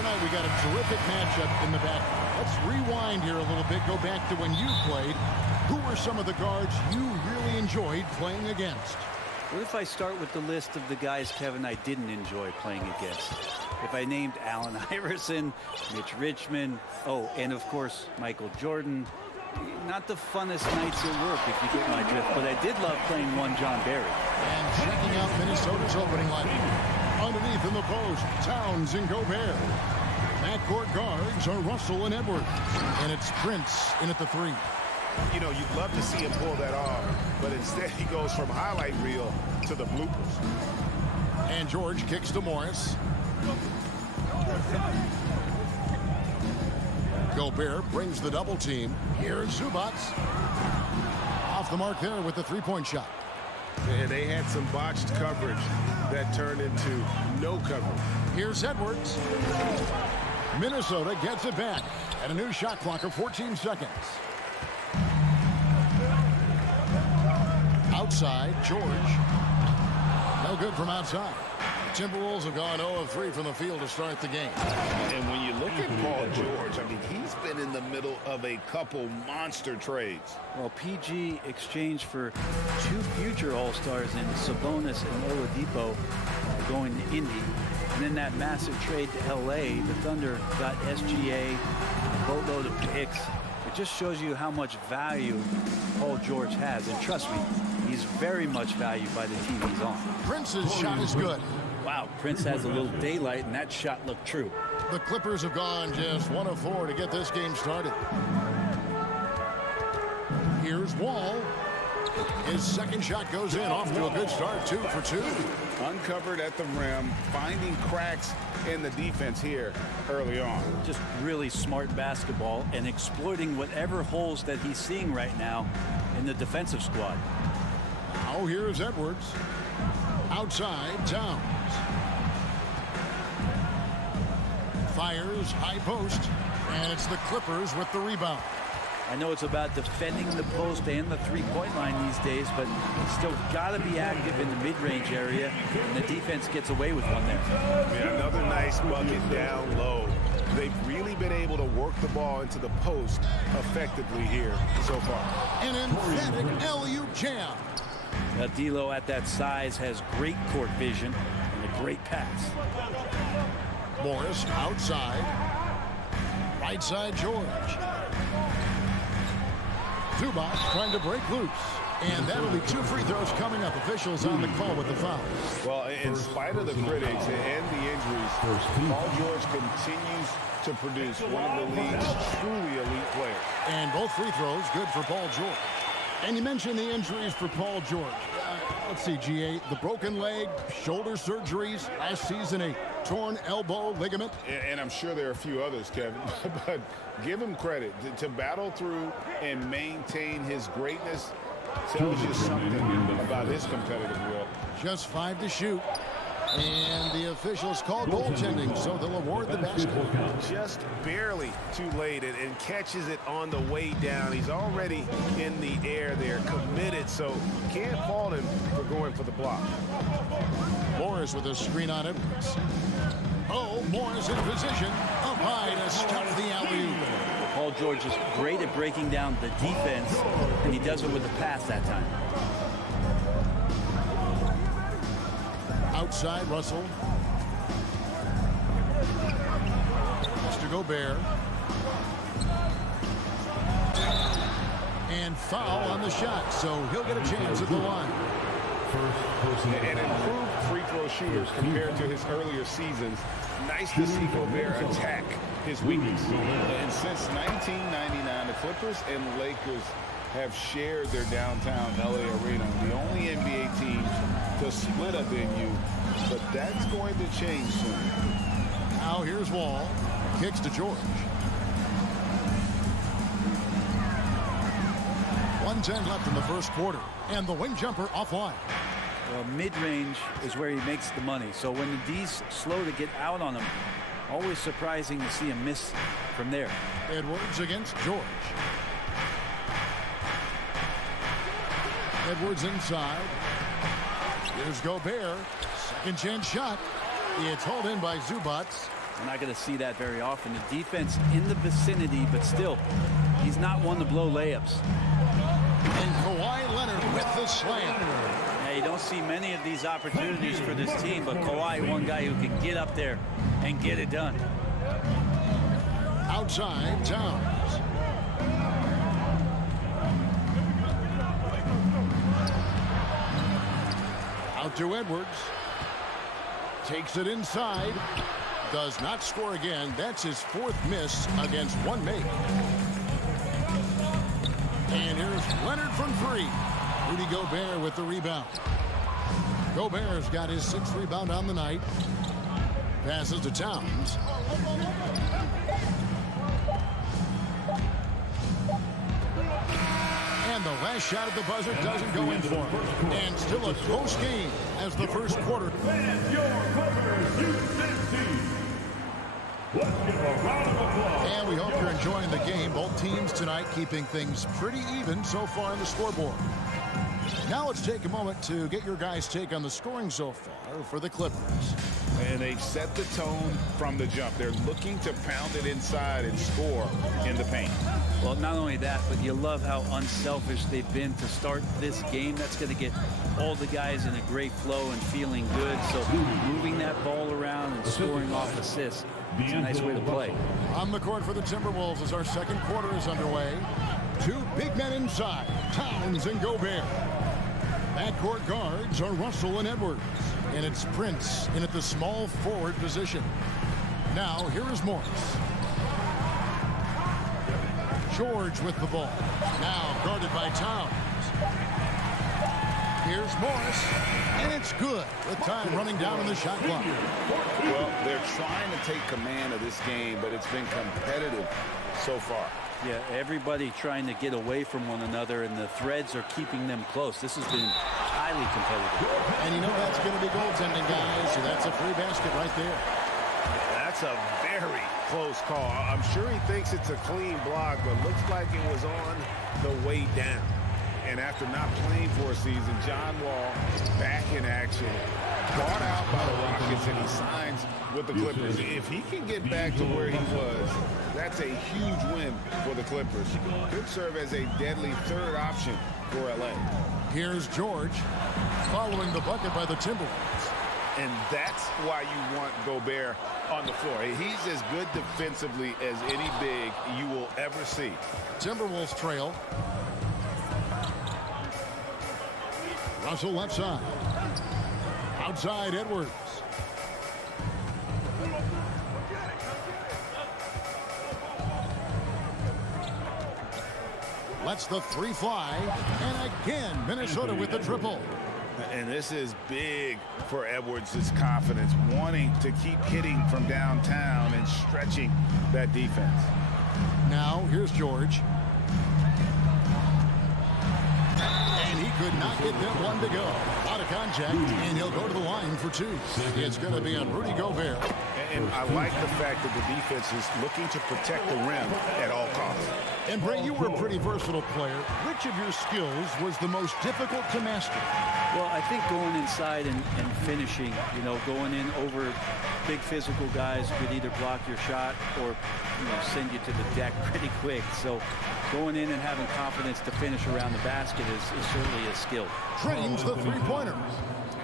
tonight we got a terrific matchup in the back. Let's rewind here a little bit. Go back to when you played. Who were some of the guards you really enjoyed playing against? What if I start with the list of the guys, Kevin, I didn't enjoy playing against? If I named Allen Iverson, Mitch Richmond, and of course, Michael Jordan. Not the funnest nights at work, if you get my drift, but I did love playing one John Barry. And checking out Minnesota's opening lineup. Underneath in the post, Towns and Gobert. Backcourt guards are Russell and Edwards. And it's Prince in at the 3. You know, you'd love to see him pull that off, but instead he goes from highlight reel to the bloopers. And George kicks to Morris. Gobert brings the double team. Here's Zubac. Off the mark there with the three-point shot. And they had some botched coverage that turned into no coverage. Here's Edwards. Minnesota gets it back. And a new shot clock of 14 seconds. Outside, George. No good from outside. Timberwolves have gone 0 of 3 from the field to start the game. And when you look at Paul George, I mean, he's been in the middle of a couple monster trades. Well, PG exchanged for 2 future All-Stars in Sabonis and Oladipo going to Indy. And then that massive trade to L.A., the Thunder got SGA, a boatload of picks. It just shows you how much value Paul George has. And trust me, he's very much valued by the team he's on. Prince's shot is good. Wow, Prince has a little daylight, and that shot looked true. The Clippers have gone just 1 of 4 to get this game started. Here's Wall. His second shot goes in, off to a good start, 2 for 2. Uncovered at the rim, finding cracks in the defense here early on. Just really smart basketball and exploiting whatever holes that he's seeing right now in the defensive squad. Now here's Edwards. Outside, Towns. Fires, high post, and it's the Clippers with the rebound. I know it's about defending the post and the three-point line these days, but still got to be active in the mid-range area, and the defense gets away with one there. Yeah, another nice bucket down low. They've really been able to work the ball into the post effectively here so far. An emphatic alley-oop jam. D'Lo at that size has great court vision and a great pass. Morris outside. Right side, George. Zubac trying to break loose. And that'll be 2 free throws coming up. Officials on the call with the foul. Well, in spite of the critics and the injuries, Paul George continues to produce one of the league's truly elite players. And both free throws good for Paul George. And you mentioned the injuries for Paul George. Let's see, GA, the broken leg, shoulder surgeries, last season a torn elbow ligament. And I'm sure there are a few others, Kevin, but give him credit. To battle through and maintain his greatness tells you something about his competitive will. Just 5 to shoot. And the officials call goaltending, so they'll award the basket. Just barely too late and catches it on the way down. He's already in the air there, committed, so you can't fault him for going for the block. Morris with a screen on Edwards. Morris in position, up high to stop the alley-oop. Paul George is great at breaking down the defense, and he does it with the pass that time. Outside, Russell. Mr. Gobert. And foul on the shot, so he'll get a chance at the line. An improved free throw shooter compared to his earlier seasons. Nice to see Gobert attack his weakness. And since 1999, the Clippers and Lakers have shared their downtown LA arena. The only NBA teams to split a venue, but that's going to change soon. Now here's Wall. Kicks to George. 1:10 left in the first quarter, and the wing jumper offline. Well, mid-range is where he makes the money. So when the D's slow to get out on him, always surprising to see him miss from there. Edwards against George. Edwards inside. Here's Gobert. Second chance shot. It's hauled in by Zubac. We're not going to see that very often. The defense in the vicinity, but still, he's not one to blow layups. And Kawhi Leonard with the slam. Yeah, you don't see many of these opportunities for this team, but Kawhi, one guy who can get up there and get it done. Outside, Towns. Out to Edwards. Takes it inside. Does not score again. That's his 4th miss against 1 make. And here's Leonard from 3. Rudy Gobert with the rebound. Gobert's got his 6th rebound on the night. Passes to Towns. And the last shot at the buzzer doesn't go in for him. And still a close game as the first quarter. Fans, your Clippers Houston team. Let's give a round of applause. And we hope you're enjoying the game. Both teams tonight keeping things pretty even so far on the scoreboard. Now let's take a moment to get your guys' take on the scoring so far for the Clippers. And they've set the tone from the jump. They're looking to pound it inside and score in the paint. Well, not only that, but you love how unselfish they've been to start this game. That's going to get all the guys in a great flow and feeling good. So moving that ball around and scoring off assists, it's a nice way to play. On the court for the Timberwolves as our second quarter is underway. 2 big men inside, Towns and Gobert. Backcourt guards are Russell and Edwards. And it's Prince in at the small forward position. Now, here is Morris. George with the ball. Now guarded by Towns. Here's Morris. And it's good with time running down on the shot clock. Well, they're trying to take command of this game, but it's been competitive so far. Yeah, everybody trying to get away from one another, and the threads are keeping them close. This has been highly competitive. And you know that's going to be goaltending, guys. So that's a free basket right there. That's a very close call. I'm sure he thinks it's a clean block, but looks like it was on the way down. And after not playing for a season, John Wall back in action, brought out by the Rockets, and he signs with the Clippers. If he can get back to where he was, that's a huge win for the Clippers. Could serve as a deadly 3rd option for LA. Here's George following the bucket by the Timberwolves. And that's why you want Gobert on the floor. He's as good defensively as any big you will ever see. Timberwolves trail. Russell left side. Outside Edwards. Lets the 3 fly. And again, Minnesota with the triple. And this is big for Edwards' confidence, wanting to keep hitting from downtown and stretching that defense. Now, here's George. And he could not get that one to go. Out of contact, and he'll go to the line for 2. It's going to be on Rudy Gobert. And I like the fact that the defense is looking to protect the rim at all costs. And Bray, you were a pretty versatile player. Which of your skills was the most difficult to master? Well, I think going inside and finishing, you know, going in over big physical guys could either block your shot or, you know, send you to the deck pretty quick. So going in and having confidence to finish around the basket is certainly a skill. Trains the 3-pointer.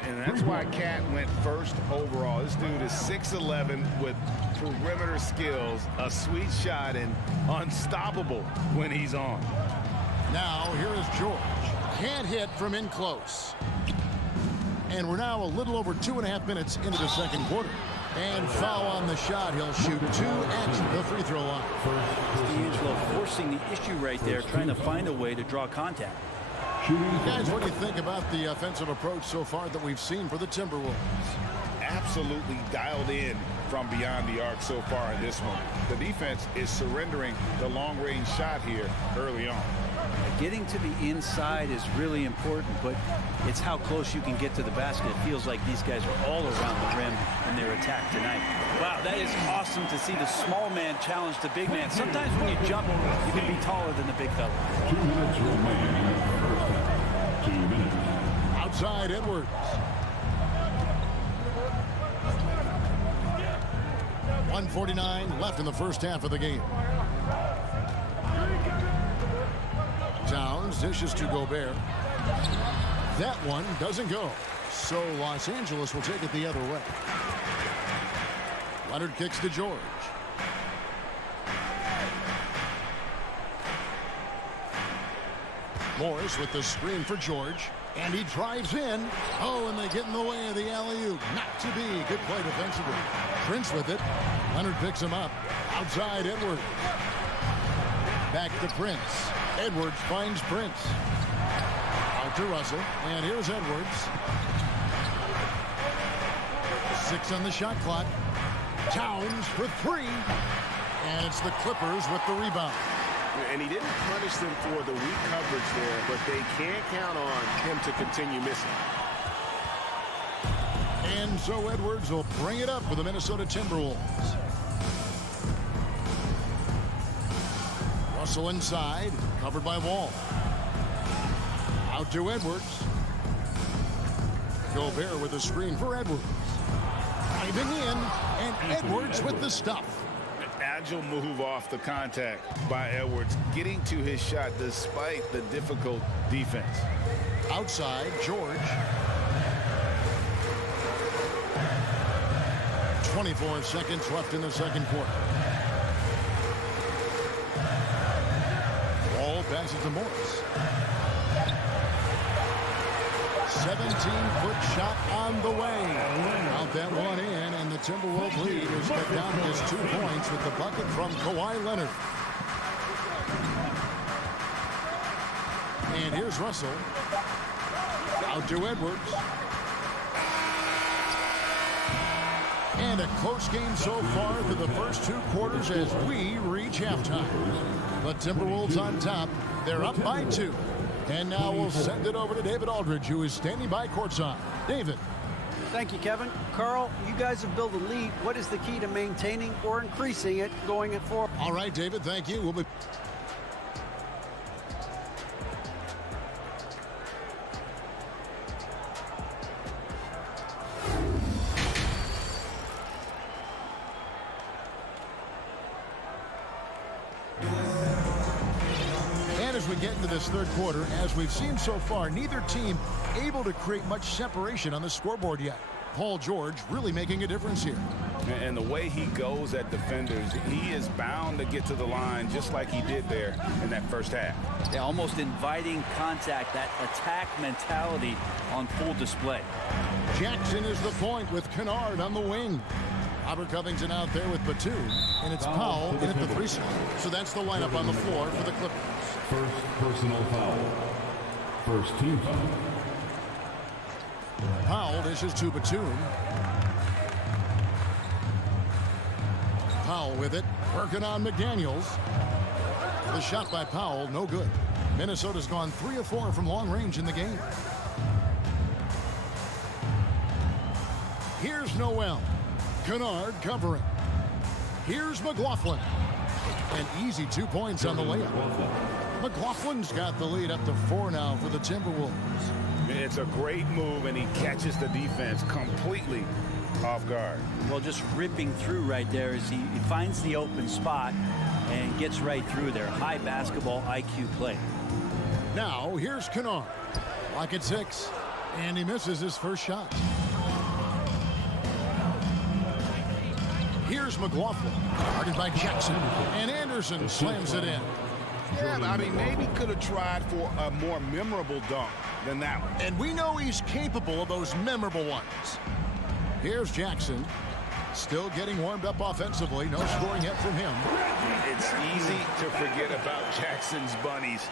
And that's why Cat went 1st overall. This dude is 6'11" with perimeter skills, a sweet shot, and unstoppable when he's on. Now, here is George. Can't hit from in close. And we're now a little over 2.5 minutes into the second quarter. And foul on the shot. He'll shoot 2 at the free throw line. D'Angelo forcing the issue right there, trying to find a way to draw contact. Guys, what do you think about the offensive approach so far that we've seen for the Timberwolves? Absolutely dialed in from beyond the arc so far in this one. The defense is surrendering the long-range shot here early on. Getting to the inside is really important, but it's how close you can get to the basket. It feels like these guys are all around the rim in their attack tonight. Wow, that is awesome to see the small man challenge the big man. Sometimes when you jump, you can be taller than the big fella. 2 minutes remaining in the first half. 2 minutes. Outside Edwards. 1:49 left in the first half of the game. Towns dishes to Gobert. That one doesn't go. So Los Angeles will take it the other way. Leonard kicks to George. Morris with the screen for George. And he drives in. Oh, and they get in the way of the alley-oop. Not to be. Good play defensively. Prince with it. Leonard picks him up. Outside Edwards. Back to Prince. Edwards finds Prince. Out to Russell. And here's Edwards. 6 on the shot clock. Towns for 3. And it's the Clippers with the rebound. And he didn't punish them for the weak coverage there, but they can't count on him to continue missing. And so Edwards will bring it up for the Minnesota Timberwolves. Russell inside, covered by Wall. Out to Edwards. Gobert with a screen for Edwards. Driving in, and Edwards with the stuff. Agile move off the contact by Edwards, getting to his shot despite the difficult defense. Outside, George. 24 seconds left in the second quarter. Ball passes to Morris. 17-foot shot on the way. Out that one in, and the Timberwolves lead is cut down to just 2 points with the bucket from Kawhi Leonard. And here's Russell. Out to Edwards. And a close game so far through the first 2 quarters as we reach halftime. The Timberwolves on top. They're up by 2. And now we'll send it over to David Aldridge, who is standing by courtside. David. Thank you, Kevin. Carl, you guys have built a lead. What is the key to maintaining or increasing it going forward? All right, David, thank you. We'll be... As we get into this third quarter, as we've seen so far, neither team able to create much separation on the scoreboard yet. Paul George really making a difference here. And the way he goes at defenders, he is bound to get to the line just like he did there in that first half. Yeah, almost inviting contact, that attack mentality on full display. Jackson is the point with Kennard on the wing. Robert Covington out there with Batum, and it's Powell in at the 3 slot. So that's the lineup on the floor for the Clippers. First personal foul. First team foul. Powell dishes to Batum. Powell with it, working on McDaniels. The shot by Powell, no good. Minnesota's gone 3 of 4 from long range in the game. Here's Noel. Kennard covering. Here's McLaughlin. An easy 2 points on the layup. McLaughlin's got the lead up to 4 now for the Timberwolves. It's a great move, and he catches the defense completely off guard. Well, just ripping through right there as he finds the open spot and gets right through there. High basketball IQ play. Now, here's Kennard. Lock at 6, and he misses his first shot. Here's McLaughlin, guarded by Jackson, and Anderson slams it in. Yeah, I mean, maybe could have tried for a more memorable dunk than that one. And we know he's capable of those memorable ones. Here's Jackson, still getting warmed up offensively. No scoring yet from him. It's easy to forget about Jackson's bunnies,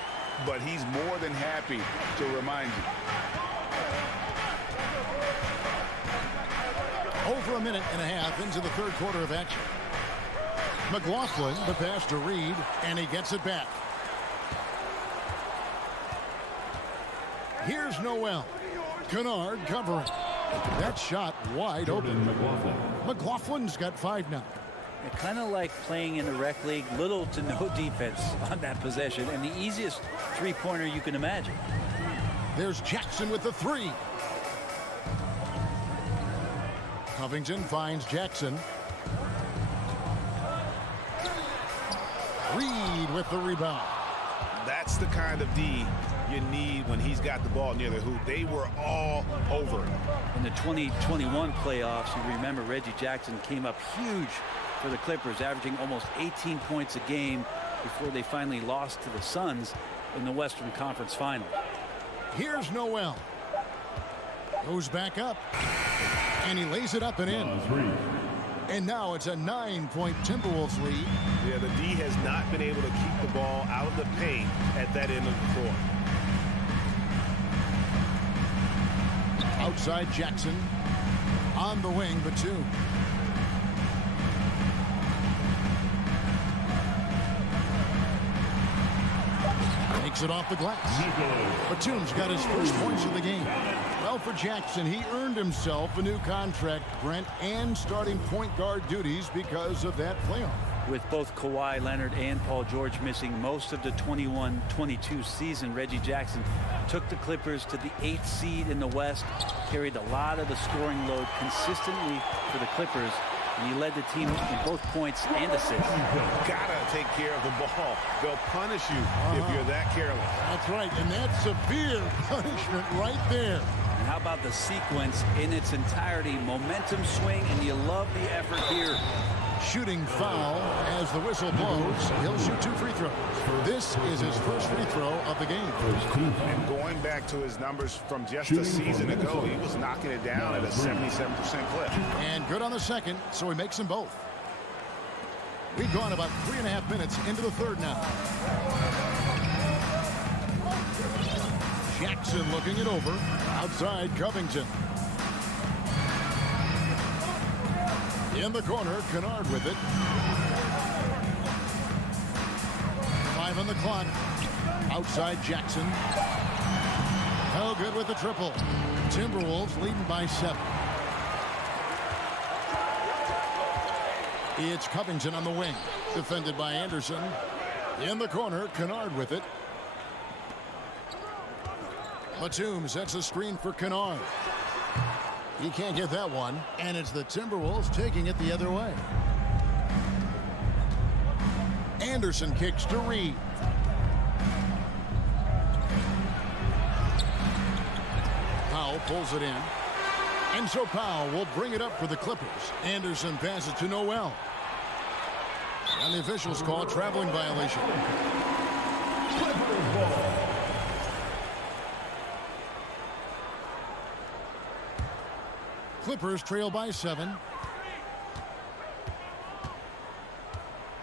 but he's more than happy to remind you. Over a minute and a half into the third quarter of action. McLaughlin, the pass to Reed, and he gets it back. Here's Noel. Kennard covering. That shot wide open. McLaughlin's got 5 now. Kind of like playing in the rec league, little to no defense on that possession, and the easiest three-pointer you can imagine. There's Jackson with the 3. Covington finds Jackson. Reed with the rebound. That's the kind of D you need when he's got the ball near the hoop. They were all over it. In the 2021 playoffs, you remember Reggie Jackson came up huge for the Clippers, averaging almost 18 points a game before they finally lost to the Suns in the Western Conference Final. Here's Noel. Goes back up. And he lays it up and in. And now it's a 9-point Timberwolves lead. Yeah, the D has not been able to keep the ball out of the paint at that end of the floor. Outside Jackson. On the wing, Batum. Takes it off the glass. Batum's got his first points of the game. Well, for Jackson, he earned himself a new contract, Brent, and starting point guard duties because of that playoff. With both Kawhi Leonard and Paul George missing most of the 21-22 season, Reggie Jackson took the Clippers to the 8th seed in the West, carried a lot of the scoring load consistently for the Clippers, and he led the team in both points and assists. Gotta take care of the ball. They'll punish you if you're that careless. That's right, and that's severe punishment right there. And how about the sequence in its entirety? Momentum swing, and you love the effort here. Shooting foul as the whistle blows. He'll shoot 2 free throws. This is his first free throw of the game. And going back to his numbers from just a season ago, he was knocking it down at a 77% clip. And good on the second, so he makes them both. We've gone about 3.5 minutes into the third now. Jackson looking it over. Outside Covington. In the corner, Kennard with it. 5 on the clock. Outside Jackson. Oh, good with the triple. Timberwolves leading by 7. It's Covington on the wing. Defended by Anderson. In the corner, Kennard with it. Batum sets a screen for Kennard. He can't get that one, and it's the Timberwolves taking it the other way. Anderson kicks to Reed. Powell pulls it in. And so Powell will bring it up for the Clippers. Anderson passes to Noel. And the officials call a traveling violation. Clippers ball. Clippers trail by 7.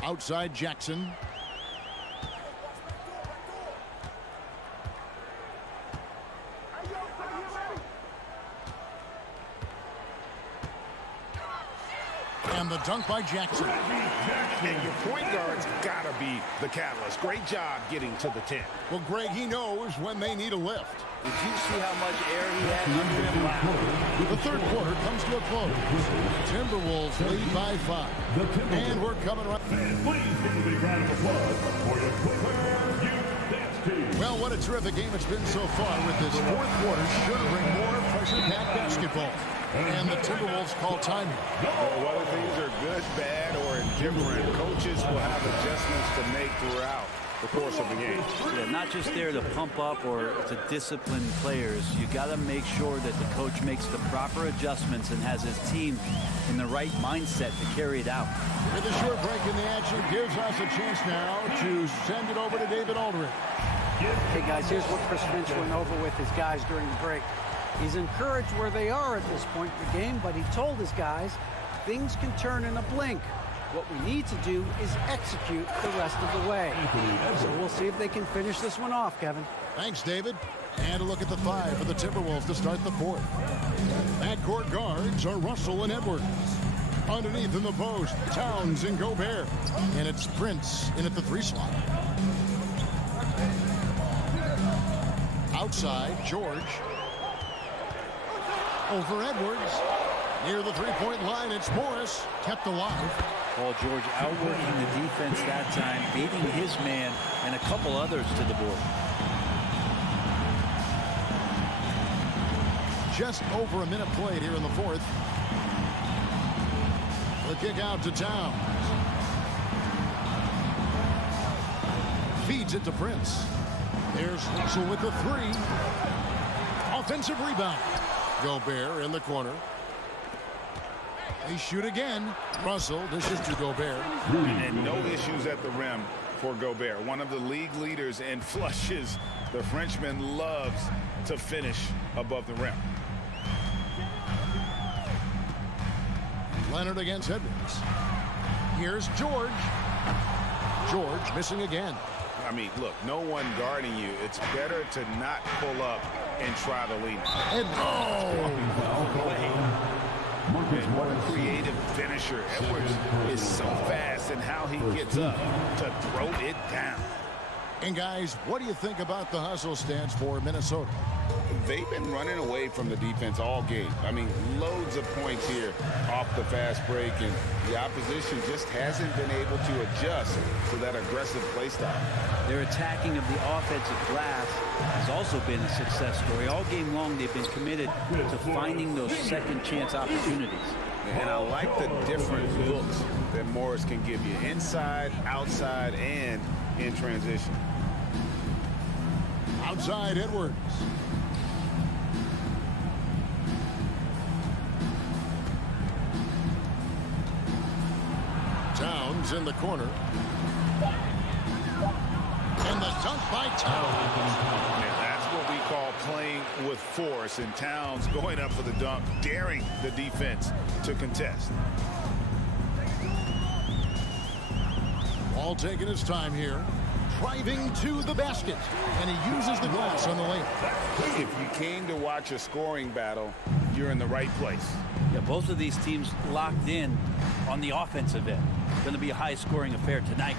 Outside Jackson. And the dunk by Jackson. And your point guard's got to be the catalyst. Great job getting to the 10. Well, Greg, he knows when they need a lift. Did you see how much air he had under him? Wow. The third quarter comes to a close. Timberwolves lead by 5. And we're coming right. And please give a big round of applause for your Clippers youth dance team. Well, what a terrific game it's been so far with this fourth quarter. Should bring more pressure-packed basketball. And the Timberwolves call time. Well, whether things are good, bad, or indifferent, coaches will have adjustments to make throughout the course of the game. Yeah, not just there to pump up or to discipline players. You got to make sure that the coach makes the proper adjustments and has his team in the right mindset to carry it out. With a short break in the action, gives us a chance now to send it over to David Aldridge. Hey, guys, here's what Chris Finch went over with his guys during the break. He's encouraged where they are at this point in the game, but he told his guys things can turn in a blink. What we need to do is execute the rest of the way. So we'll see if they can finish this one off, Kevin. Thanks, David. And a look at the 5 for the Timberwolves to start the fourth. Backcourt guards are Russell and Edwards. Underneath in the post, Towns and Gobert. And it's Prince in at the 3 slot. Outside, George. Over Edwards. Near the 3-point line, it's Morris. Kept alive. Paul George outworking the defense that time, beating his man and a couple others to the board. Just over a minute played here in the fourth. The kick out to Towns. Feeds it to Prince. There's Russell with the three. Offensive rebound. Gobert in the corner. They shoot again. Russell, this is to Gobert. And no issues at the rim for Gobert. One of the league leaders in flushes. The Frenchman loves to finish above the rim. Leonard against Edwards. Here's George. George missing again. I mean, look, no one guarding you. It's better to not pull up and try to lean. And And what a creative finisher. Edwards is so fast in how he gets up to throw it down. And guys, what do you think about the hustle stance for Minnesota? They've been running away from the defense all game. I mean, loads of points here off the fast break, and the opposition just hasn't been able to adjust to that aggressive play style. Their attacking of the offensive glass has also been a success story. All game long, they've been committed to finding those second chance opportunities. And I like the different looks that Morris can give you inside, outside, and in transition. Outside Edwards. Towns in the corner. And the dunk by Towns. And that's what we call playing with force. And Towns going up for the dunk, daring the defense to contest. Ball taking his time here. Driving to the basket. And he uses the glass on the layup. If you came to watch a scoring battle, you're in the right place. Yeah, both of these teams locked in on the offensive end. Going to be a high-scoring affair tonight.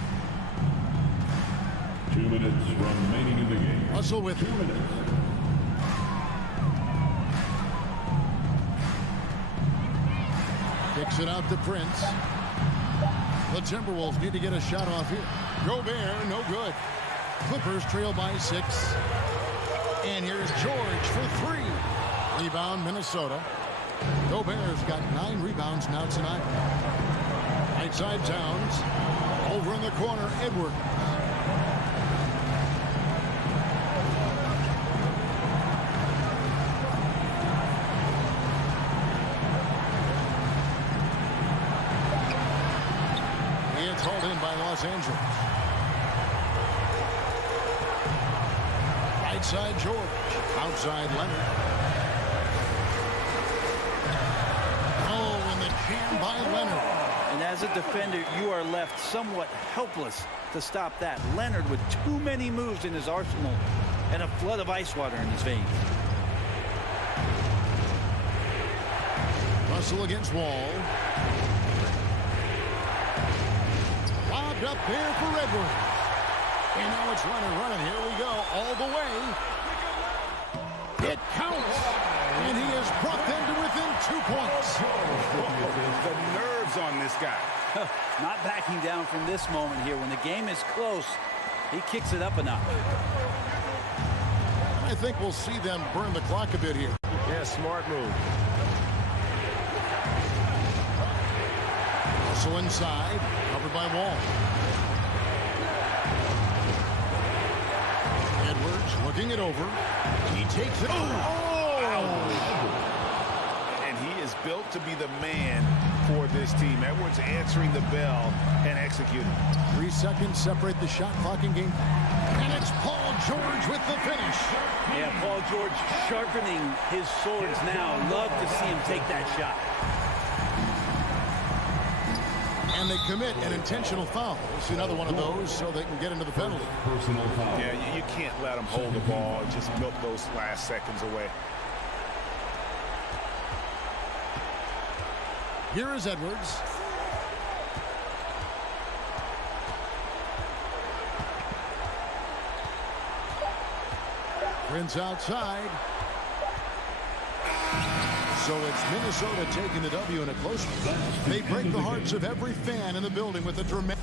2 minutes remaining in the game. Russell with 2 minutes. Kicks it out to Prince. The Timberwolves need to get a shot off here. Gobert, no good. Clippers trail by 6. And here's George for 3. Rebound, Minnesota. Gobert's got 9 rebounds now tonight. Right side Towns. Over in the corner, Edwards. It's hauled in by Los Angeles. Right side George. Outside Leonard. Oh, and the jam by Leonard. And as a defender, you are left somewhat helpless to stop that. Leonard with too many moves in his arsenal and a flood of ice water in his veins. Russell against Wall. Lobbed up there for Edwards. And now it's Leonard running. Here we go. All the way. It counts. And he has brought them to within 2 points. The nerves on this guy. Not backing down from this moment here. When the game is close, he kicks it up a notch. I think we'll see them burn the clock a bit here. Yeah, smart move. Russell inside, covered by Wall. Edwards looking it over. He takes it. And he is built to be the man for this team. Edwards answering the bell and executing. 3 seconds separate the shot clock in game. And it's Paul George with the finish. Yeah, Paul George sharpening his swords now. Love to see him take that shot. And they commit an intentional foul. We'll see another one of those so they can get into the penalty. Personal foul. Yeah, you can't let him hold the ball and just milk those last seconds away. Here is Edwards. Prince outside. So it's Minnesota taking the W in a close one. They break the hearts of every fan in the building with a dramatic.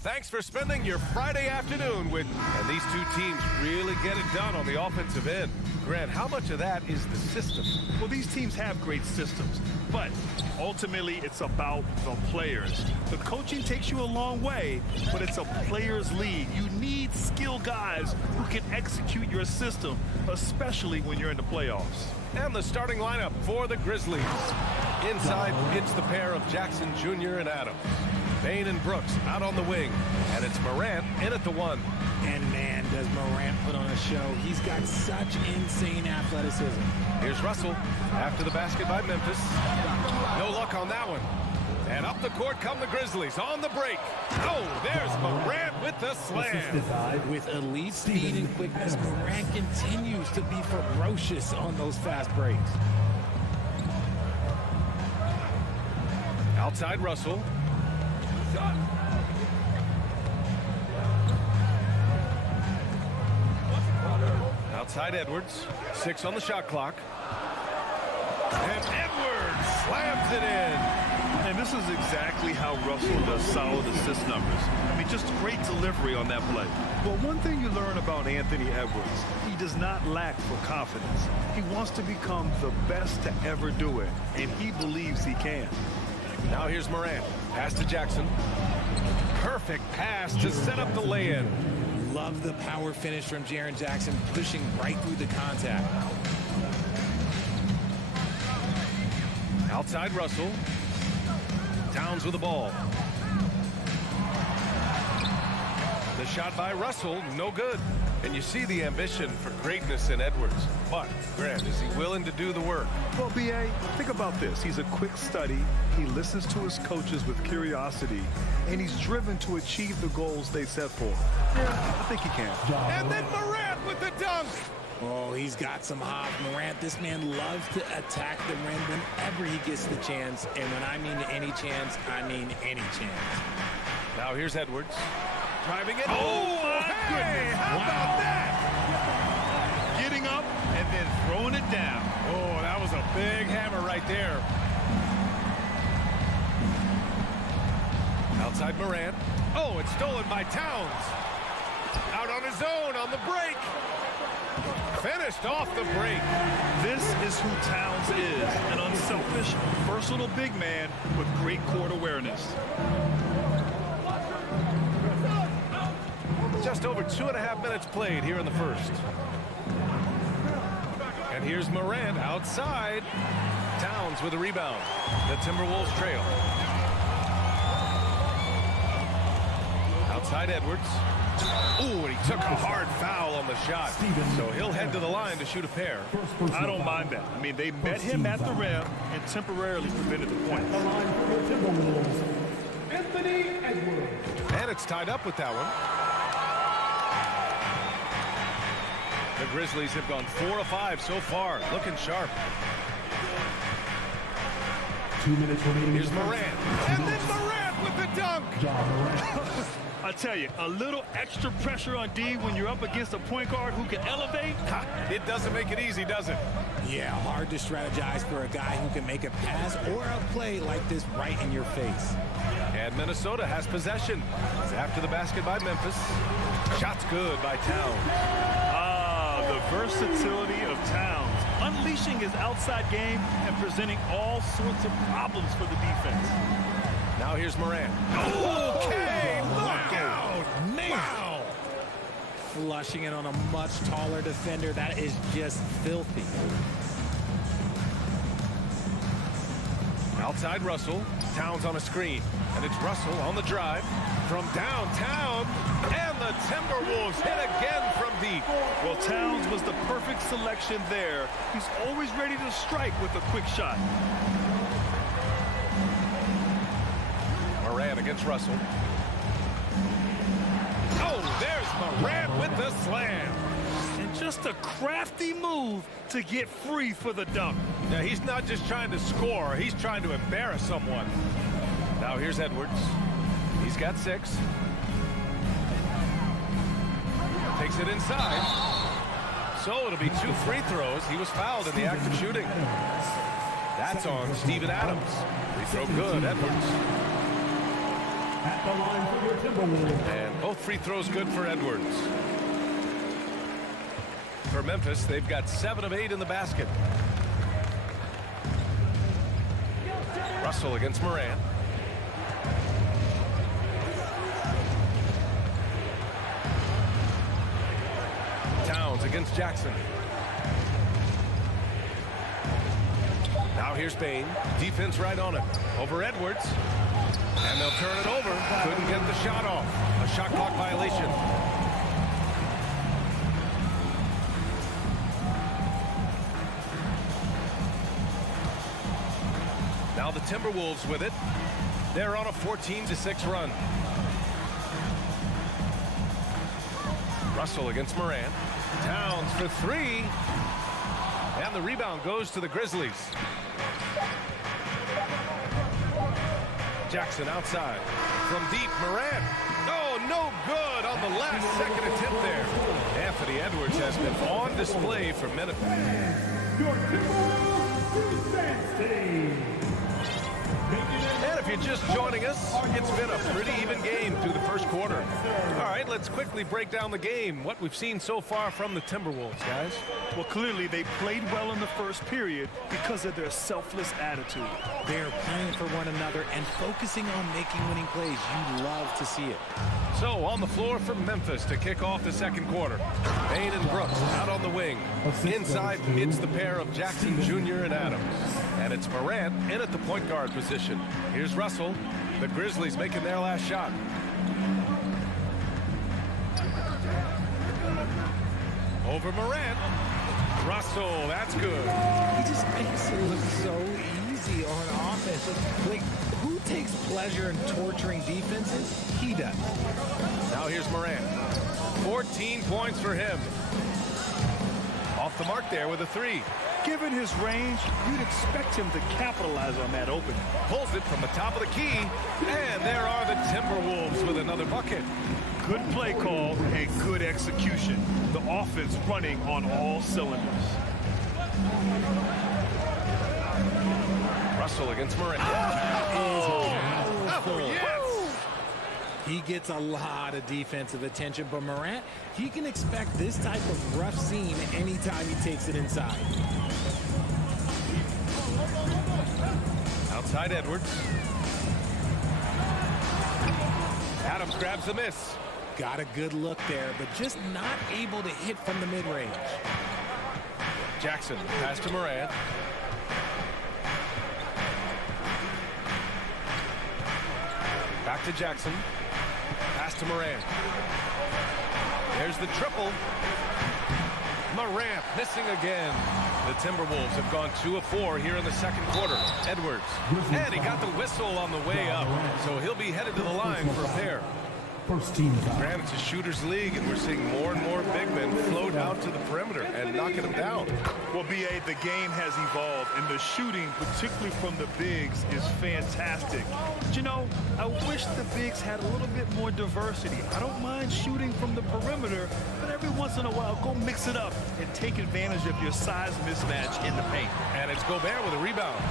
Thanks for spending your Friday afternoon with, and these two teams really get it done on the offensive end. Grant, how much of that is the system? Well, these teams have great systems, but ultimately it's about the players. The coaching takes you a long way, but it's a players' league. You need skilled guys who can execute your system, especially when you're in the playoffs. And the starting lineup for the Grizzlies. Inside, it's the pair of Jackson Jr. and Adams. Payne and Brooks out on the wing, and it's Morant in at the 1. And man, does Morant put on a show. He's got such insane athleticism. Here's Russell after the basket by Memphis. No luck on that one. And up the court come the Grizzlies on the break. Oh, there's Morant with the slam. With elite speed and quickness, Morant continues to be ferocious on those fast breaks. Outside Russell. Outside Edwards. 6 on the shot clock. And Edwards slams it in. And this is exactly how Russell does solid assist numbers. I mean, just great delivery on that play. Well, one thing you learn about Anthony Edwards, he does not lack for confidence. He wants to become the best to ever do it, and he believes he can. Now here's Morant. Pass to Jackson. Perfect pass to set up the lay-in. Love the power finish from Jaren Jackson, pushing right through the contact. Outside Russell. Towns with the ball. The shot by Russell, no good. And you see the ambition for greatness in Edwards. But, Grant, is he willing to do the work? Well, B.A., think about this. He's a quick study. He listens to his coaches with curiosity, and he's driven to achieve the goals they set for him. Yeah, I think he can. And then Morant with the dunk. Oh, he's got some hop. Morant, this man loves to attack the rim whenever he gets the chance. And when I mean any chance, I mean any chance. Now here's Edwards. Driving it. Oh, my hey, how about that? Getting up and then throwing it down. Oh, that was a big hammer right there. Outside Morant. Oh, it's stolen by Towns. Out on his own on the break. Finished off the break. This is who Towns is, an unselfish, versatile big man with great court awareness. Just over 2.5 minutes played here in the first. And here's Morant outside. Towns with a rebound. The Timberwolves trail. Outside Edwards. Ooh, and he took a hard foul on the shot. So he'll head to the line to shoot a pair. I don't mind that. I mean, they met him at the rim and temporarily prevented the points. And it's tied up with that one. The Grizzlies have gone 4 of 5 so far, looking sharp. 2 minutes remaining. Here's Morant. And then Morant with the dunk. I tell you, a little extra pressure on D when you're up against a point guard who can elevate. It doesn't make it easy, does it? Yeah, hard to strategize for a guy who can make a pass or a play like this right in your face. And Minnesota has possession. It's after the basket by Memphis. Shot's good by Towns. The versatility of Towns, unleashing his outside game and presenting all sorts of problems for the defense. Now here's Morant. Okay, look out! Man! Wow! Flushing it on a much taller defender. That is just filthy. Outside Russell. Towns on a screen. And it's Russell on the drive. From downtown. And the Timberwolves hit again from deep. Well, Towns was the perfect selection there. He's always ready to strike with a quick shot. Morant against Russell. Oh, there's Morant with the slam. And just a crafty move to get free for the dunk. Now, he's not just trying to score. He's trying to embarrass someone. Now here's Edwards. He's got 6. Takes it inside. So it'll be 2 free throws. He was fouled in the act of shooting. That's on Steven Adams. Free throw good, Edwards. At the line for your Timberwolves. And both free throws good for Edwards. For Memphis, they've got 7 of 8 in the basket. Russell against Morant. Towns against Jackson. Now here's Bain. Defense right on him. Over Edwards. And they'll turn it over. Couldn't get the shot off. A shot clock violation. Now the Timberwolves with it. They're on a 14-6 run. Russell against Morant. Towns for 3. And the rebound goes to the Grizzlies. Jackson outside. From deep, Morant. Oh, no good on the last second attempt there. Anthony Edwards has been on display for minutes. Your Timberwolves defense team. And if you're just joining us, it's been a pretty even game through the first quarter. All right, let's quickly break down the game. What we've seen so far from the Timberwolves, guys. Well, clearly they played well in the first period because of their selfless attitude. They're playing for one another and focusing on making winning plays. You love to see it. So on the floor for Memphis to kick off the second quarter. Bain and Brooks out on the wing. Inside, it's the pair of Jackson Jr. and Adams. And it's Morant in at the point guard position. Here's Russell. The Grizzlies making their last shot. Over Morant. Russell, that's good. He just makes it look so easy on offense. Like, who takes pleasure in torturing defenses? He does. Now here's Morant. 14 points for him. Off the mark there with a 3. Given his range, you'd expect him to capitalize on that opening. Pulls it from the top of the key. And there are the Timberwolves with another bucket. Good play call and good execution. The offense running on all cylinders. Russell against Morant. Oh, yes! He gets a lot of defensive attention, but Morant, he can expect this type of rough scene anytime he takes it inside. Outside Edwards. Adams grabs the miss. Got a good look there, but just not able to hit from the mid-range. Jackson, pass to Morant. Back to Jackson. Pass to Morant. There's the triple. Morant missing again. The Timberwolves have gone 2 of 4 here in the second quarter. Edwards. And he got the whistle on the way up. So he'll be headed to the line for a pair. First team foul. Granted, it's a shooter's league, and we're seeing more and more big men float out to the perimeter and knocking them down. Well, B.A., the game has evolved, and the shooting, particularly from the bigs, is fantastic. But, you know, I wish the bigs had a little bit more diversity. I don't mind shooting from the perimeter, but every once in a while, go mix it up and take advantage of your size mismatch in the paint. And it's Gobert with a rebound.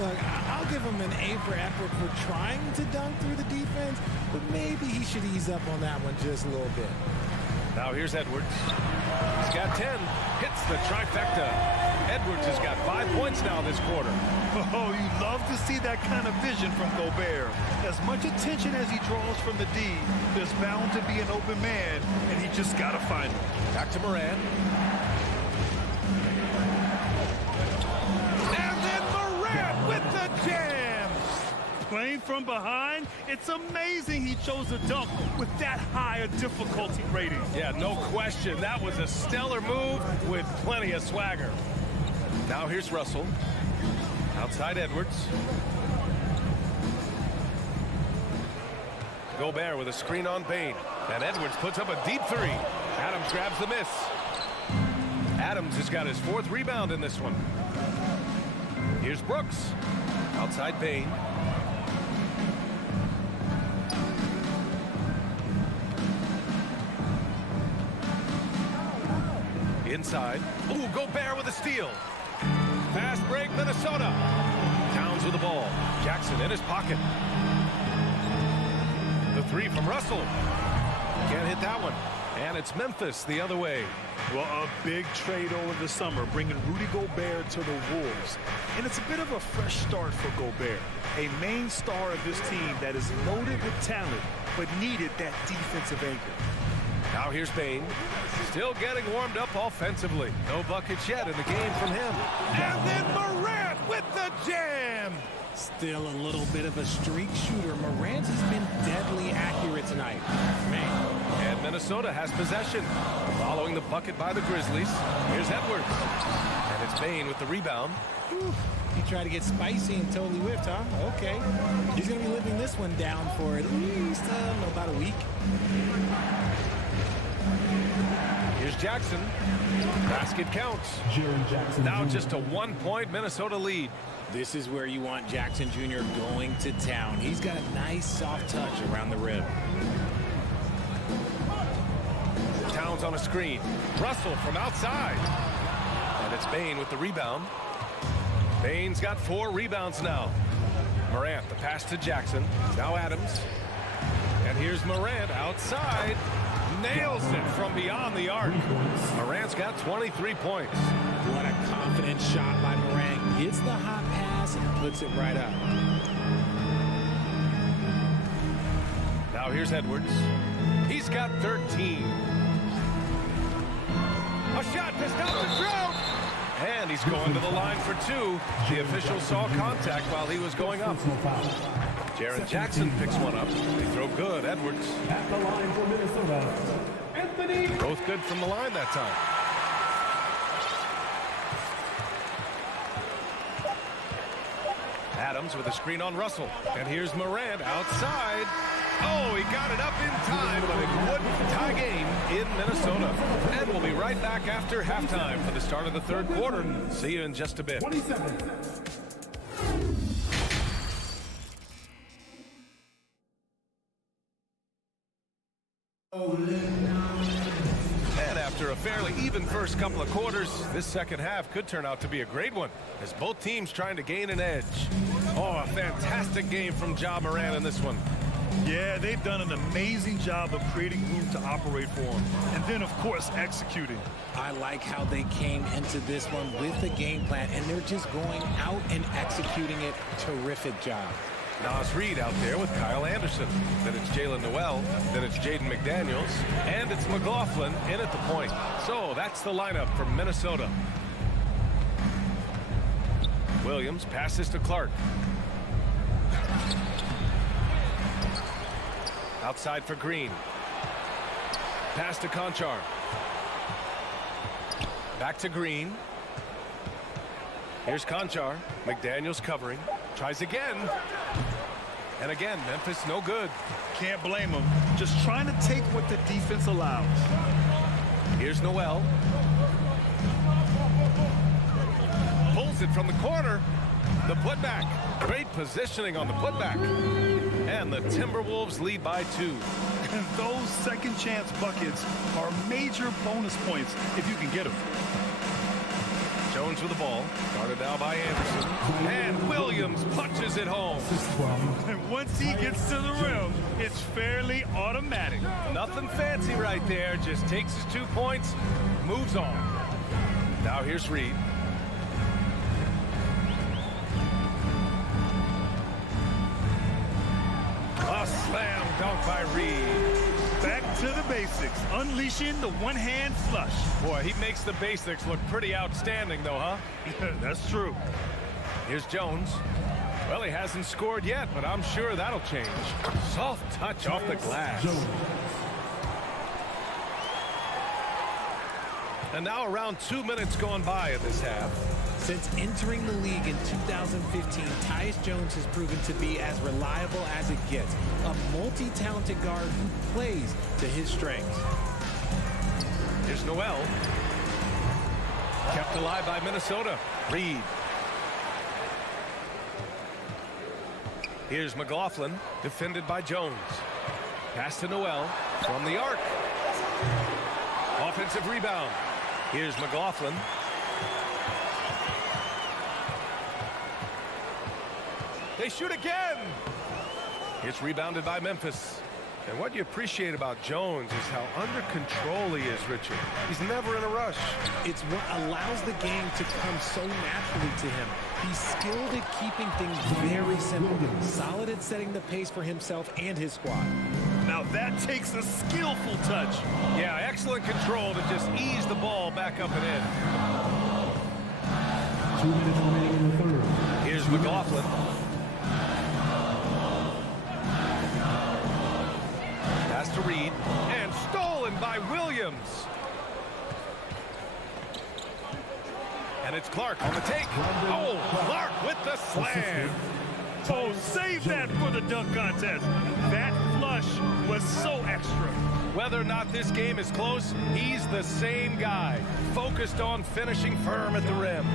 Look, I'll give him an A for effort for trying to dunk through the defense, but maybe he should ease up on that one just a little bit. Now here's Edwards. He's got 10. Hits the trifecta. Edwards has got 5 points now this quarter. Oh, you love to see that kind of vision from Gobert. As much attention as he draws from the D, there's bound to be an open man, and he just got to find him. Back to Morant. And then Morant with the jam. Playing from behind, it's amazing he chose a dunk with that high a difficulty rating. Yeah, no question. That was a stellar move with plenty of swagger. Now here's Russell. Outside Edwards. Gobert with a screen on Bain. And Edwards puts up a deep three. Adams grabs the miss. Adams has got his 4th rebound in this one. Here's Brooks. Outside Bain. Inside. Ooh, Gobert with a steal. Fast break, Minnesota. Towns with the ball. Jackson in his pocket. The 3 from Russell. Can't hit that one. And it's Memphis the other way. Well, a big trade over the summer, bringing Rudy Gobert to the Wolves. And it's a bit of a fresh start for Gobert, a main star of this team that is loaded with talent, but needed that defensive anchor. Now here's Bain. Still getting warmed up offensively. No buckets yet in the game from him. And then Morant with the jam. Still a little bit of a streak shooter. Morant has been deadly accurate tonight. Man. And Minnesota has possession. Following the bucket by the Grizzlies. Here's Edwards. And it's Bain with the rebound. Whew. He tried to get spicy and totally whiffed, huh? Okay. He's going to be living this one down for at least about a week. Here's Jackson. Basket counts. Now just a 1-point Minnesota lead. This is where you want Jackson Jr. going to town. He's got a nice soft touch around the rim. Towns on a screen. Russell from outside. And it's Bain with the rebound. Bain's got 4 rebounds now. Morant, the pass to Jackson. Now Adams. And here's Morant outside. Nails it from beyond the arc. Morant's got 23 points. What a confident shot by Morant. Gets the hot pass and puts it right up. Now here's Edwards. He's got 13. A shot to stop the drought. And he's going to the line for 2. The official saw contact while he was going up. Jaren Jackson picks one up. They throw good. Edwards. At the line for Minnesota, Anthony. Both good from the line that time. Adams with a screen on Russell. And here's Morant outside. Oh, he got it up in time, but it wouldn't tie game in Minnesota. And we'll be right back after halftime for the start of the 3rd quarter. See you in just a bit. 27. And after a fairly even first couple of quarters, this second half could turn out to be a great one as both teams trying to gain an edge. Oh, a fantastic game from Ja Morant in this one. Yeah, they've done an amazing job of creating room to operate for him. And then, of course, executing. I like how they came into this one with the game plan, and they're just going out and executing it. Terrific job. Nas Reed out there with Kyle Anderson. Then it's Jalen Noel. Then it's Jaden McDaniels. And it's McLaughlin in at the point. So that's the lineup for Minnesota. Williams passes to Clark. Outside for Green. Pass to Conchar. Back to Green. Here's Conchar. McDaniels covering. Tries again. And again, Memphis no good. Can't blame him. Just trying to take what the defense allows. Here's Noel. Pulls it from the corner. The putback. Great positioning on the putback. And the Timberwolves lead by 2. And those second chance buckets are major bonus points if you can get them. Jones with the ball. Guarded now by Anderson. And Williams punches it home. And once he gets to the rim, it's fairly automatic. Nothing fancy right there. Just takes his 2 points, moves on. Now here's Reed. A slam dunk by Reed. Back to the basics, unleashing the one-hand flush. Boy, he makes the basics look pretty outstanding, though, huh? That's true. Here's Jones. Well, he hasn't scored yet, but I'm sure that'll change. Soft touch off the glass. And now around 2 minutes gone by in this half. Since entering the league in 2015, Tyus Jones has proven to be as reliable as it gets. A multi-talented guard who plays to his strengths. Here's Noel. Kept alive by Minnesota. Reed. Here's McLaughlin, defended by Jones. Pass to Noel from the arc. Offensive rebound. Here's McLaughlin. They shoot again. It's rebounded by Memphis. And what you appreciate about Jones is how under control he is, Richard. He's never in a rush. It's what allows the game to come so naturally to him. He's skilled at keeping things very simple. Solid at setting the pace for himself and his squad. Now that takes a skillful touch. Yeah, excellent control to just ease the ball back up and in. 2 minutes remaining in the third. Here's McLaughlin. Pass to Reed, and stolen by Williams. And it's Clark on the take. Oh, Clark with the slam. Oh, save that for the dunk contest. That flush was so extra. Whether or not this game is close, he's the same guy. Focused on finishing firm at the rim.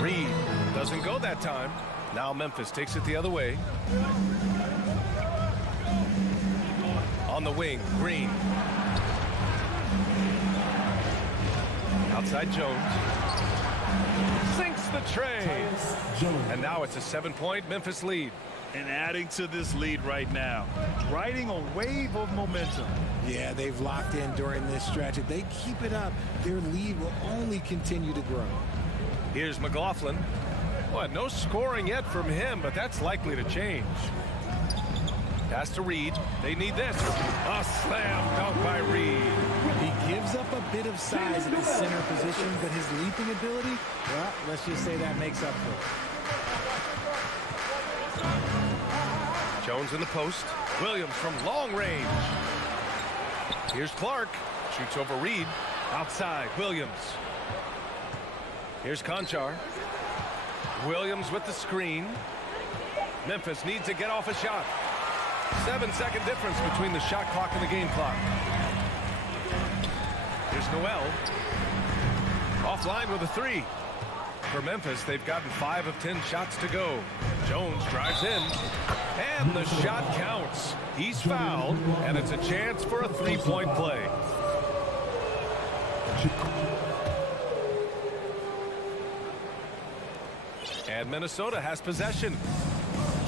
Reed doesn't go that time. Now Memphis takes it the other way. On the wing, Green. Outside Jones. Sinks the tray. And now it's a 7-point Memphis lead. And adding to this lead right now, riding a wave of momentum. Yeah, they've locked in during this stretch. If they keep it up, their lead will only continue to grow. Here's McLaughlin. Well, no scoring yet from him, but that's likely to change. Pass to Reed. They need this. A slam dunk by Reed. He gives up a bit of size at the center position, but his leaping ability, well, let's just say that makes up for it. Jones in the post. Williams from long range. Here's Clark. Shoots over Reed. Outside, Williams. Here's Conchar. Williams with the screen. Memphis needs to get off a shot. 7-second difference between the shot clock and the game clock. Here's Noel. Offline with a 3. For Memphis, they've gotten 5 of 10 shots to go. Jones drives in. And the shot counts. He's fouled, and it's a chance for a 3-point play. And Minnesota has possession.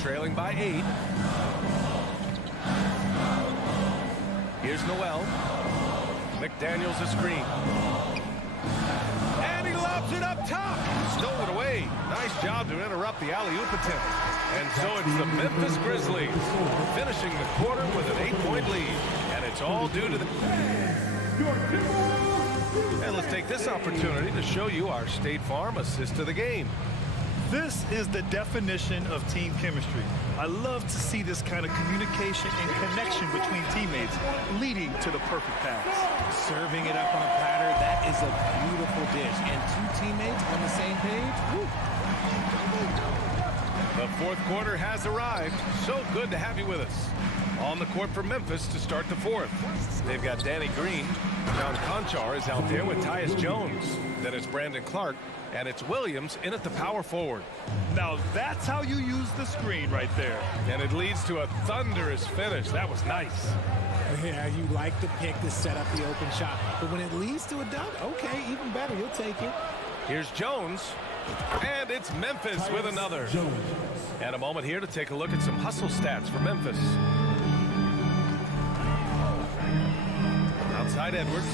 Trailing by 8. Here's Noel. McDaniels a screen. And he lobs it up top. Stole it away. Nice job to interrupt the alley-oop attempt. And so it's the Memphis Grizzlies finishing the quarter with an 8-point lead. And it's all due to the... And let's take this opportunity to show you our State Farm assist to the game. This is the definition of team chemistry. I love to see this kind of communication and connection between teammates leading to the perfect pass. Serving it up on a platter, that is a beautiful dish. And two teammates on the same page. Woo. The fourth quarter has arrived. So good to have you with us. On the court for Memphis to start the fourth. They've got Danny Green. John Conchar is out there with Tyus Jones. Then it's Brandon Clark. And it's Williams in at the power forward. Now that's how you use the screen right there. And it leads to a thunderous finish. That was nice. Yeah, you like the pick to set up the open shot. But when it leads to a dunk, okay, even better. You'll take it. Here's Jones. And it's Memphis with another. And a moment here to take a look at some hustle stats for Memphis. Outside Edwards.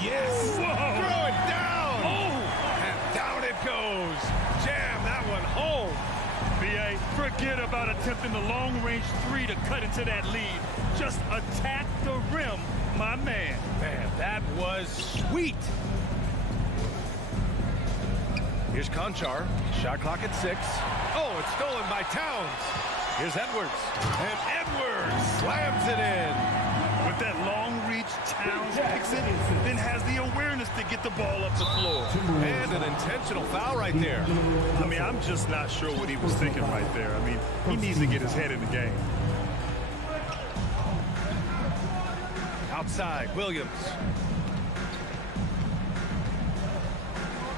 Yes! Whoa. Throw it down! Oh! And down it goes! Jam that one home! B.A., forget about attempting the long-range three to cut into that lead. Just attack the rim, my man. Man, that was sweet! Here's Conchar. Shot clock at 6. Oh, it's stolen by Towns. Here's Edwards. And Edwards slams it in. With that long reach, Towns picks it, then has the awareness to get the ball up the floor. And an intentional foul right there. I mean, I'm just not sure what he was thinking right there. I mean, he needs to get his head in the game. Outside, Williams.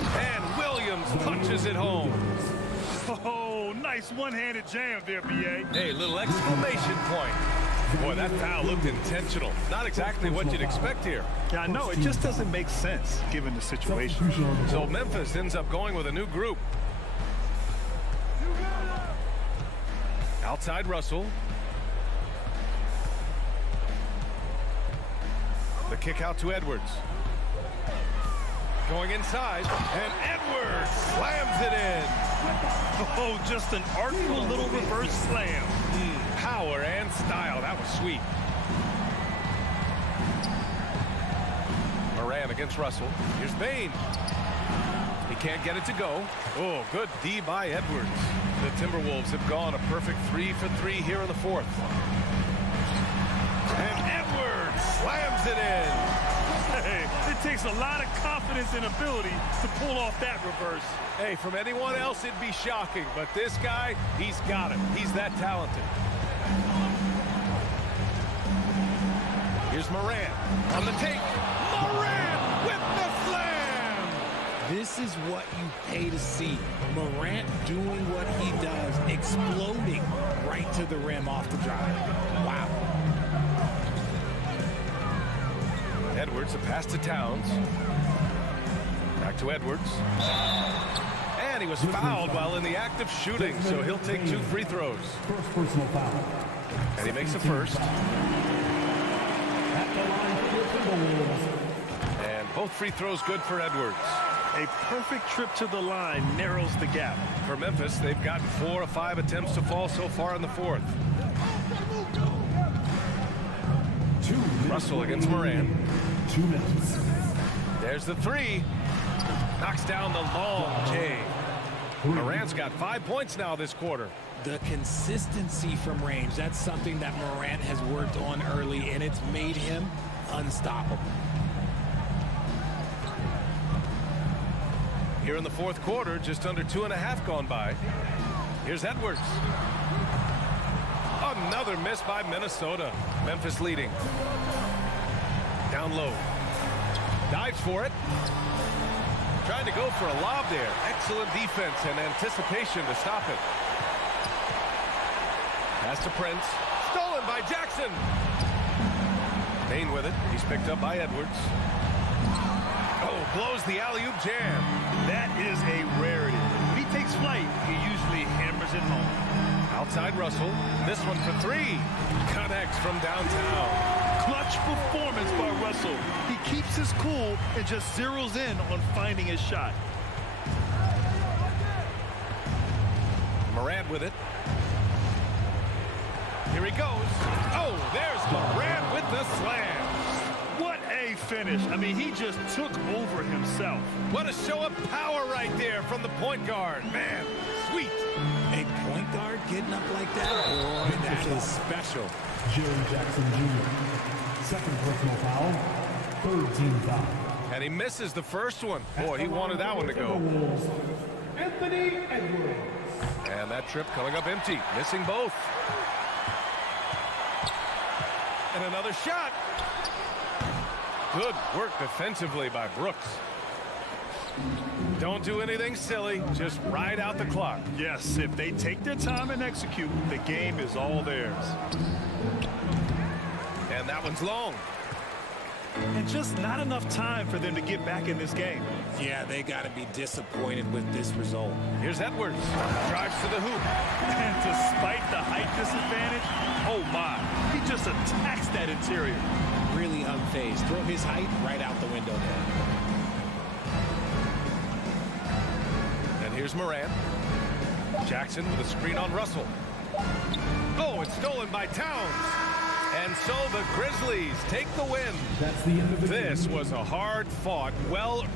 And Williams punches it home. Oh, nice one-handed jam there, B.A. Hey, little exclamation point. Boy, that foul looked intentional. Not exactly what you'd expect here. Yeah, I know. It just doesn't make sense given the situation. So Memphis ends up going with a new group. Outside Russell. The kick out to Edwards. Going inside, and Edwards slams it in. Oh, just an artful little reverse slam. Power and style. That was sweet. Moran against Russell. Here's Bain. He can't get it to go. Oh, good D by Edwards. The Timberwolves have gone a perfect 3 for 3 here in the fourth. And Edwards slams it in. Hey, it takes a lot of confidence and ability to pull off that reverse. Hey, from anyone else, it'd be shocking. But this guy, he's got it. He's that talented. Here's Moran on the take. Moran with the slam! This is what you pay to see. Morant doing what he does, exploding right to the rim off the drive. Wow. Edwards, a pass to Towns. Back to Edwards. And he was fouled while in the act of shooting, so he'll take 2 free throws. First personal foul. And he makes the first. At the line for the Timberwolves. And both free throws good for Edwards. A perfect trip to the line narrows the gap. For Memphis, they've gotten 4 of 5 attempts to fall so far in the fourth. Russell against Moran. 2 minutes. There's the 3. Knocks down the long J. Moran's got 5 points now this quarter. The consistency from range, that's something that Morant has worked on early, and it's made him unstoppable. Here in the fourth quarter, just under 2.5 gone by. Here's Edwards. Another miss by Minnesota. Memphis leading. Down low. Dives for it. Trying to go for a lob there. Excellent defense and anticipation to stop it. Pass to Prince. Stolen by Jackson. Bain with it. He's picked up by Edwards. Oh, blows the alley-oop jam. That is a rarity. When he takes flight, he usually hammers it home. Outside Russell. This one for 3. Connects from downtown. Clutch performance by Russell. He keeps his cool and just zeroes in on finding his shot. Morant with it. Here he goes. Oh, there's Morant with the slam. What a great finish. I mean, he just took over himself. What a show of power right there from the point guard. Man, sweet. A point guard getting up like that? Boy, that is special. Jerry Jackson Jr. Second personal foul. Third team foul. And he misses the first one. Boy, he wanted that one to go. Anthony Edwards. And that trip coming up empty, missing both. And another shot. Good work defensively by Brooks. Don't do anything silly, just ride out the clock. Yes, if they take their time and execute, the game is all theirs. And that one's long. And just not enough time for them to get back in this game. Yeah, they got to be disappointed with this result. Here's Edwards. Drives to the hoop. And despite the height disadvantage, oh my, he just attacks that interior. Really unfazed. Throw his height right out the window there. And here's Morant. Jackson with a screen on Russell. Oh, it's stolen by Towns. And so the Grizzlies take the win. That's the end of the This was a hard-fought, well...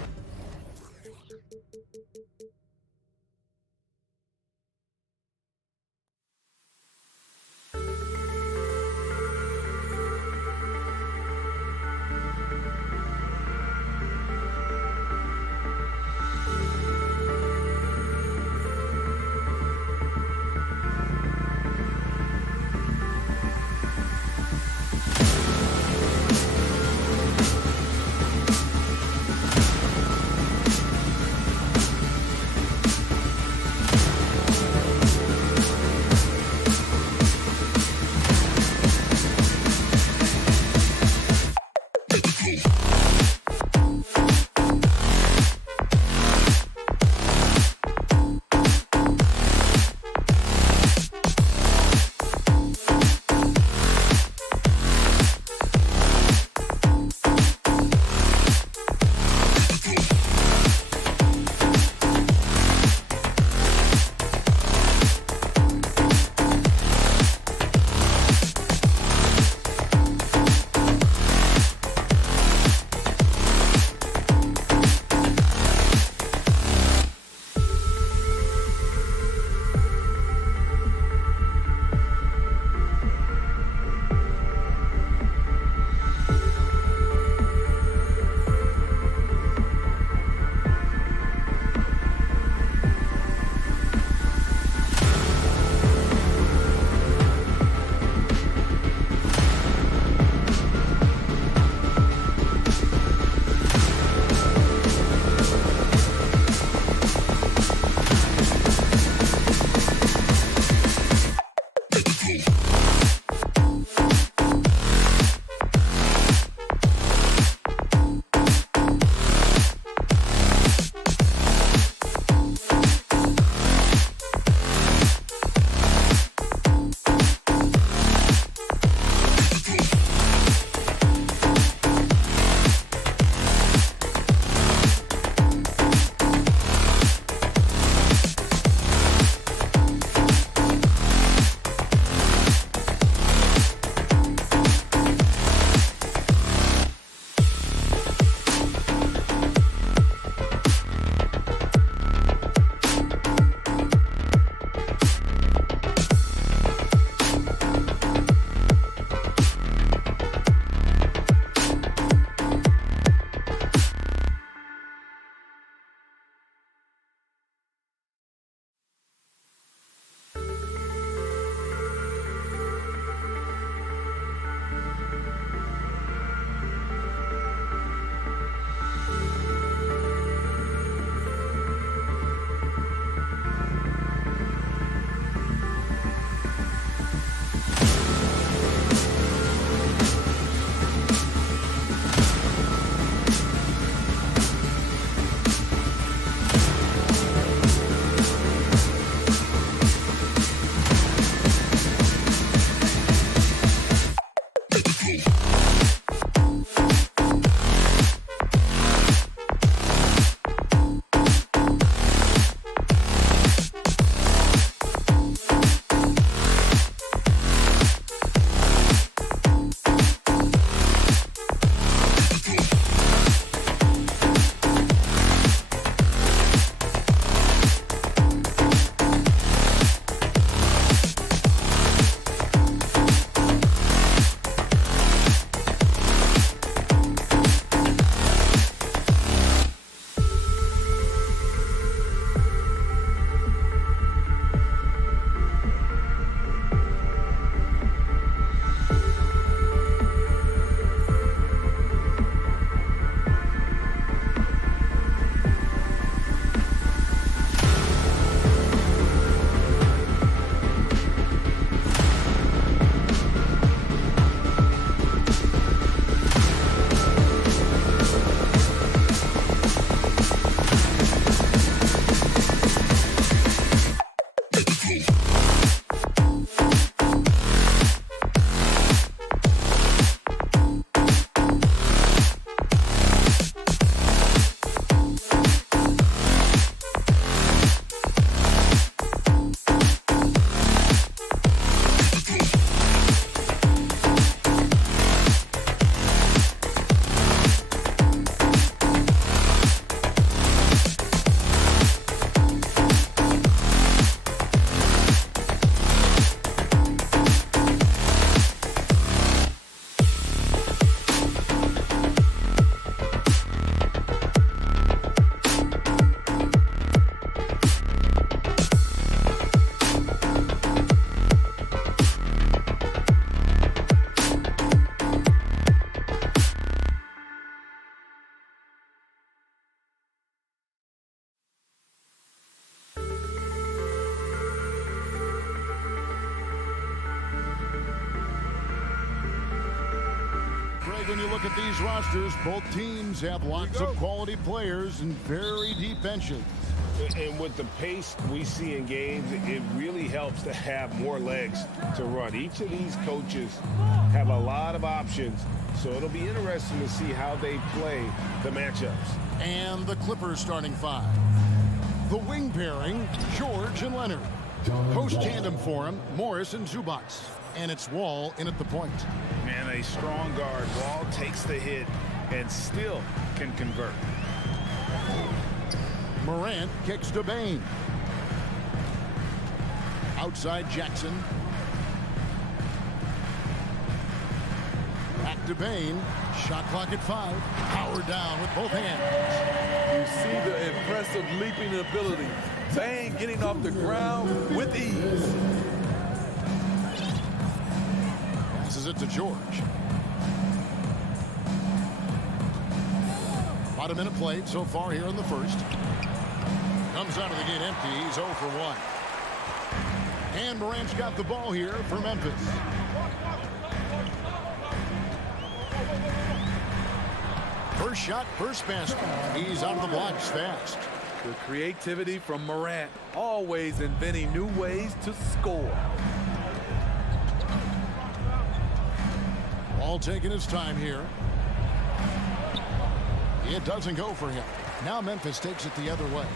Greg, when you look at these rosters, both teams have lots of quality players and very deep benches. And with the pace we see in games, it really helps to have more legs to run. Each of these coaches have a lot of options, so it'll be interesting to see how they play the matchups. And the Clippers starting five. The wing pairing, George and Leonard. Post tandem for him, Morris and Zubac. And it's Wall in at the point. Man, a strong guard. Wall takes the hit and still can convert. Morant kicks to Bain. Outside Jackson. Back to Bain. Shot clock at 5. Howard down with both hands. You see the impressive leaping ability. Bain getting off the ground with ease. Passes it to George. About a minute played so far here in the first. Comes out of the gate empty. He's 0 for 1. And Morant's got the ball here for Memphis. First shot, first basket. He's out of the blocks fast. The creativity from Morant, always inventing new ways to score. Ball taking his time here. It doesn't go for him. Now Memphis takes it the other way.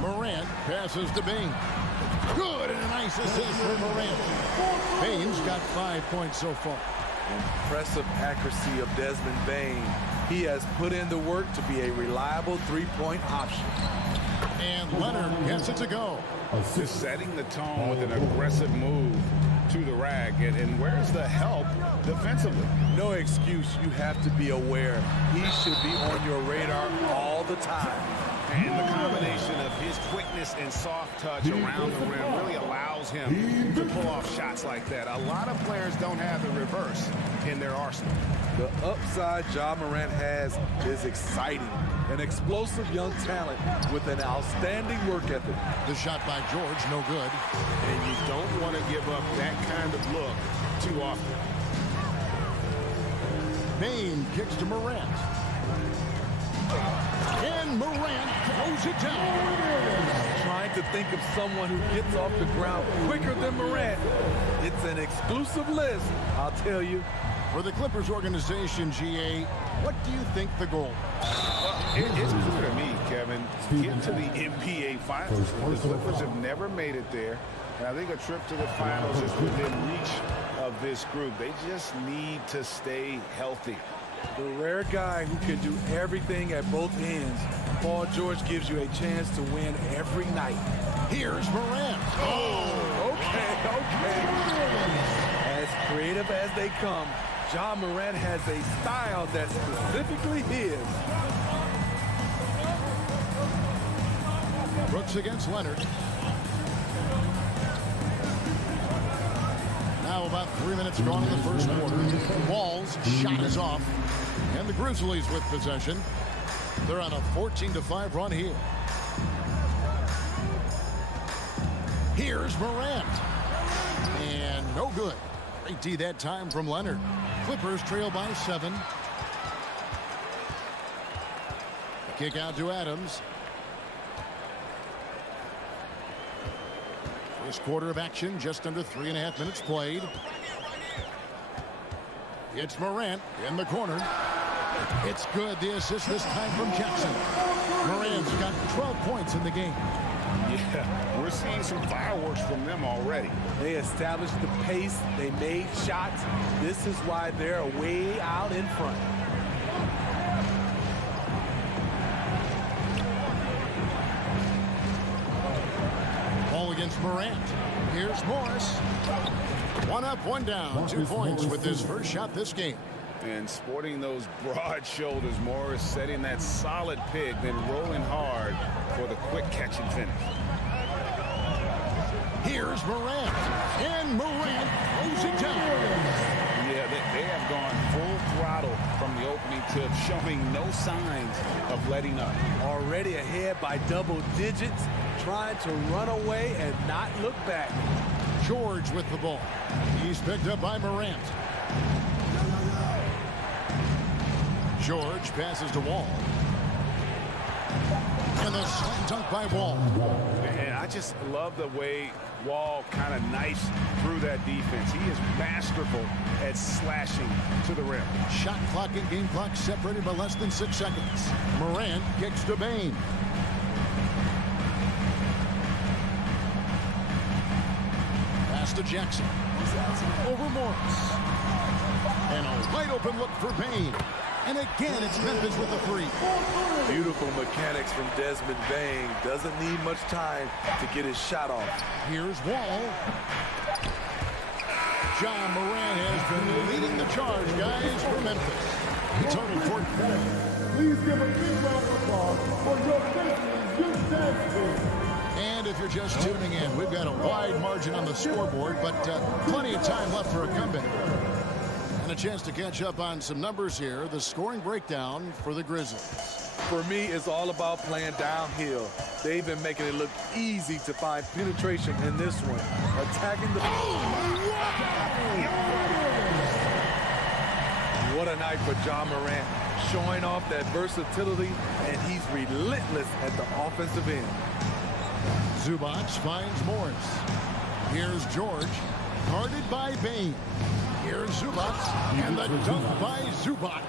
Morant passes to Bain. Good, and a nice assist for Morant. Bain's got 5 points so far. Impressive accuracy of Desmond Bain. He has put in the work to be a reliable three-point option. And Leonard gets it to go. Just setting the tone with an aggressive move to the rack. And where's the help defensively? No excuse. You have to be aware. He should be on your radar all the time. And the combination of his quickness and soft touch around the rim really allows him to pull off shots like that. A lot of players don't have the reverse in their arsenal. The upside Ja Morant has is exciting. An explosive young talent with an outstanding work ethic. The shot by George, no good. And you don't want to give up that kind of look too often. Bain kicks to Morant. And Morant throws it down. Trying to think of someone who gets off the ground quicker than Morant. It's an exclusive list, I'll tell you. For the Clippers organization, GA, what do you think the goal? It's clear to me, Kevin. Get to the NBA Finals. The Clippers have never made it there. And I think a trip to the Finals is within reach of this group. They just need to stay healthy. The rare guy who can do everything at both ends. Paul George gives you a chance to win every night. Here's Morant. Oh, okay. As creative as they come, Ja Morant has a style that's specifically his. Brooks against Leonard. Now about 3 minutes gone in the first quarter. Wall's shot is off. And the Grizzlies with possession. They're on a 14-5 run here. Here's Morant. And no good. Great D that time from Leonard. Clippers trail by 7. The kick out to Adams. First quarter of action, just under 3.5 minutes played. It's Morant in the corner. It's good. The assist this time from Jackson. Morant's got 12 points in the game. Yeah, we're seeing some fireworks from them already. They established the pace. They made shots. This is why they're way out in front. Ball against Morant. Here's Morris. 1 up, 1 down. 2 points with his first shot this game. And sporting those broad shoulders, Morris setting that solid pick, then rolling hard for the quick catch and finish. Here's Morant. And Morant throws it down. Yeah, they have gone full throttle from the opening tip, showing no signs of letting up. Already ahead by double digits, trying to run away and not look back. George with the ball. He's picked up by Morant. George passes to Wall. And the slam dunk by Wall. And I just love the way Wall kind of knifes through that defense. He is masterful at slashing to the rim. Shot clock and game clock separated by less than 6 seconds. Morant kicks to Bane. Pass to Jackson. Over Morris. And a wide open look for Bane. And again, it's Memphis with a three. Beautiful mechanics from Desmond Bane. Doesn't need much time to get his shot off. Here's Wall. John Morant has been leading the charge, guys, for Memphis. Total 14. Please give a big round of applause for your Grizzlies youth dance team. And if you're just tuning in, we've got a wide margin on the scoreboard, but plenty of time left for a comeback. And a chance to catch up on some numbers here. The scoring breakdown for the Grizzlies. For me, it's all about playing downhill. They've been making it look easy to find penetration in this one. Attacking the... What a night for John Morant. Showing off that versatility, and he's relentless at the offensive end. Zubac finds Morris. Here's George, guarded by Bane. Here's Zubac, and the dunk by Zubac.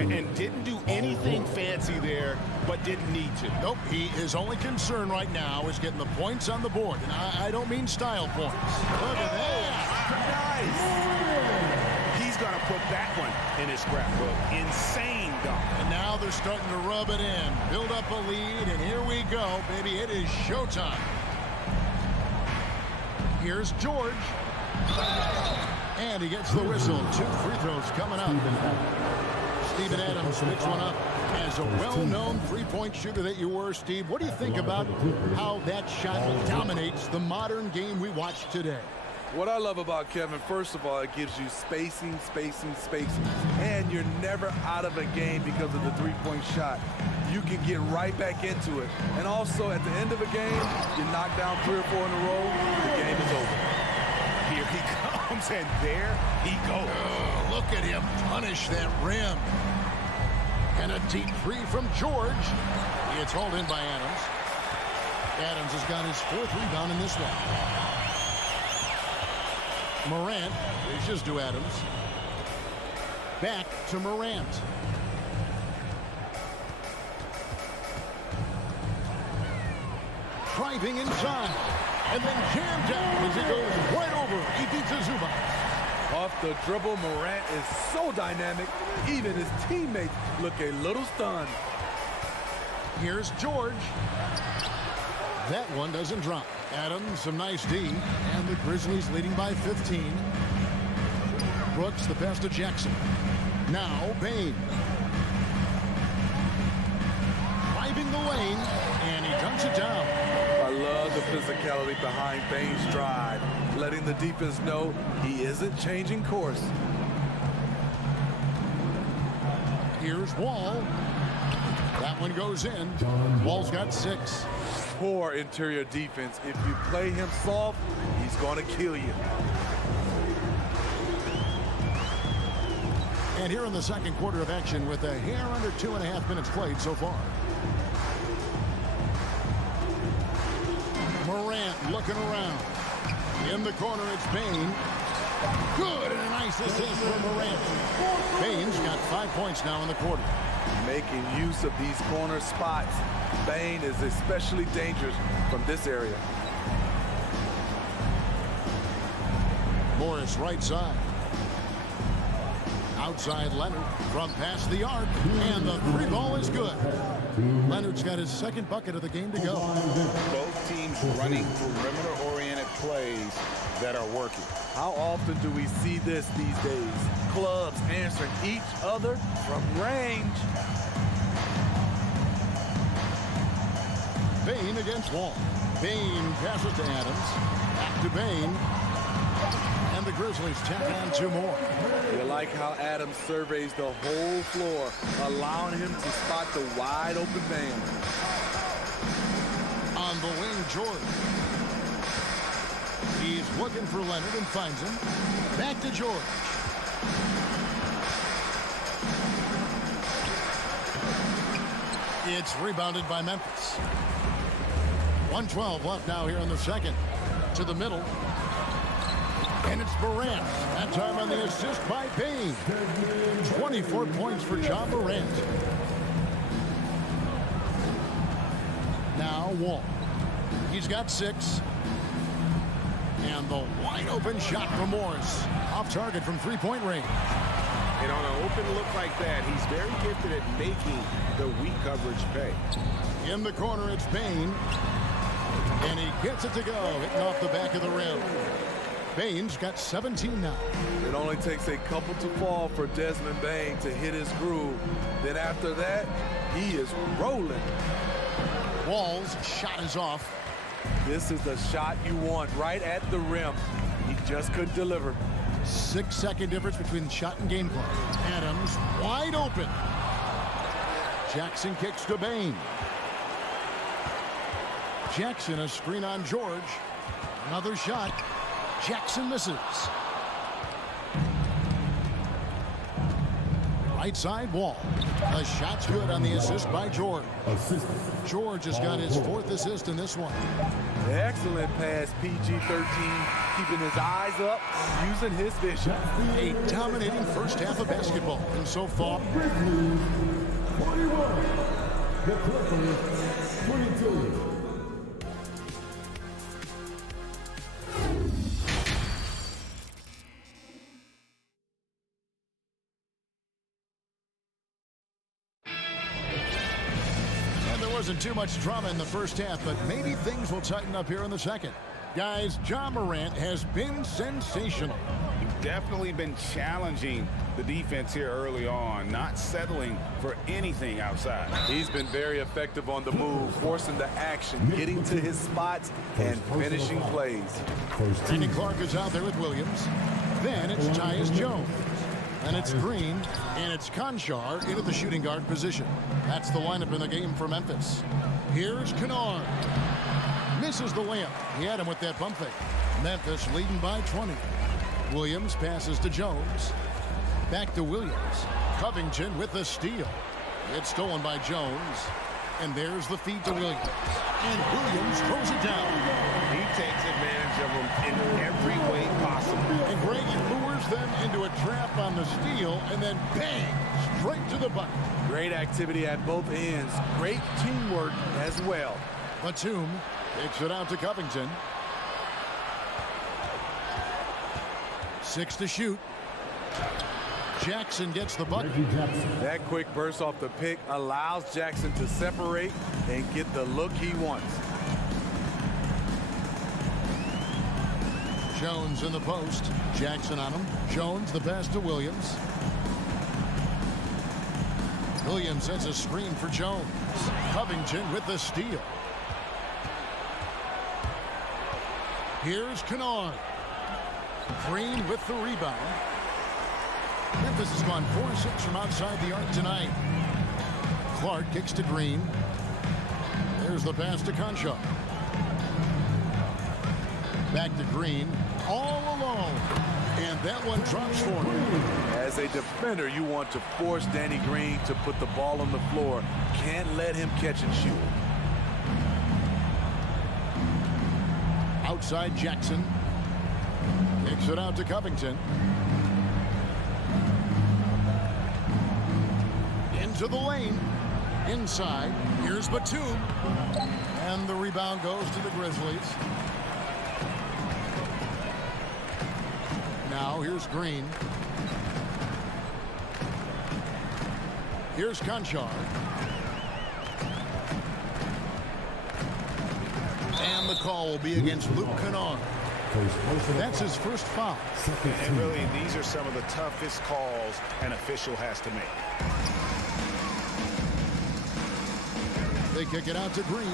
And didn't do anything fancy there, but didn't need to. Nope, his only concern right now is getting the points on the board. And I don't mean style points. Look at that. Nice. He's going to put that one in his scrapbook. Insane dunk. And now they're starting to rub it in. Build up a lead, and here we go, baby. It is showtime. Here's George. And he gets the whistle. 2 free throws coming up. Steven Adams picks one up. As a well-known three-point shooter that you were, Steve, what do you think about how that shot dominates the modern game we watch today? What I love about Kevin, first of all, it gives you spacing. And you're never out of a game because of the three-point shot. You can get right back into it. And also, at the end of a game, you knock down 3 or 4 in a row, the game is over. Here he comes, and there he goes. Oh, look at him punish that rim. And a deep three from George. It's hauled in by Adams. Adams has got his 4th rebound in this one. Morant dishes to Adams. Back to Morant. Driving inside. And then jammed down as he goes right over. He beats a Zubac. Off the dribble, Morant is so dynamic, even his teammates look a little stunned. Here's George. That one doesn't drop. Adams, some nice D, and the Grizzlies leading by 15. Brooks, the pass to Jackson. Now, Bane. Driving the lane, and he dunks it down. I love the physicality behind Bane's drive, letting the defense know he isn't changing course. Here's Wall. That one goes in. Wall's got 6. Poor interior defense. If you play him soft, he's going to kill you. And here in the second quarter of action with a hair under 2.5 minutes played so far. Morant looking around. In the corner, it's Bane. Good, and a nice assist from Morant. Bane's got 5 points now in the quarter. Making use of these corner spots. Bane is especially dangerous from this area. Morris right side. Outside Leonard from past the arc, and the 3 ball is good. Leonard's got his 2nd bucket of the game to go. Both teams running perimeter-oriented plays that are working. How often do we see this these days? Clubs answering each other from range. Bane against Wall. Bane passes to Adams. Back to Bane. And the Grizzlies tack on 2 more. You like how Adams surveys the whole floor, allowing him to spot the wide open man. On the wing, George. He's looking for Leonard and finds him. Back to George. It's rebounded by Memphis. 1:12 left now here in the second. To the middle. And it's Morant. That time on the assist by Payne. 24 points for John Morant. Now Wall. He's got 6. And the wide open shot from Morris. Off target from three-point range. And on an open look like that, he's very gifted at making the weak coverage pay. In the corner, it's Payne. And he gets it to go, hitting off the back of the rim. Bane's got 17 now. It only takes a couple to fall for Desmond Bane to hit his groove. Then after that, he is rolling. Wall's shot is off. This is the shot you want right at the rim. He just couldn't deliver. 6-second difference between shot and game clock. Adams wide open. Jackson kicks to Bane. Jackson a screen on George. Another shot. Jackson misses. Right side Wall. The shot's good on the assist by George. George has got his 4th assist in this one. Excellent pass, PG-13, keeping his eyes up, using his vision. A dominating first half of basketball. And so far, 21. The Clippers, 22. Wasn't too much drama in the first half, but maybe things will tighten up here in the second. Guys, John Morant has been sensational. He's definitely been challenging the defense here early on, not settling for anything outside. He's been very effective on the move, forcing the action, getting to his spots, and finishing plays. Brandon Clark is out there with Williams. Then it's Tyus Jones. And it's Green, and it's Conchar into the shooting guard position. That's the lineup in the game for Memphis. Here's Kennard. Misses the layup. He had him with that bump fake. Memphis leading by 20. Williams passes to Jones. Back to Williams. Covington with the steal. It's stolen by Jones. And there's the feed to Williams. And Williams throws it down. He takes advantage of them in every way possible. And Greg lures them into a trap on the steal, and then bang, straight to the bucket. Great activity at both ends. Great teamwork as well. Batum kicks it out to Covington. 6 to shoot. Jackson gets the bucket. That quick burst off the pick allows Jackson to separate and get the look he wants. Jones in the post. Jackson on him. Jones the pass to Williams. Williams sends a screen for Jones. Covington with the steal. Here's Kennard. Green with the rebound. Memphis has gone 4-6 from outside the arc tonight. Clark kicks to Green. There's the pass to Conchar. Back to Green. All alone. And that one drops for him. As a defender, you want to force Danny Green to put the ball on the floor. Can't let him catch and shoot. Outside Jackson. Kicks it out to Covington. Into the lane. Inside. Here's Batum. And the rebound goes to the Grizzlies. Now here's Green. Here's Conchar. And the call will be against Luke Kennard. That's his first foul. And really, these are some of the toughest calls an official has to make. They kick it out to Green.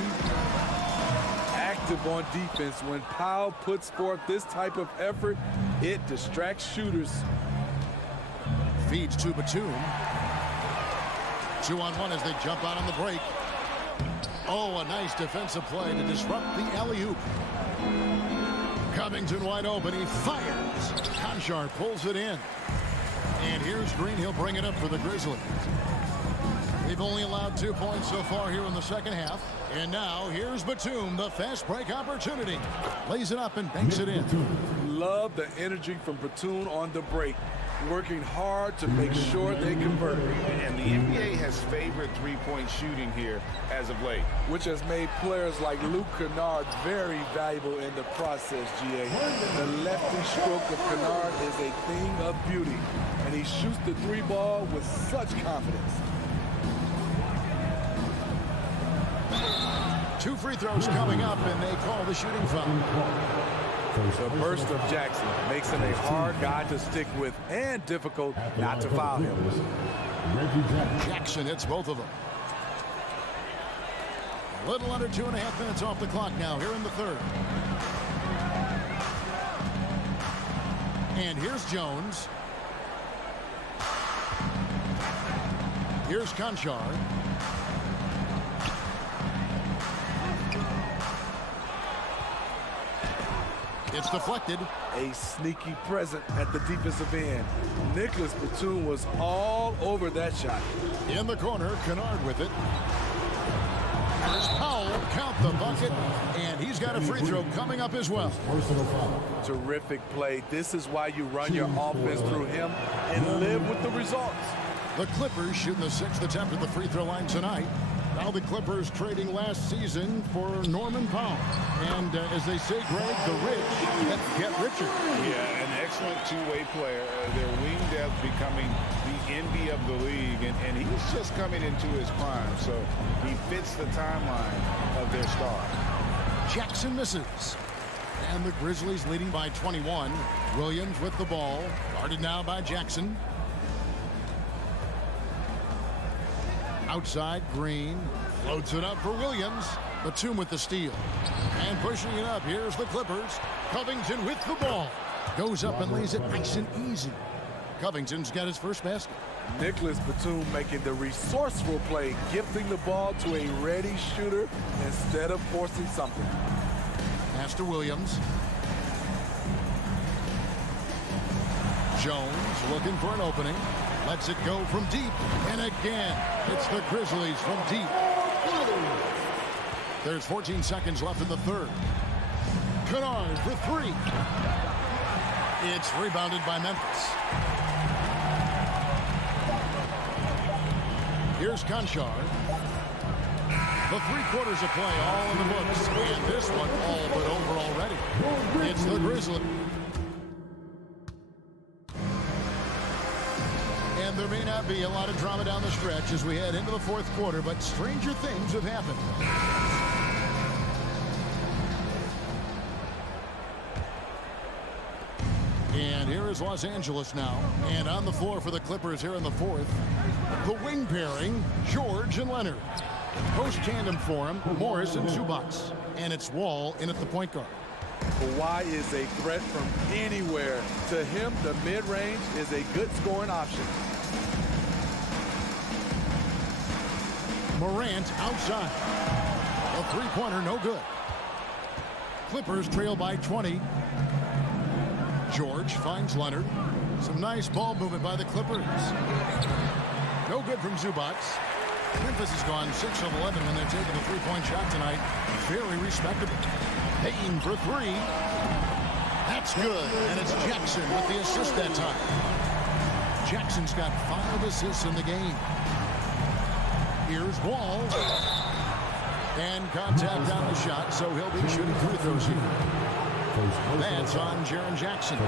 Active on defense. When Powell puts forth this type of effort, it distracts shooters. Feeds to Batum. 2-on-1 as they jump out on the break. Oh, a nice defensive play to disrupt the alley-oop. Covington wide open. He fires. Conchar pulls it in. And here's Green. He'll bring it up for the Grizzlies. They've only allowed 2 points so far here in the second half. And now here's Batum, the fast break opportunity. Lays it up and banks it in. Love the energy from Batum on the break. Working hard to make sure they convert. And the NBA has favored three-point shooting here as of late, which has made players like Luke Kennard very valuable in the process, GA. The lefty stroke of Kennard is a thing of beauty, and he shoots the three ball with such confidence. 2 free throws coming up, and they call the shooting foul. The burst of Jackson makes him a hard guy to stick with and difficult not to foul him. Jackson hits both of them. A little under 2.5 minutes off the clock now here in the third. And here's Jones. Here's Conchar. It's deflected. A sneaky present at the defensive end. Nicholas Batum was all over that shot. In the corner, Kennard with it. There's Powell, count the bucket, and he's got a free throw coming up as well. Terrific play. This is why you run your offense through him and live with the results. The Clippers shooting the 6th attempt at the free throw line tonight. Now the Clippers trading last season for Norman Powell. And as they say, Greg, the rich get richer. Yeah, an excellent two-way player. Their wing depth becoming the envy of the league. And he's just coming into his prime. So he fits the timeline of their star. Jackson misses. And the Grizzlies leading by 21. Williams with the ball. Guarded now by Jackson. Outside, Green floats it up for Williams. Batum with the steal. And pushing it up, here's the Clippers. Covington with the ball. Goes up and lays it nice and easy. Covington's got his first basket. Nicholas Batum making the resourceful play, gifting the ball to a ready shooter instead of forcing something. Pass to Williams. Jones looking for an opening. Lets it go from deep. And again, it's the Grizzlies from deep. There's 14 seconds left in the third. Kennard for three. It's rebounded by Memphis. Here's Conchar. The 3 quarters of play all in the books. And this one all but over already. It's the Grizzlies. And there may not be a lot of drama down the stretch as we head into the fourth quarter, but stranger things have happened. And here is Los Angeles now. And on the floor for the Clippers here in the fourth. The wing pairing, George and Leonard. Post tandem for him, Morris and Zubac. And it's Wall in at the point guard. Kawhi is a threat from anywhere. To him, the mid-range is a good scoring option. Morant outside. A three-pointer, no good. Clippers trail by 20. George finds Leonard. Some nice ball movement by the Clippers. No good from Zubac. Memphis has gone 6 of 11 when they're taking the three-point shot tonight. Very respectable. Payton for three. That's good. And it's Jackson with the assist that time. Jackson's got 5 assists in the game. Here's Wall. And contact on the shot, so he'll be shooting free throws here. That's on Jaren Jackson.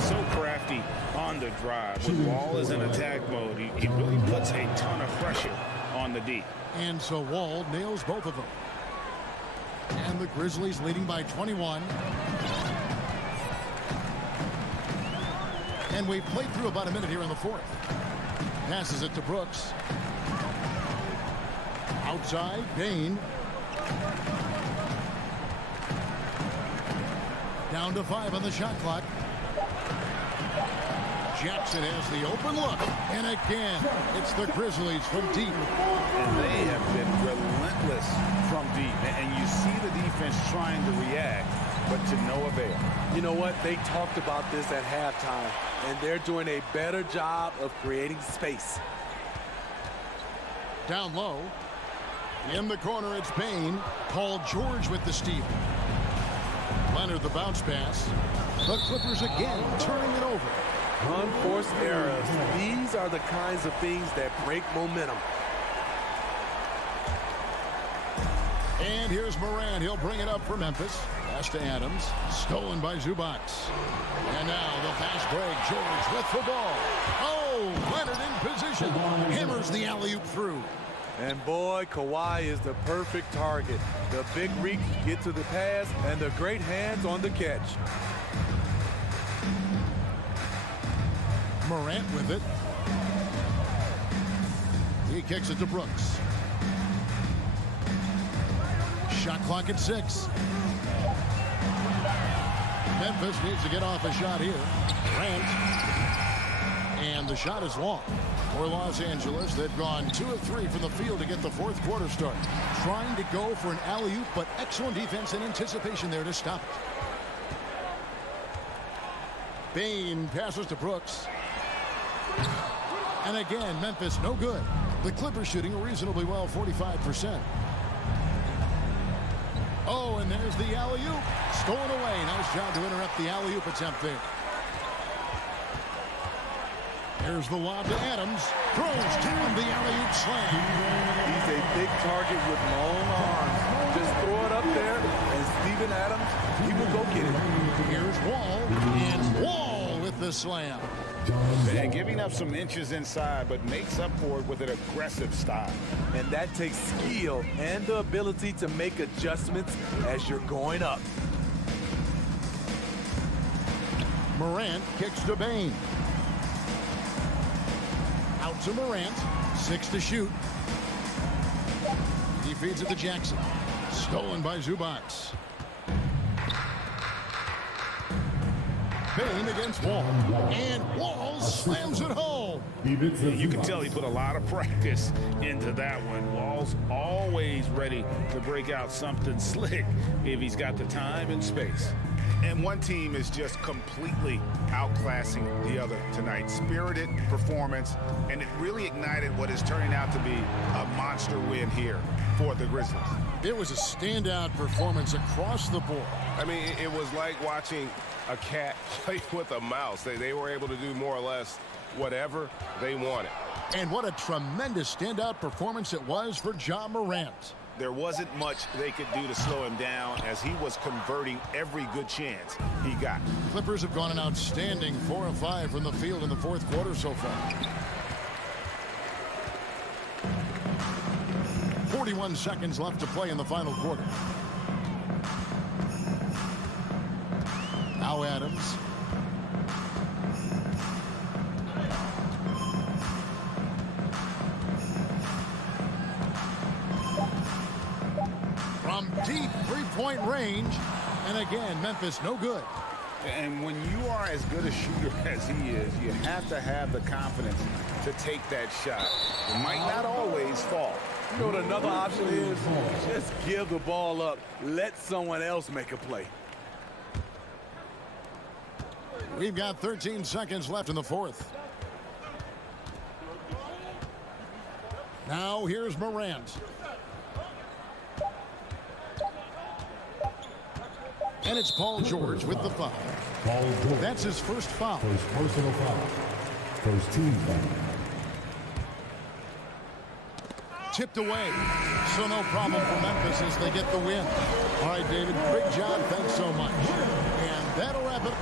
So crafty on the drive. When Wall is in attack mode, he really puts a ton of pressure on the D. And so Wall nails both of them. And the Grizzlies leading by 21. And we've played through about a minute here in the fourth. Passes it to Brooks. Outside, Payne. Down to 5 on the shot clock. Jackson has the open look. And again, it's the Grizzlies from deep. And they have been relentless from deep. And you see the defense trying to react. but to no avail. You know what? They talked about this at halftime, and they're doing a better job of creating space. Down low. In the corner, it's Bain. Paul George with the steal. Leonard the bounce pass. The Clippers again turning it over. Unforced errors. These are the kinds of things that break momentum. And here's Morant. He'll bring it up for Memphis. Pass to Adams. Stolen by Zubac. And now the fast break. George with the ball. Oh, Leonard in position. Hammers the alley-oop through. And boy, Kawhi is the perfect target. The big reach get to the pass and the great hands on the catch. Morant with it. He kicks it to Brooks. Shot clock at 6. Memphis needs to get off a shot here. Grant. And the shot is long. For Los Angeles, they've gone 2 of 3 from the field to get the fourth quarter start. Trying to go for an alley-oop, but excellent defense and anticipation there to stop it. Bain passes to Brooks. And again, Memphis no good. The Clippers shooting reasonably well, 45%. Oh, and there's the alley-oop. Stolen away. Nice job to interrupt the alley-oop attempt there. There's the lob to Adams. Throws down the alley-oop slam. He's a big target with long arms. Just throw it up there, and Steven Adams, he will go get it. Here's Wall, and Wall with the slam. And giving up some inches inside, but makes up for it with an aggressive style. And that takes skill and the ability to make adjustments as you're going up. Morant kicks to Bain. Out to Morant. 6 to shoot. He feeds it to Jackson. Stolen by Zubac. Bain against Wall. And Wall slams it home. You can tell he put a lot of practice into that one. Wall's always ready to break out something slick if he's got the time and space. And one team is just completely outclassing the other tonight. Spirited performance, and it really ignited what is turning out to be a monster win here for the Grizzlies. It was a standout performance across the board. I mean, it was like watching a cat play with a mouse. They were able to do more or less whatever they wanted. And what a tremendous standout performance it was for Ja Morant. There wasn't much they could do to slow him down as he was converting every good chance he got. Clippers have gone an outstanding 4 of 5 from the field in the fourth quarter so far. 41 seconds left to play in the final quarter. Now Adams. From deep three-point range. And again, Memphis no good. And when you are as good a shooter as he is, you have to have the confidence to take that shot. It might not always fall. You know what another option is? Just give the ball up. Let someone else make a play. We've got 13 seconds left in the fourth. Now here's Morant. And it's Paul George with the foul. Paul George. That's his first foul. First personal foul. First team foul. Tipped away. So no problem for Memphis as they get the win. All right, David, great job. Thanks so much. And that'll wrap it up.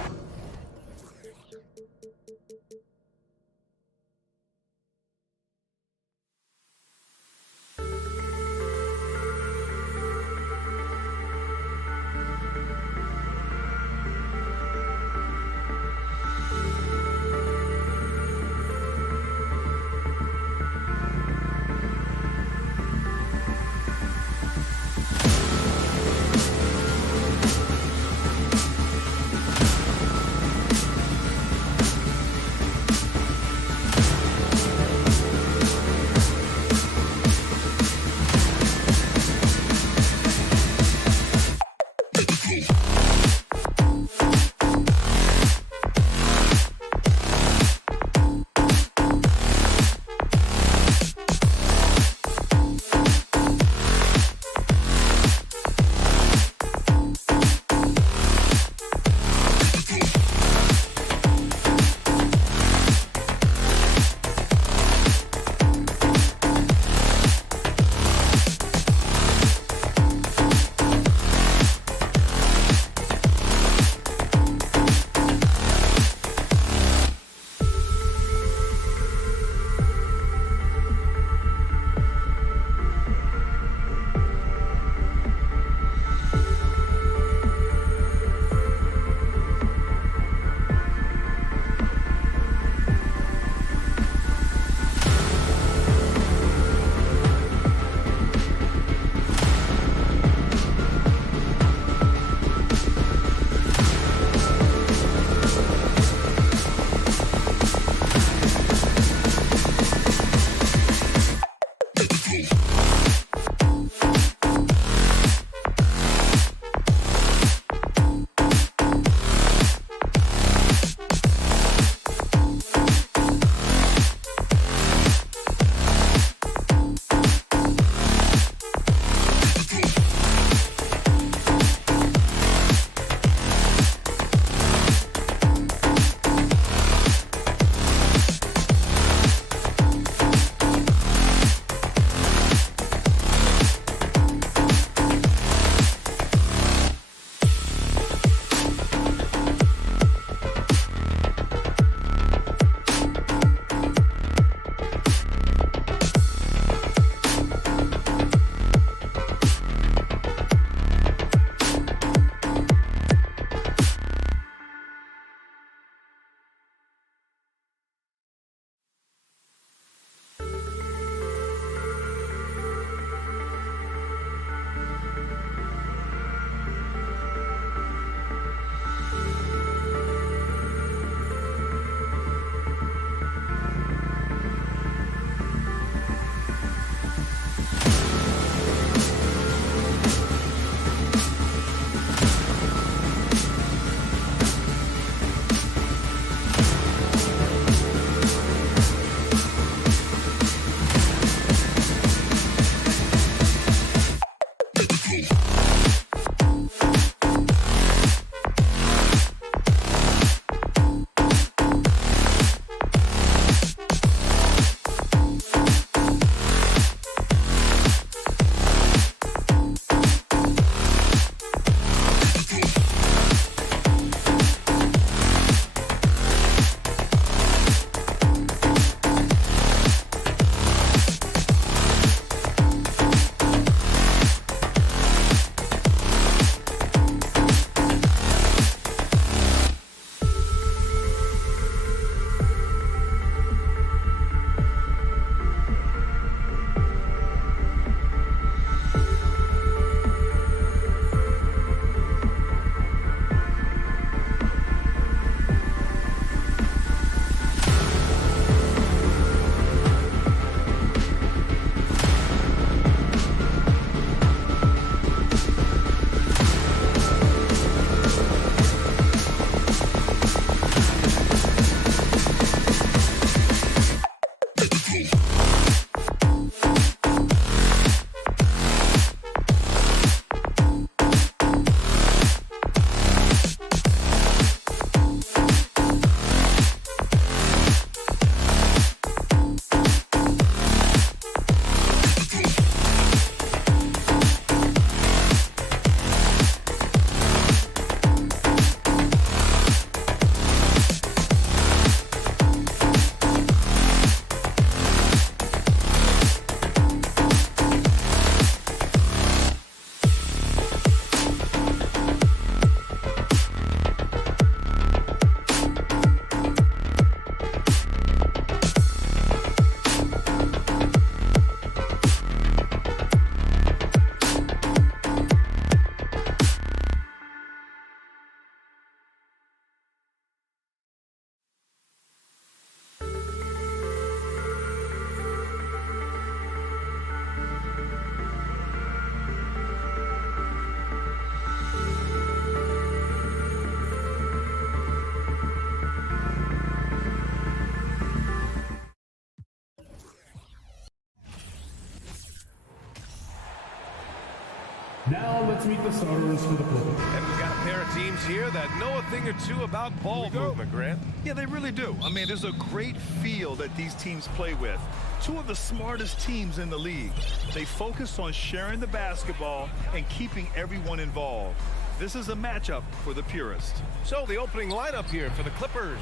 Now let's meet the starters for the Clippers. And we've got a pair of teams here that know a thing or two about ball movement, Grant. Yeah, they really do. I mean, there's a great feel that these teams play with. Two of the smartest teams in the league. They focus on sharing the basketball and keeping everyone involved. This is a matchup for the purist. So the opening lineup here for the Clippers.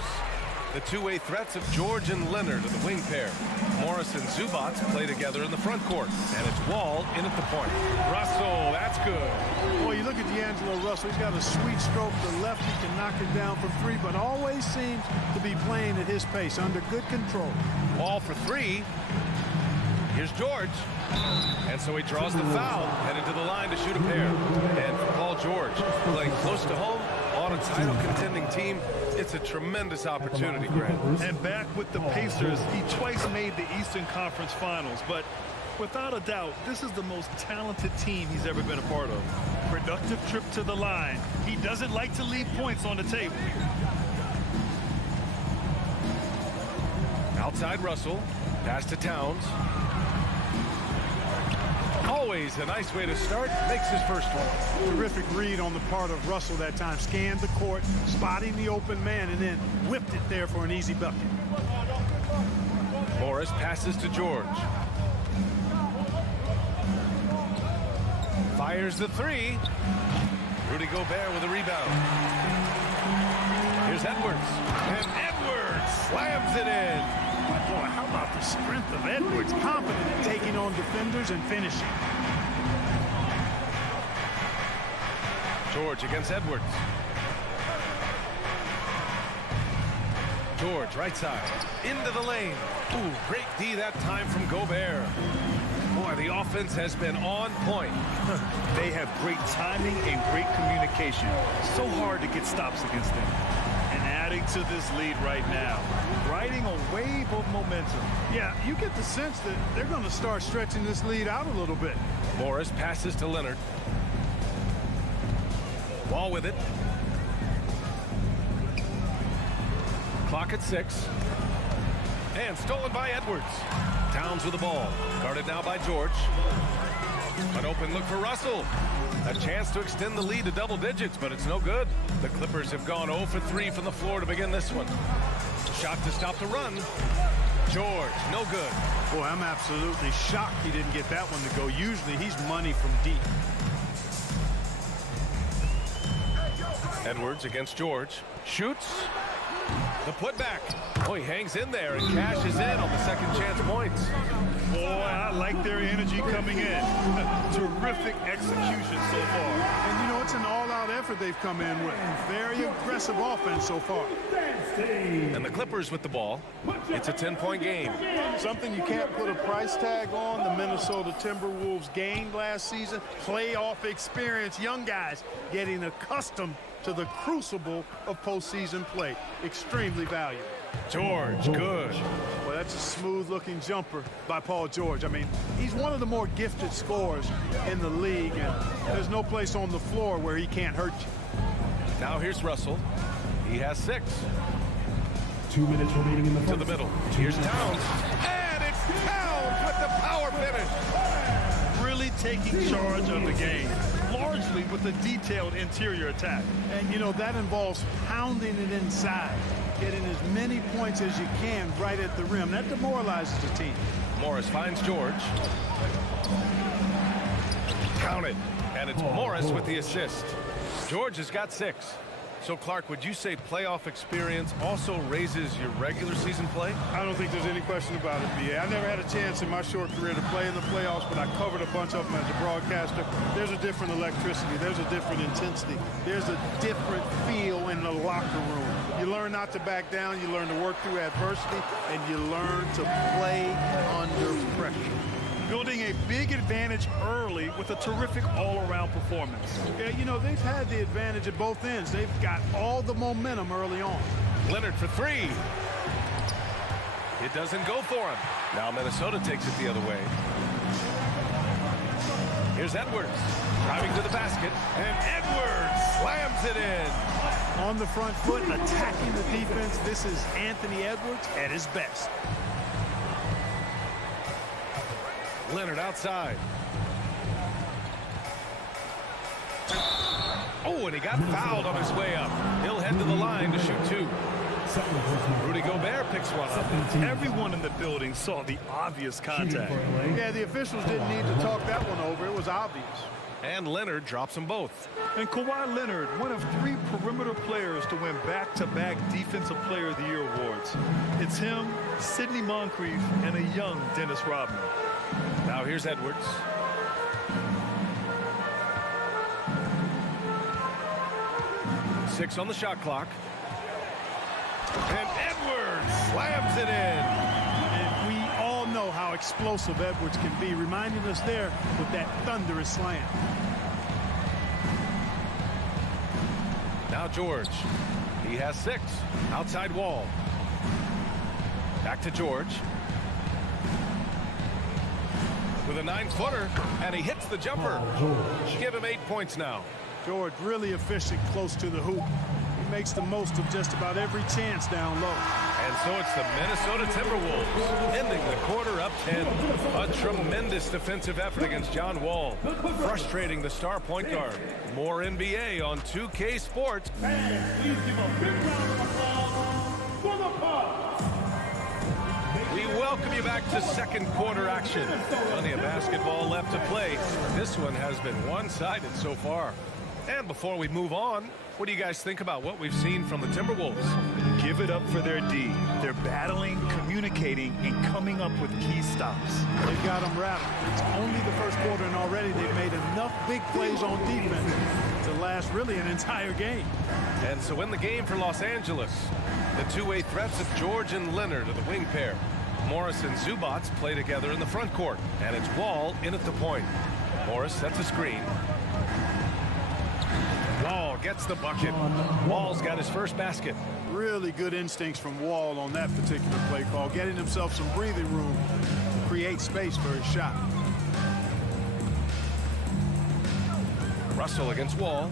The two-way threats of George and Leonard are the wing pair. Morris and Zubac play together in the front court. And it's Wall in at the point. Russell, that's good. Boy, you look at D'Angelo Russell. He's got a sweet stroke to the left. He can knock it down from three, but always seems to be playing at his pace, under good control. Wall for three. Here's George. And so he draws the foul, headed to the line to shoot a pair. And for Paul George, playing close to home on a title contending team, it's a tremendous opportunity, Grant. And back with the Pacers, he twice made the Eastern Conference Finals, but without a doubt, this is the most talented team he's ever been a part of. Productive trip to the line. He doesn't like to leave points on the table. Outside Russell, pass to Towns. Always a nice way to start, makes his first one. Terrific read on the part of Russell that time. Scanned the court, spotting the open man, and then whipped it there for an easy bucket. Morris passes to George. Fires the three. Rudy Gobert with a rebound. Here's Edwards. And Edwards slams it in. Boy, how about the strength of Edwards? Confident in taking on defenders and finishing. George against Edwards. George, right side. Into the lane. Ooh, great D that time from Gobert. Boy, the offense has been on point. They have great timing and great communication. So hard to get stops against them. And adding to this lead right now, riding a wave of momentum. Yeah, you get the sense that they're going to start stretching this lead out a little bit. Morris passes to Leonard. Wall with it. Clock at 6. And stolen by Edwards. Towns with the ball. Guarded now by George. An open look for Russell. A chance to extend the lead to double digits, but it's no good. The Clippers have gone 0 for 3 from the floor to begin this one. Shot to stop the run. George, no good. Boy, I'm absolutely shocked he didn't get that one to go. Usually he's money from deep. Edwards against George. Shoots. The putback. Oh, he hangs in there and cashes in on the second chance points. Boy, I like their energy coming in. Terrific execution so far. And, you know, it's an all-out effort they've come in with. Very aggressive offense so far. And the Clippers with the ball. It's a 10-point game. Something you can't put a price tag on. The Minnesota Timberwolves gained last season. Playoff experience. Young guys getting accustomed to the crucible of postseason play. Extremely valuable. George, good. Well, that's a smooth-looking jumper by Paul George. I mean, he's one of the more gifted scorers in the league, and there's no place on the floor where he can't hurt you. Now here's Russell. He has 6. 2 minutes remaining in the first. To the middle. Here's Towns. And it's Towns with the power finish. Really taking charge of the game, largely with a detailed interior attack. And, you know, that involves pounding it inside, getting as many points as you can right at the rim. That demoralizes the team. Morris finds George. Counted. And it's Morris with the assist. George has got 6. So, Clark, would you say playoff experience also raises your regular season play? I don't think there's any question about it, B.A. I never had a chance in my short career to play in the playoffs, but I covered a bunch of them as a broadcaster. There's a different electricity. There's a different intensity. There's a different feel in the locker room. You learn not to back down. You learn to work through adversity, and you learn to play under pressure. Building a big advantage early with a terrific all-around performance. Yeah, you know, they've had the advantage at both ends. They've got all the momentum early on. Leonard for 3. It doesn't go for him. Now Minnesota takes it the other way. Here's Edwards. Driving to the basket. And Edwards slams it in. On the front foot, attacking the defense. This is Anthony Edwards at his best. Leonard outside. Oh, and he got fouled on his way up. He'll head to the line to shoot 2. Rudy Gobert picks one up. Everyone in the building saw the obvious contact. Yeah, the officials didn't need to talk that one over. It was obvious. And Leonard drops them both. And Kawhi Leonard, one of 3 perimeter players to win back-to-back Defensive Player of the Year awards. It's him, Sidney Moncrief, and a young Dennis Rodman. Now here's Edwards. Six on the shot clock. And Edwards slams it in. And we all know how explosive Edwards can be, reminding us there with that thunderous slam. Now George. He has 6. Outside wall. Back to George. With a 9-footer, and he hits the jumper. Give him 8 points now. George really efficient close to the hoop. He makes the most of just about every chance down low. And so it's the Minnesota Timberwolves ending the quarter up 10. A tremendous defensive effort against John Wall, frustrating the star point guard. More NBA on 2K Sports. Please give a big round of applause for the Bucks. We welcome you back to second quarter action. Plenty of basketball left to play. This one has been one-sided so far. And before we move on, what do you guys think about what we've seen from the Timberwolves? Give it up for their D. They're battling, communicating, and coming up with key stops. They got them rattled. It's only the first quarter, and already they've made enough big plays on defense to last really an entire game. And so in the game for Los Angeles, the two-way threats of George and Leonard are the wing pair. Morris and Zubac play together in the front court, and it's Wall in at the point. Morris sets a screen. Wall gets the bucket. Wall's got his first basket. Really good instincts from Wall on that particular play call, getting himself some breathing room to create space for his shot. Russell against Wall.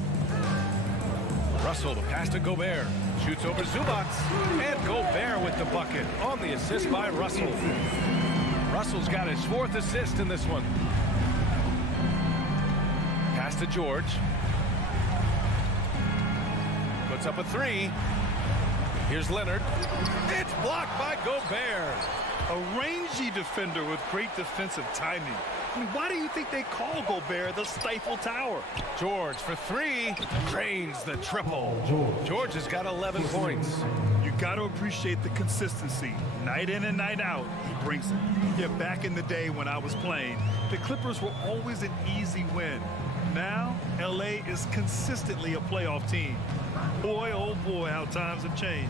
Russell, the pass to Gobert. Shoots over Zubac. And Gobert with the bucket on the assist by Russell. Russell's got his 4th assist in this one. Pass to George. Puts up a 3. Here's Leonard. It's blocked by Gobert. A rangy defender with great defensive timing. I mean, why do you think they call Gobert the Stifle Tower? George for 3. Drains the triple. George has got 11 points. You got to appreciate the consistency. Night in and night out, he brings it. Yeah, back in the day when I was playing, the Clippers were always an easy win. Now, LA is consistently a playoff team. Boy, oh boy, how times have changed.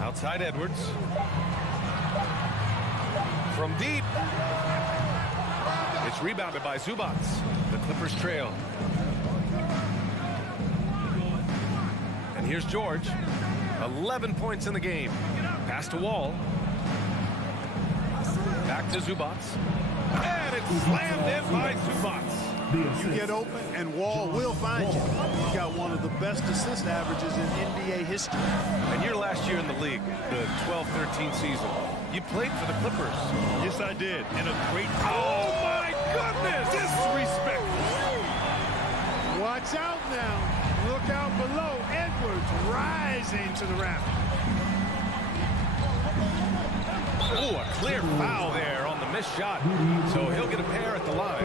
Outside Edwards. From deep. It's rebounded by Zubac. The Clippers trail. And here's George. 11 points in the game. Pass to Wall. Back to Zubac. And it's slammed in by Zubac. You get open, and Wall will find you. He's got one of the best assist averages in NBA history. And your last year in the league, the 12-13 season, you played for the Clippers. Yes, I did. In a great... Oh, my goodness! Disrespectful. Watch out now. Look out below. Edwards rising to the rafters. Oh, a clear foul there on the missed shot. So he'll get a pair at the line.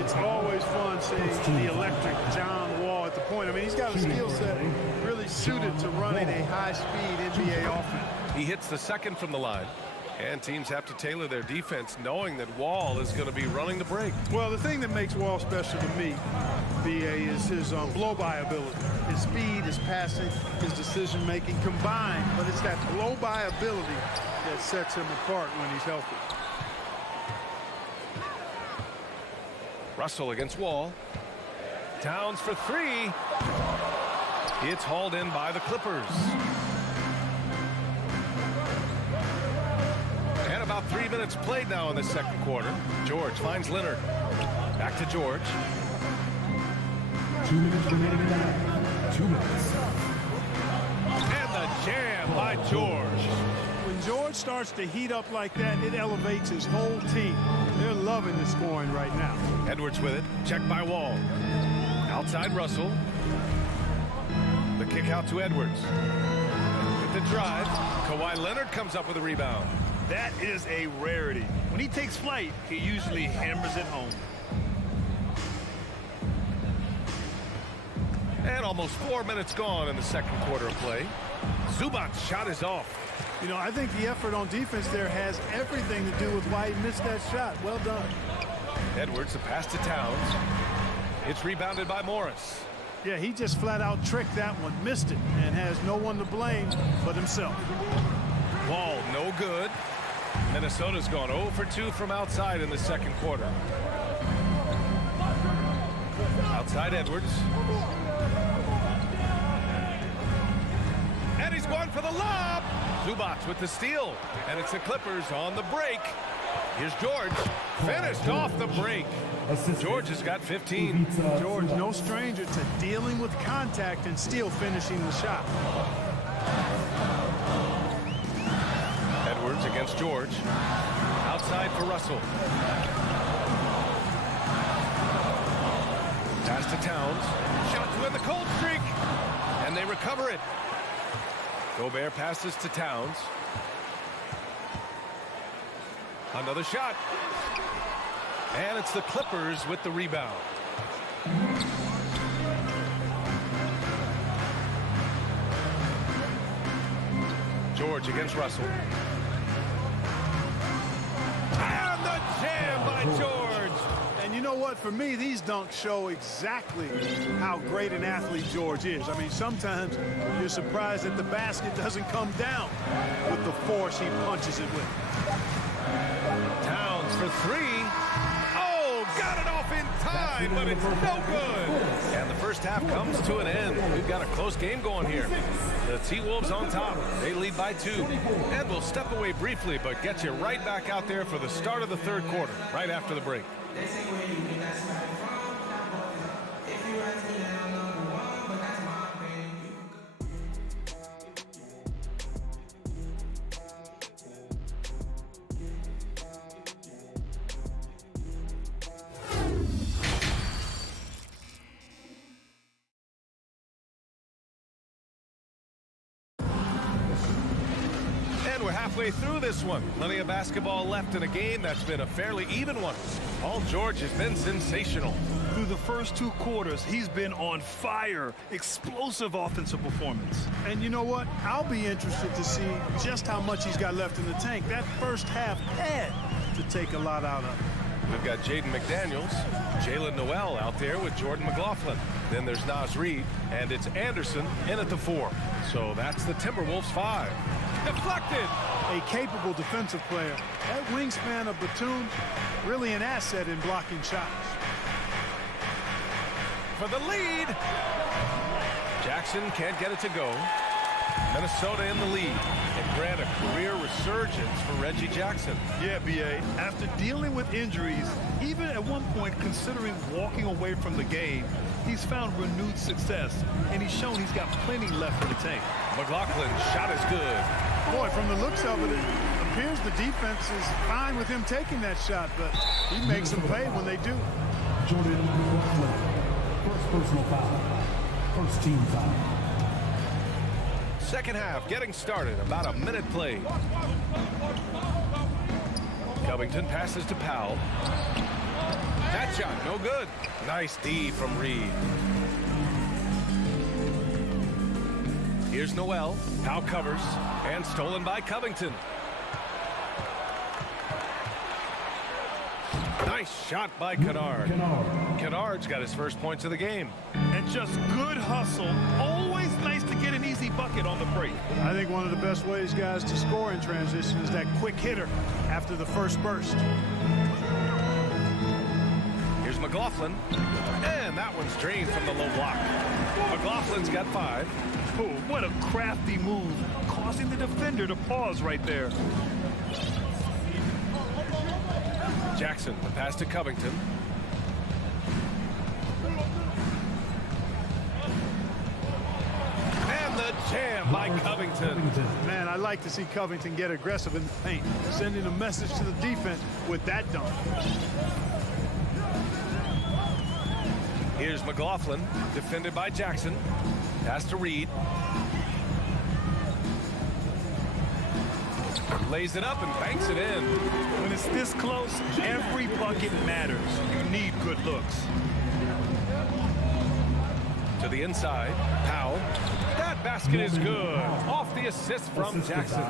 It's always fun seeing the electric John Wall at the point. I mean, he's got a skill set really suited to running a high-speed NBA offense. He hits the second from the line. And teams have to tailor their defense knowing that Wall is going to be running the break. Well, the thing that makes Wall special to me, BA, is his blow-by ability. His speed, his passing, his decision-making combined. But it's that blow-by ability that sets him apart when he's healthy. Russell against Wall. Towns for 3. It's hauled in by the Clippers. And about 3 minutes played now in the second quarter. George finds Leonard. Back to George. 2 minutes remaining in the half. 2 minutes. And the jam by George. When George starts to heat up like that, it elevates his whole team. They're loving the scoring right now. Edwards with it. Checked by Wall. Outside Russell. The kick out to Edwards. With the drive. Kawhi Leonard comes up with a rebound. That is a rarity. When he takes flight, he usually hammers it home. And almost 4 minutes gone in the second quarter of play. Zubac's shot is off. You know, I think the effort on defense there has everything to do with why he missed that shot. Well done. Edwards, the pass to Towns. It's rebounded by Morris. Yeah, he just flat out tricked that one, missed it, and has no one to blame but himself. Wall, no good. Minnesota's gone 0 for 2 from outside in the second quarter. Outside Edwards. And he's going for the lob. Zubac with the steal. And it's the Clippers on the break. Here's George. Finished off the break. George has got 15. George, no stranger to dealing with contact and still finishing the shot. Edwards against George. Outside for Russell. Pass to Towns. Shot to win the cold streak. And they recover it. Gobert passes to Towns. Another shot. And it's the Clippers with the rebound. George against Russell. And the jam by George. And you know what? For me, these dunks show exactly how great an athlete George is. I mean, sometimes you're surprised that the basket doesn't come down with the force he punches it with. Towns for three. Oh, got it off in time, but it's no good. And the first half comes to an end. We've got a close game going here. The T-Wolves on top. They lead by 2. And we'll step away briefly, but get you right back out there for the start of the third quarter, right after the break. We're halfway through this one. Plenty of basketball left in a game that's been a fairly even one. Paul George has been sensational. Through the first 2 quarters, he's been on fire. Explosive offensive performance. And you know what? I'll be interested to see just how much he's got left in the tank. That first half had to take a lot out of it. We've got Jaden McDaniels, Jalen Noel out there with Jordan McLaughlin. Then there's Naz Reid, and it's Anderson in at the 4. So that's the Timberwolves 5. Deflected. A capable defensive player. That wingspan of Batum, really an asset in blocking shots. For the lead. Jackson can't get it to go. Minnesota in the lead. And grant a career resurgence for Reggie Jackson. Yeah, B.A. After dealing with injuries, even at one point considering walking away from the game, he's found renewed success, and he's shown he's got plenty left in the tank. McLaughlin's shot is good. Boy, from the looks of it, it appears the defense is fine with him taking that shot, but he makes them pay when they do. Jordan McLaughlin, first personal foul, first team foul. Second half getting started, about a minute played. Covington passes to Powell. That shot, no good. Nice D from Reed. Here's Noel. Powell covers. And stolen by Covington. Nice shot by Kennard. Kennard's got his first points of the game. And just good hustle. Always nice to get an easy bucket on the break. I think one of the best ways, guys, to score in transition is that quick hitter after the first burst. Here's McLaughlin. And that one's drained from the low block. McLaughlin's got 5. Oh, what a crafty move, causing the defender to pause right there. Jackson, the pass to Covington. And the jam by Covington. Man, I like to see Covington get aggressive in the paint, sending a message to the defense with that dunk. Here's McLaughlin, defended by Jackson. Pass to Reed. Lays it up and banks it in. When it's this close, every bucket matters. You need good looks. To the inside, Powell. That basket is good. Off the assist from Jackson.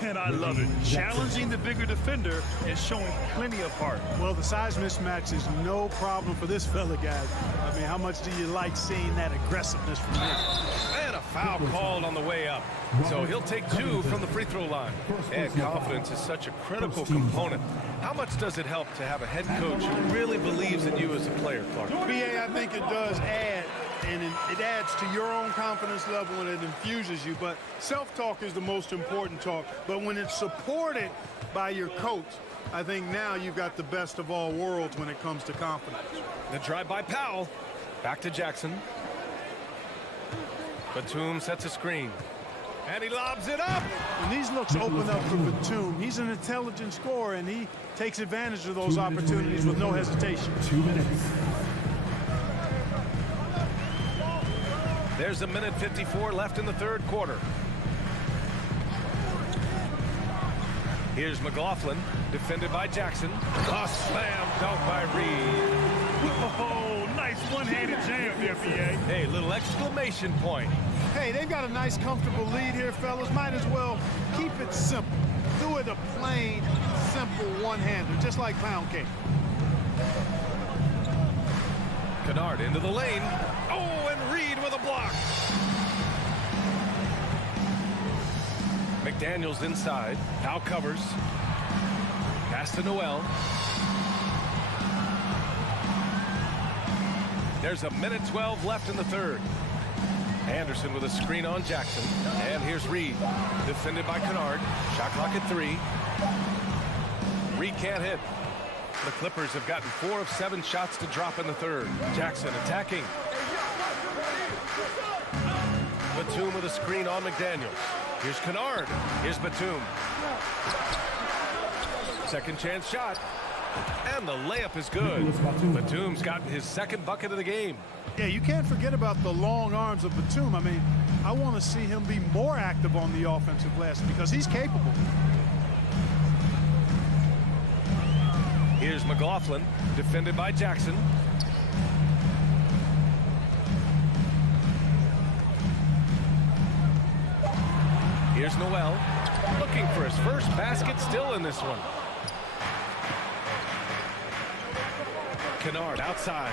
And I love it. Challenging the bigger defender and showing plenty of heart. Well, the size mismatch is no problem for this fella, guys. I mean, how much do you like seeing that aggressiveness from him? And a foul called on the way up. So he'll take 2 from the free throw line. And confidence is such a critical component. How much does it help to have a head coach who really believes in you as a player, Clark? BA, I think it does add, and it adds to your own confidence level and it infuses you. But self-talk is the most important talk. But when it's supported by your coach, I think now you've got the best of all worlds when it comes to confidence. The drive by Powell. Back to Jackson. Batum sets a screen. And he lobs it up. When these looks open up for Batum, he's an intelligent scorer, and he takes advantage of those opportunities with no hesitation. 2 minutes. There's a minute 54 left in the third quarter. Here's McLaughlin, defended by Jackson. A slam dunk by Reed. Oh, nice one-handed jam there, BA. Hey, little exclamation point. Hey, they've got a nice, comfortable lead here, fellas. Might as well keep it simple. Do it a plain, simple one-hander, just like pound cake. Kennard into the lane. Oh, and Reed with a block. McDaniels inside. Powell covers. Pass to Noel. There's a minute 12 left in the third. Anderson with a screen on Jackson. And here's Reed, defended by Kennard. Shot clock at 3. Reed can't hit. The Clippers have gotten 4 of 7 shots to drop in the third. Jackson attacking. Batum with a screen on McDaniels. Here's Kennard. Here's Batum. Second chance shot. And the layup is good. Batum's gotten his second bucket of the game. Yeah, you can't forget about the long arms of Batum. I mean, I want to see him be more active on the offensive glass because he's capable. Here's McLaughlin, defended by Jackson. Here's Noel, looking for his first basket, still in this one. Kennard outside.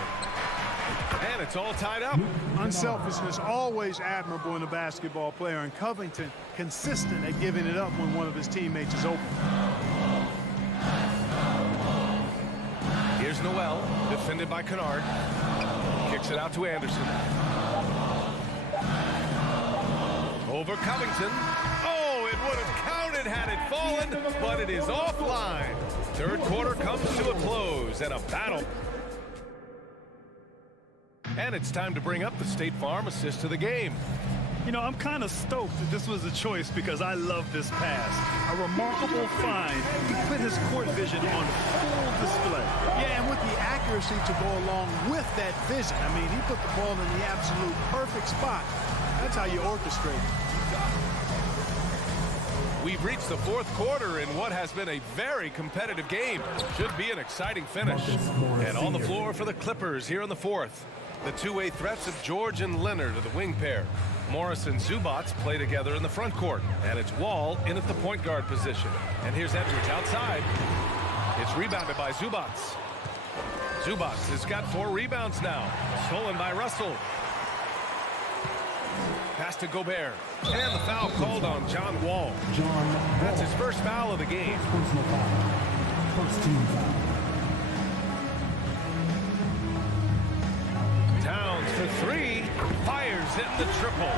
And it's all tied up. Unselfishness always admirable in a basketball player, and Covington consistent at giving it up when one of his teammates is open. Here's Noel, defended by Kennard. Kicks it out to Anderson. Over Covington. Oh, it would have counted had it fallen, but it is offline. Third quarter comes to a close and a battle. And it's time to bring up the State Farm assist to the game. You know, I'm kind of stoked that this was a choice because I love this pass. A remarkable find. He put his court vision on full display. Yeah, and with the accuracy to go along with that vision. I mean, he put the ball in the absolute perfect spot. That's how you orchestrate it. We've reached the fourth quarter in what has been a very competitive game. Should be an exciting finish. And on the floor for the Clippers here in the fourth. The two-way threats of George and Leonard are the wing pair. Morris and Zubats play together in the front court. And it's Wall in at the point guard position. And here's Edwards outside. It's rebounded by Zubats. Zubats has got 4 rebounds now. Stolen by Russell. Pass to Gobert. And the foul called on John Wall. That's his first foul of the game. Personal foul. First team foul. Towns for 3. Fires in the triple.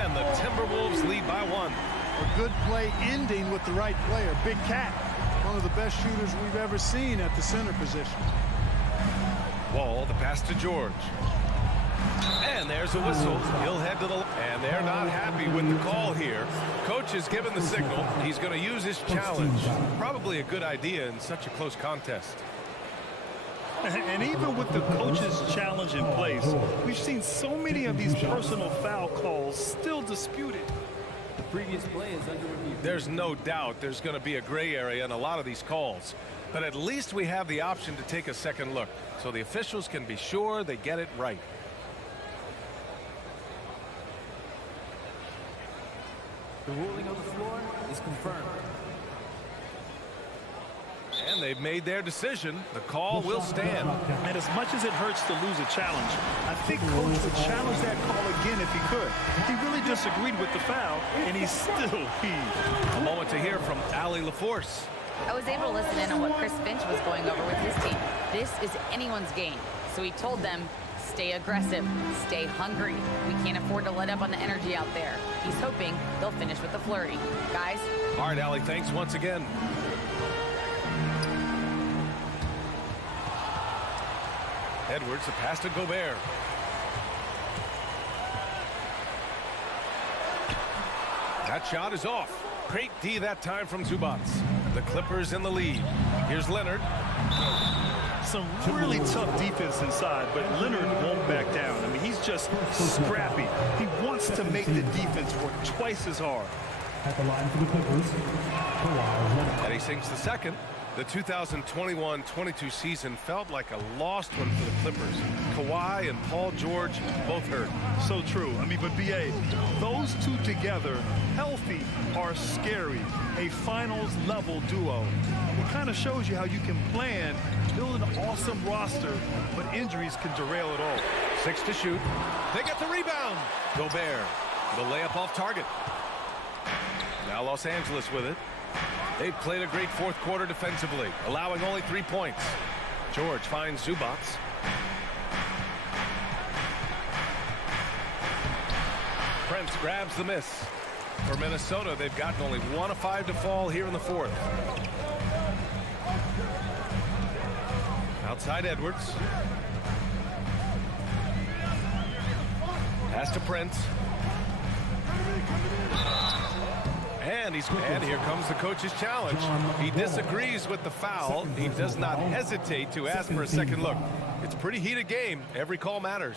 And the Timberwolves lead by 1. A good play ending with the right player. Big Cat, one of the best shooters we've ever seen at the center position. Wall, the pass to George. And there's a whistle. He'll head to the... And they're not happy with the call here. Coach has given the signal. He's going to use his challenge. Probably a good idea in such a close contest. And even with the coach's challenge in place, we've seen so many of these personal foul calls still disputed. The previous play is under review. There's no doubt there's going to be a gray area in a lot of these calls. But at least we have the option to take a second look, so the officials can be sure they get it right. The ruling on the floor is confirmed. And they've made their decision. The call will stand. And as much as it hurts to lose a challenge, I think Coach would challenge that call again if he could. He really disagreed with the foul, and he still heaved. A moment to hear from Allie LaForce. I was able to listen in on what Chris Finch was going over with his team. This is anyone's game. So he told them, stay aggressive, stay hungry. We can't afford to let up on the energy out there. He's hoping they'll finish with the flurry. Guys? All right, Allie, thanks once again. Edwards, a pass to Gobert. That shot is off. Great D that time from Zubac. The Clippers in the lead. Here's Leonard. Some really tough defense inside, but Leonard won't back down. I mean, he's just scrappy. He wants to make the defense work twice as hard. At the line for the Clippers, Kawhi Leonard. And he sinks the second. The 2021-22 season felt like a lost one for the Clippers. Kawhi and Paul George both hurt. So true. I mean, but BA, those two together, healthy, are scary. A finals-level duo. It kind of shows you how you can plan, build an awesome roster, but injuries can derail it all. 6 to shoot. They get the rebound. Gobert, the layup off target. Now Los Angeles with it. They've played a great fourth quarter defensively, allowing only 3 points. George finds Zubac. Prince grabs the miss. For Minnesota, they've gotten only 1 of 5 to fall here in the fourth. Outside Edwards. Pass to Prince. And here comes the coach's challenge. He disagrees with the foul. He does not hesitate to ask for a second look. It's a pretty heated game. Every call matters.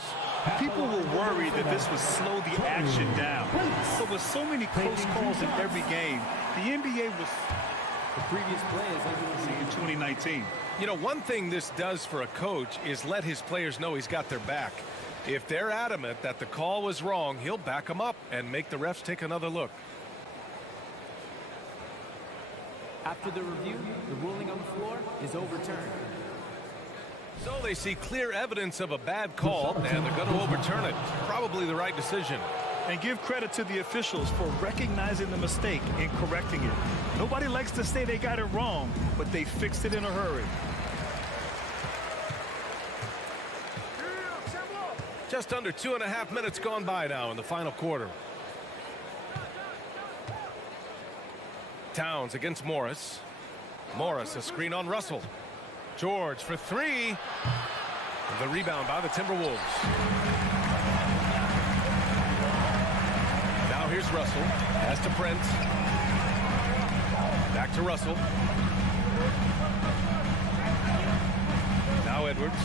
People were worried that this would slow the action down. So with so many close calls in every game, the NBA was... The previous play is under review. In 2019. You know, one thing this does for a coach is let his players know he's got their back. If they're adamant that the call was wrong, he'll back them up and make the refs take another look. After the review, the ruling on the floor is overturned. So they see clear evidence of a bad call, and they're going to overturn it. Probably the right decision. And give credit to the officials for recognizing the mistake and correcting it. Nobody likes to say they got it wrong, but they fixed it in a hurry. Just under 2.5 minutes gone by now in the final quarter. Towns against Morris. Morris, a screen on Russell. George for 3. The rebound by the Timberwolves. Now here's Russell. Pass to Prince. Back to Russell. Now Edwards.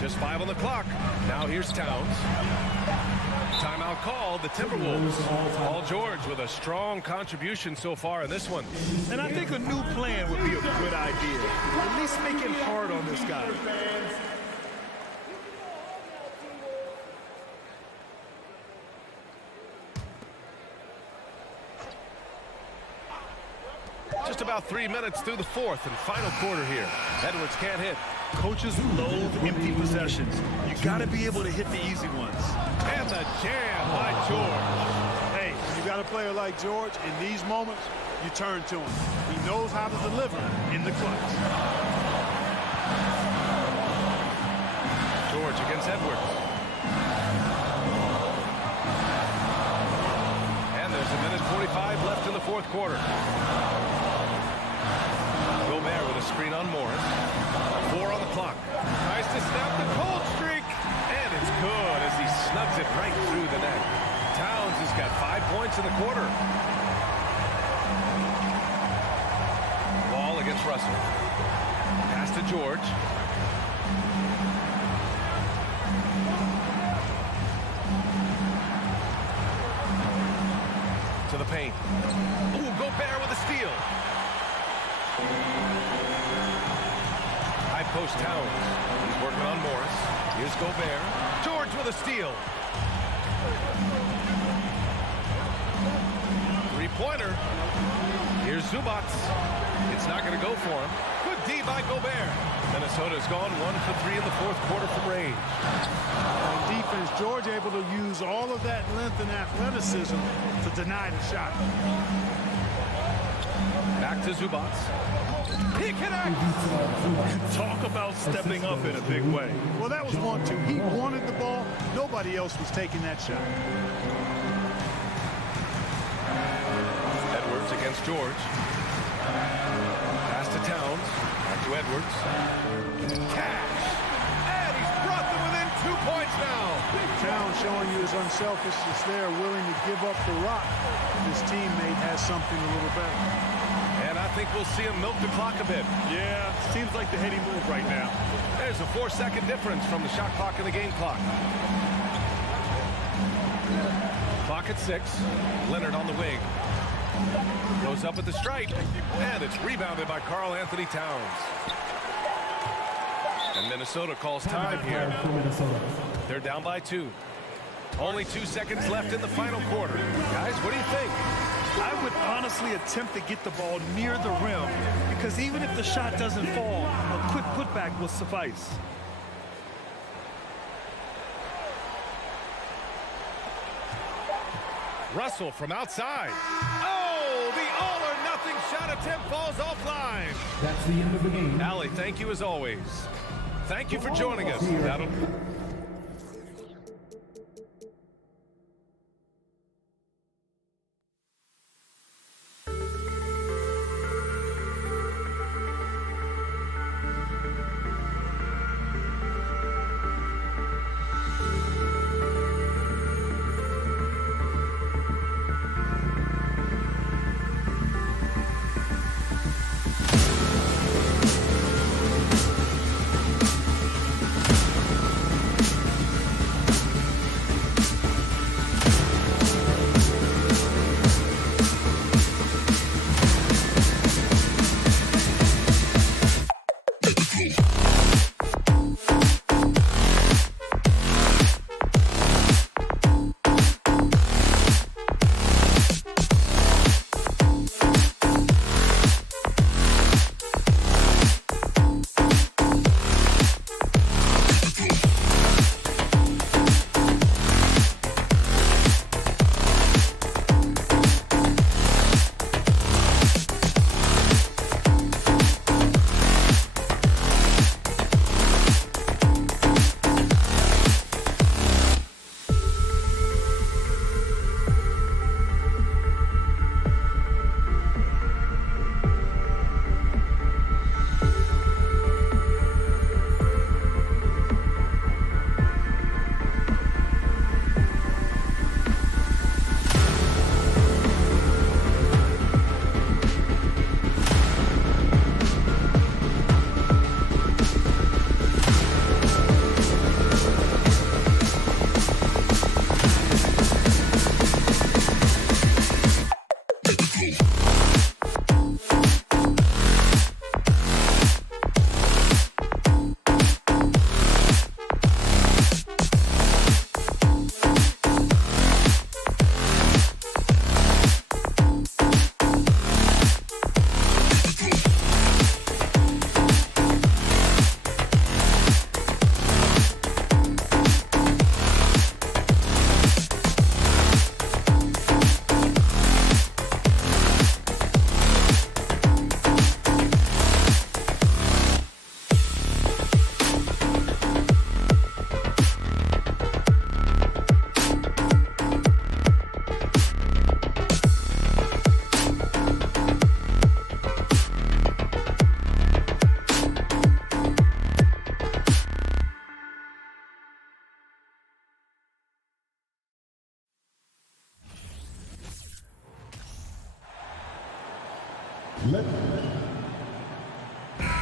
Just 5 on the clock. Now here's Towns. Timeout called. The Timberwolves. Paul George with a strong contribution so far in this one. And I think a new plan would be a good idea. At least make it hard on this guy. Just about 3 minutes through the fourth and final quarter here. Edwards can't hit. Coaches loathe empty possessions. You got to be able to hit the easy ones. And the jam by George. Hey, you got a player like George, in these moments, you turn to him. He knows how to deliver in the clutch. George against Edwards. And there's 1:45 left in the fourth quarter. Gobert with a screen on Morris. 4 on the clock. Tries to snap the cold streak. And it's good as he snugs it right through the net. Towns has got 5 points in the quarter. Ball against Russell. Pass to George. To the paint. Ooh, Gobert with a steal. High post Towns. He's working on Morris. Here's Gobert. George with a steal. Three-pointer. Here's Zubats. It's not going to go for him. Good D by Gobert. Minnesota's gone 1 for 3 in the fourth quarter from range. On defense, George able to use all of that length and athleticism to deny the shot. Back to Zubats. He connects. Talk about stepping up in a big way. Well, that was 1-2. He wanted the ball. Nobody else was taking that shot. Edwards against George. Pass to Towns. Back to Edwards. Cash. And he's brought them within 2 points now. Towns showing you his unselfishness there, willing to give up the rock. His teammate has something a little better. And I think we'll see him milk the clock a bit. Yeah, seems like the heady move right now. There's a 4-second difference from the shot clock and the game clock. Clock at 6. Leonard on the wing. Goes up at the stripe. And it's rebounded by Karl Anthony Towns. And Minnesota calls time here. They're down by 2. Only 2 seconds left in the final quarter. Guys, what do you think? I would honestly attempt to get the ball near the rim because even if the shot doesn't fall, a quick putback will suffice. Russell from outside. Oh, the all-or-nothing shot attempt falls offline. That's the end of the game. Allie, thank you as always. Thank you for joining us. That'll...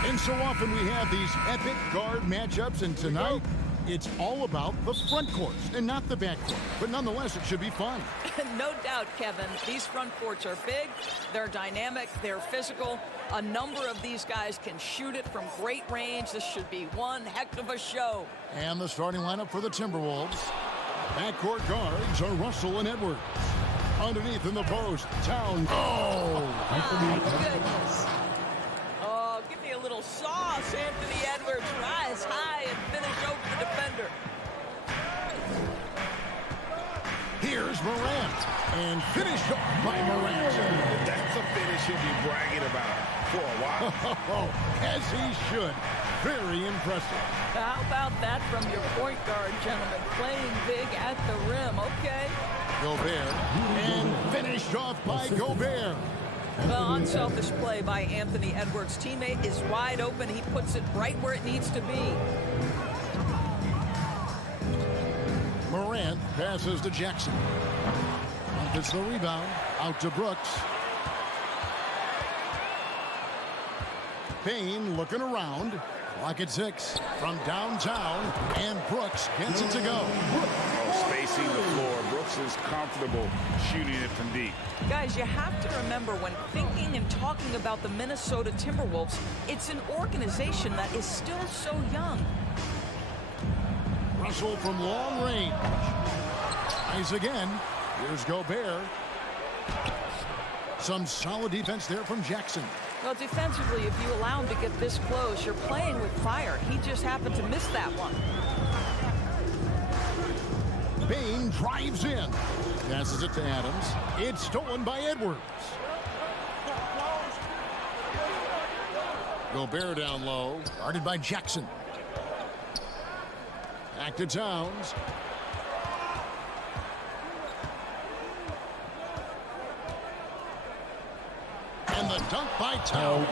And so often we have these epic guard matchups, and tonight it's all about the front courts and not the back court. But nonetheless, it should be fun. No doubt, Kevin. These front courts are big, they're dynamic, they're physical. A number of these guys can shoot it from great range. This should be one heck of a show. And the starting lineup for the Timberwolves. Backcourt guards are Russell and Edwards. Underneath in the post, Towns. Oh, my goodness. Oh, give me a little sauce, Anthony Edwards. Rise high and finish over the defender. Here's Morant, and finished off by Morant. That's a finish he'll be bragging about for a while. As he should. Very impressive. How about that from your point guard, gentlemen? Playing big at the rim, okay. Gobert, and finished off by Gobert. Well, unselfish play by Anthony Edwards. Teammate is wide open. He puts it right where it needs to be. Morant passes to Jackson. Gets the rebound. Out to Brooks. Payne looking around. Clock at 6 from downtown, and Brooks gets it to go. Spacing the floor. Brooks is comfortable shooting it from deep. Guys, you have to remember when thinking and talking about the Minnesota Timberwolves, it's an organization that is still so young. Russell from long range. Nice again. Here's Gobert. Some solid defense there from Jackson. Well, defensively, if you allow him to get this close, you're playing with fire. He just happened to miss that one. Payne drives in. Passes it to Adams. It's stolen by Edwards. Gobert down low. Guarded by Jackson. Back to Towns. And the dunk by Towns.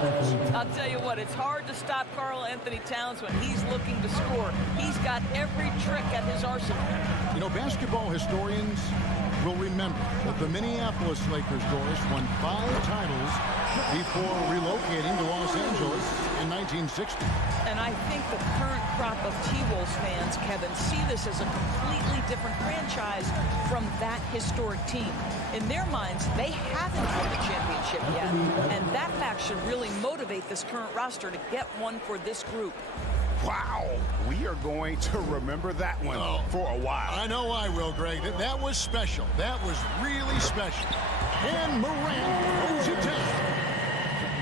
I'll tell you what, it's hard to stop Karl Anthony Towns when he's looking to score. He's got every trick at his arsenal. You know, basketball historians will remember that the Minneapolis Lakers, Doris, won 5 titles before relocating to Los Angeles in 1960. And I think the current crop of T-Wolves fans, Kevin, see this as a completely different franchise from that historic team. In their minds, they haven't won the championship yet. And that fact should really motivate this current roster to get one for this group. Wow, we are going to remember that one for a while. I know I will, Greg. That was special. That was really special. And Morant throws it down.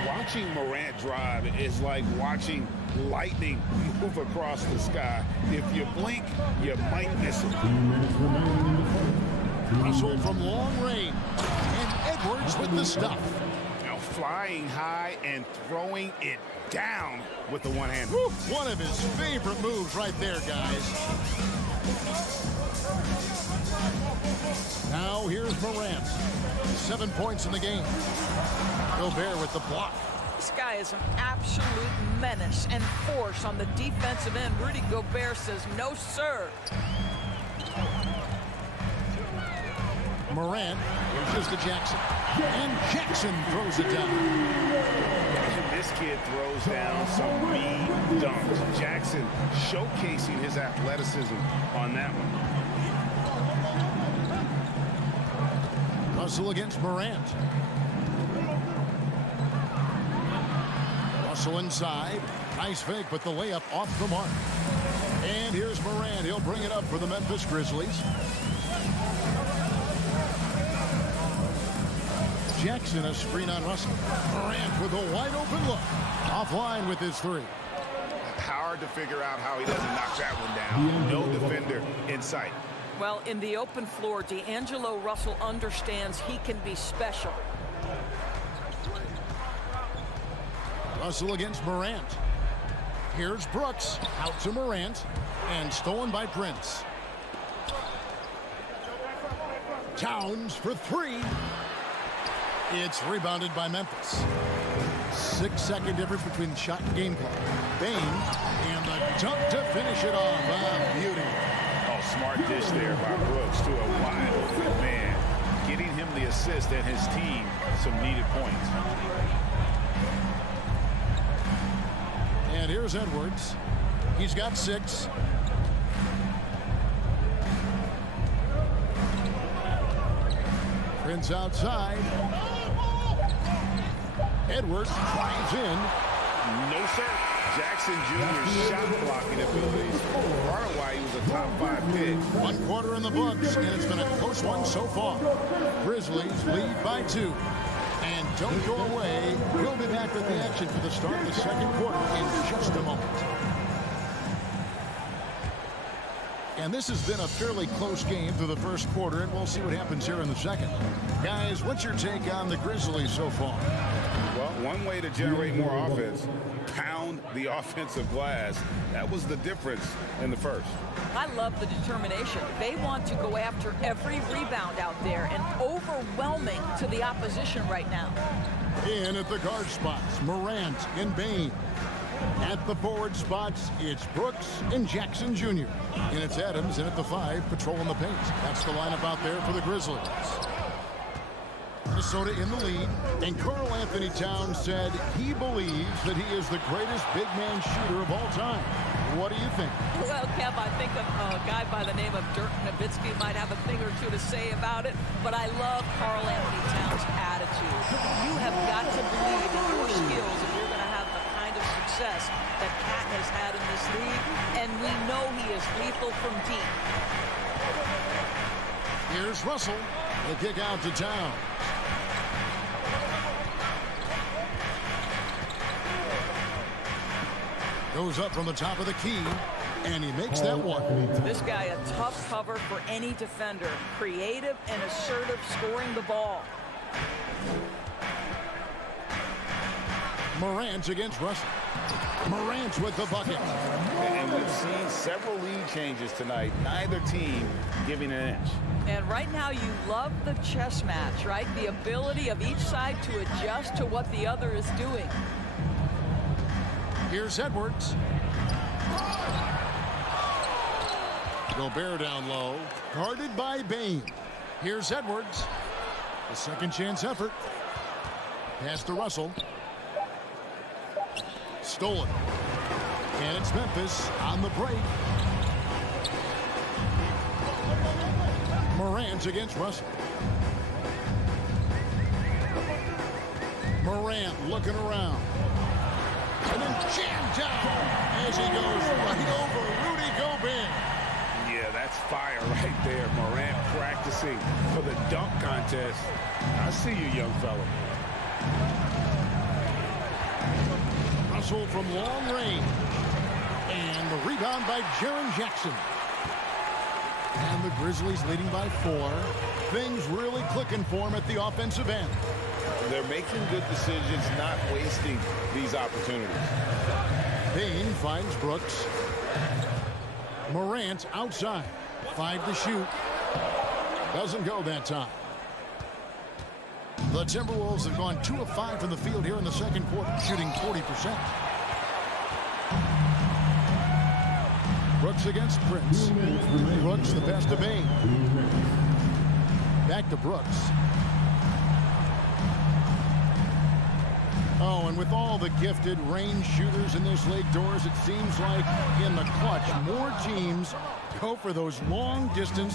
Watching Morant drive is like watching lightning move across the sky. If you blink, you might miss it. Russell from long range. And Edwards with the stuff. Now flying high and throwing it down with the one hand. One of his favorite moves right there, guys. Now here's Morant. 7 points in the game. Gobert with the block. This guy is an absolute menace and force on the defensive end. Rudy Gobert says, no, sir. Morant pushes to Jackson. And Jackson throws it down. This kid throws down some mean dunks. Jackson showcasing his athleticism on that one. Russell against Morant. Russell inside. Nice fake, but the layup off the mark. And here's Morant. He'll bring it up for the Memphis Grizzlies. Jackson a screen on Russell. Morant with a wide open look. Offline with his 3. Hard to figure out how he doesn't knock that one down. No defender in sight. Well, in the open floor, D'Angelo Russell understands he can be special. Russell against Morant. Here's Brooks. Out to Morant. And stolen by Prince. Towns for 3. It's rebounded by Memphis. 6-second difference between the shot and game clock. Bain and the dunk to finish it off. Beauty. Oh, smart dish there by Brooks to a wide open man. Getting him the assist and his team some needed points. And here's Edwards. He's got 6. Prince outside. Edwards drives in. No, sir. Jackson Jr.'s shot blocking abilities. Part of why he was a top 5 pick. 1 quarter in the books, and it's been a close one so far. Grizzlies lead by 2. And don't go away. We'll be back with the action for the start of the second quarter in just a moment. And this has been a fairly close game through the first quarter, and we'll see what happens here in the second. Guys, what's your take on the Grizzlies so far? Well, one way to generate more offense, pound the offensive glass. That was the difference in the first. I love the determination. They want to go after every rebound out there and overwhelming to the opposition right now. In at the guard spots, Morant and Bane. At the forward spots, it's Brooks and Jackson Jr. And it's Adams in at the 5, patrolling the paint. That's the lineup out there for the Grizzlies. Minnesota in the lead, and Karl Anthony Towns said he believes that he is the greatest big man shooter of all time. What do you think? Well, Kev, I think a guy by the name of Dirk Nowitzki might have a thing or two to say about it, but I love Karl Anthony Towns' attitude. You have got to believe in your skills if you're going to have the kind of success that Cat has had in this league, and we know he is lethal from deep. Here's Russell. The kick out to Towns. Goes up from the top of the key, and he makes that one. This guy a tough cover for any defender. Creative and assertive scoring the ball. Morant against Russell. Morant with the bucket. And we've seen several lead changes tonight. Neither team giving an inch. And right now you love the chess match, right? The ability of each side to adjust to what the other is doing. Here's Edwards. Gobert down low. Guarded by Bane. Here's Edwards. The second chance effort. Pass to Russell. Stolen. And it's Memphis on the break. Morant against Russell. Morant looking around. And then jammed down as he goes right over Rudy Gobert. Yeah, that's fire right there. Morant practicing for the dunk contest. I see you, young fella. Russell from long range. And the rebound by Jaren Jackson. And the Grizzlies leading by 4. Things really clicking for him at the offensive end. They're making good decisions, not wasting these opportunities. Bane finds Brooks. Morant outside. 5 to shoot. Doesn't go that time. The Timberwolves have gone 2 of 5 from the field here in the second quarter, shooting 40%. Brooks against Prince. Brooks the pass to Bane. Back to Brooks. Oh, and with all the gifted range shooters in this league, Doors, it seems like in the clutch, more teams go for those long-distance,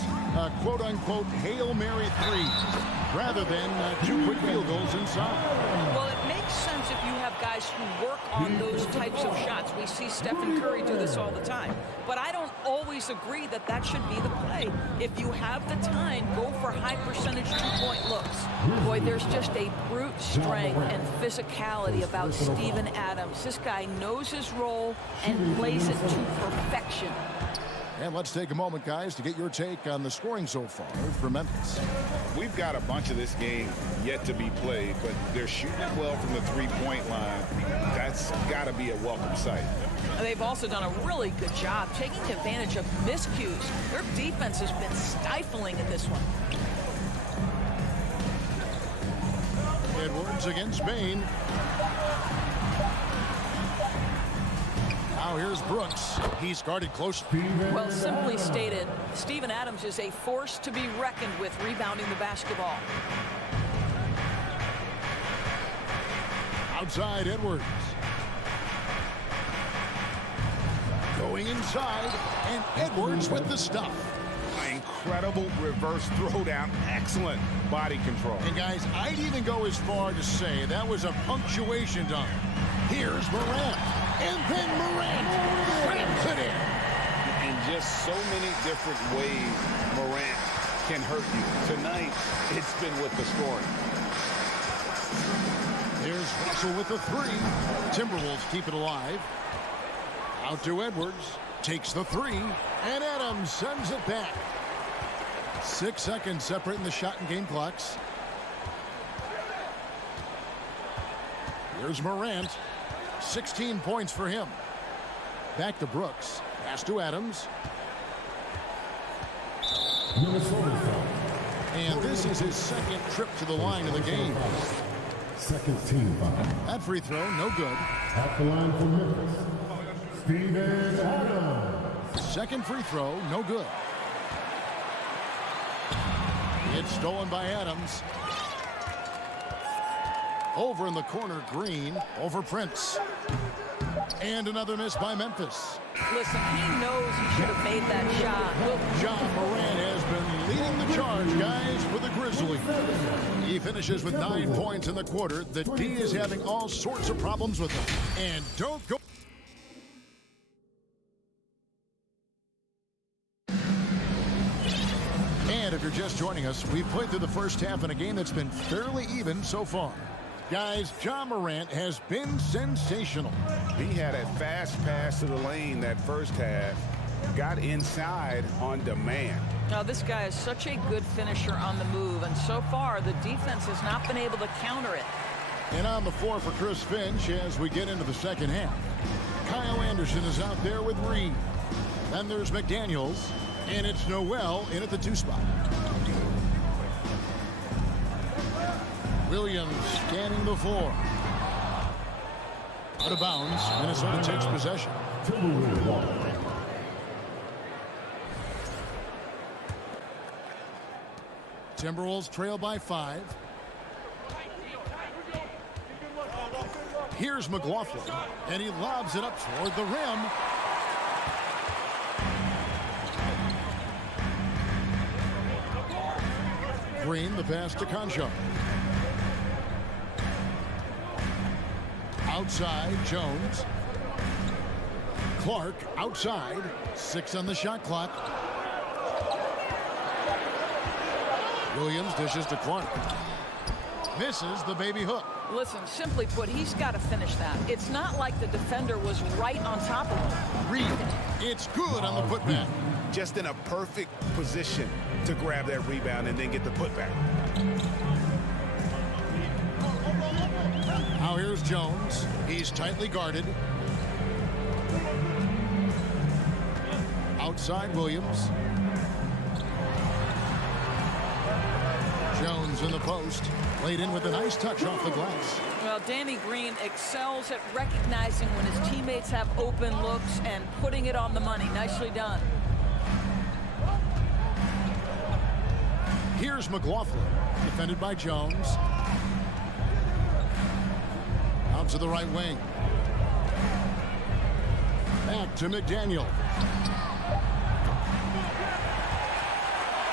quote-unquote, Hail Mary threes rather than 2 quick field goals inside. Well, it makes sense if you have guys who work on those types of shots. We see Stephen Curry do this all the time. But I don't always agree that that should be the play. If you have the time, go for high-percentage 2-point looks. Boy, there's just a brute strength and physicality about Steven Adams. This guy knows his role and plays it to perfection. And let's take a moment, guys, to get your take on the scoring so far for Memphis. We've got a bunch of this game yet to be played, but they're shooting it well from the three-point line. That's got to be a welcome sight. They've also done a really good job taking advantage of miscues. Their defense has been stifling in this one. Edwards against Bane. Now here's Brooks. He's guarded close. Well, simply stated, Steven Adams is a force to be reckoned with rebounding the basketball. Outside Edwards. Going inside, and Edwards with the stuff. Incredible reverse throwdown. Excellent body control. And guys, I'd even go as far to say that was a punctuation dunk. Here's Morant. And then Morant slams it in. In just so many different ways, Morant can hurt you. Tonight, it's been with the scoring. Here's Russell with the three. Timberwolves keep it alive. Out to Edwards. Takes the three. And Adams sends it back. 6 seconds separating the shot and game clocks. Here's Morant. 16 points for him. Back to Brooks. Pass to Adams. And this is his second trip to the line of the game. Second team foul. That free throw, no good. At the line for Memphis, Steven Adams. Second free throw, no good. It's stolen by Adams. Over in the corner, Green over Prince. And another miss by Memphis. Listen, he knows he should have made that shot. John Morant has been leading the charge, guys, for the Grizzlies. He finishes with 9 points in the quarter. The D is having all sorts of problems with him. And don't go. And if you're just joining us, we've played through the first half in a game that's been fairly even so far. Guys, John Morant has been sensational. He had a fast pass to the lane that first half. Got inside on demand. Now, this guy is such a good finisher on the move, and so far the defense has not been able to counter it. And on the floor for Chris Finch as we get into the second half. Kyle Anderson is out there with Reed. Then there's McDaniels, and it's Noel in at the 2 spot. Williams scanning the floor. Out of bounds. Minnesota takes possession. Timberwolves trail by 5. Here's McLaughlin, and he lobs it up toward the rim. Green, the pass to Concho. Outside, Jones. Clark outside. 6 on the shot clock. Williams dishes to Clark. Misses the baby hook. Listen, simply put, he's got to finish that. It's not like the defender was right on top of him. Reed, it's good on the putback. Just in a perfect position to grab that rebound and then get the putback. Now here's Jones. He's tightly guarded. Outside Williams. Jones in the post. Laid in with a nice touch off the glass. Well, Danny Green excels at recognizing when his teammates have open looks and putting it on the money. Nicely done. Here's McLaughlin. Defended by Jones. Out to the right wing. Back to McDaniel.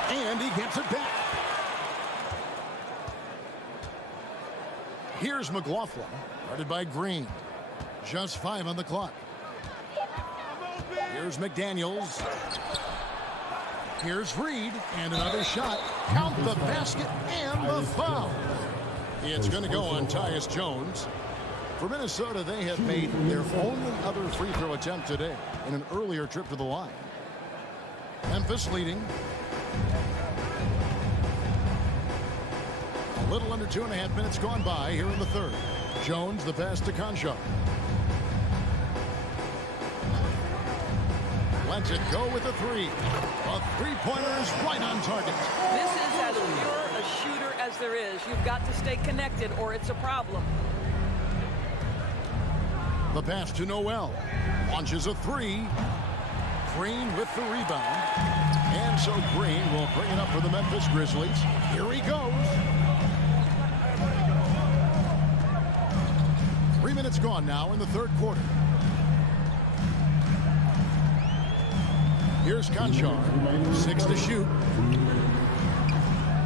And he gets it back. Here's McLaughlin. Guarded by Green. Just 5 on the clock. Here's McDaniels. Here's Reed. And another shot. Count the basket and the foul. It's going to go on Tyus Jones. For Minnesota, they have made their only other free throw attempt today in an earlier trip to the line. Memphis leading. A little under 2.5 minutes gone by here in the third. Jones, the pass to Concho. Lets it go with a 3. A three-pointer is right on target. This is as pure a shooter as there is. You've got to stay connected or it's a problem. The pass to Noel. Launches a 3. Green with the rebound. And so Green will bring it up for the Memphis Grizzlies. Here he goes. 3 minutes gone now in the third quarter. Here's Conchar. 6 to shoot.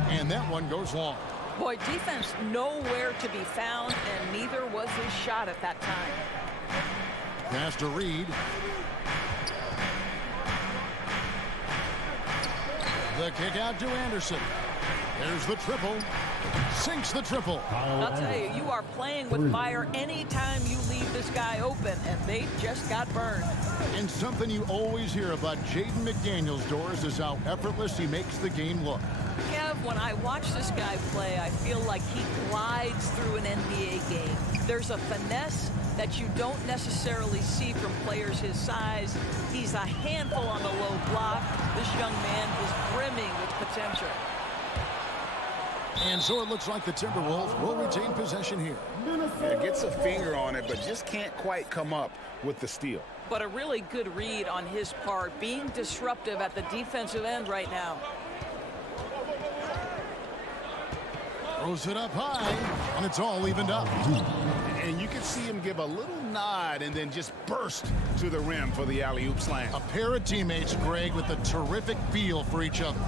And that one goes long. Boy, defense nowhere to be found, and neither was his shot at that time. Pass to Reed. The kick out to Anderson. There's the triple. Sinks the triple. I'll tell you, you are playing with fire anytime you leave this guy open, and they just got burned. And something you always hear about Jaden McDaniels, Doris, is how effortless he makes the game look. Kev, when I watch this guy play, I feel like he glides through an NBA game. There's a finesse that you don't necessarily see from players his size. He's a handful on the low block. This young man is brimming with potential. And so it looks like the Timberwolves will retain possession here. Yeah, gets a finger on it, but just can't quite come up with the steal. But a really good read on his part, being disruptive at the defensive end right now. Throws it up high, and it's all evened up. And you can see him give a little nod and then just burst to the rim for the alley-oop slam. A pair of teammates, Greg, with a terrific feel for each other.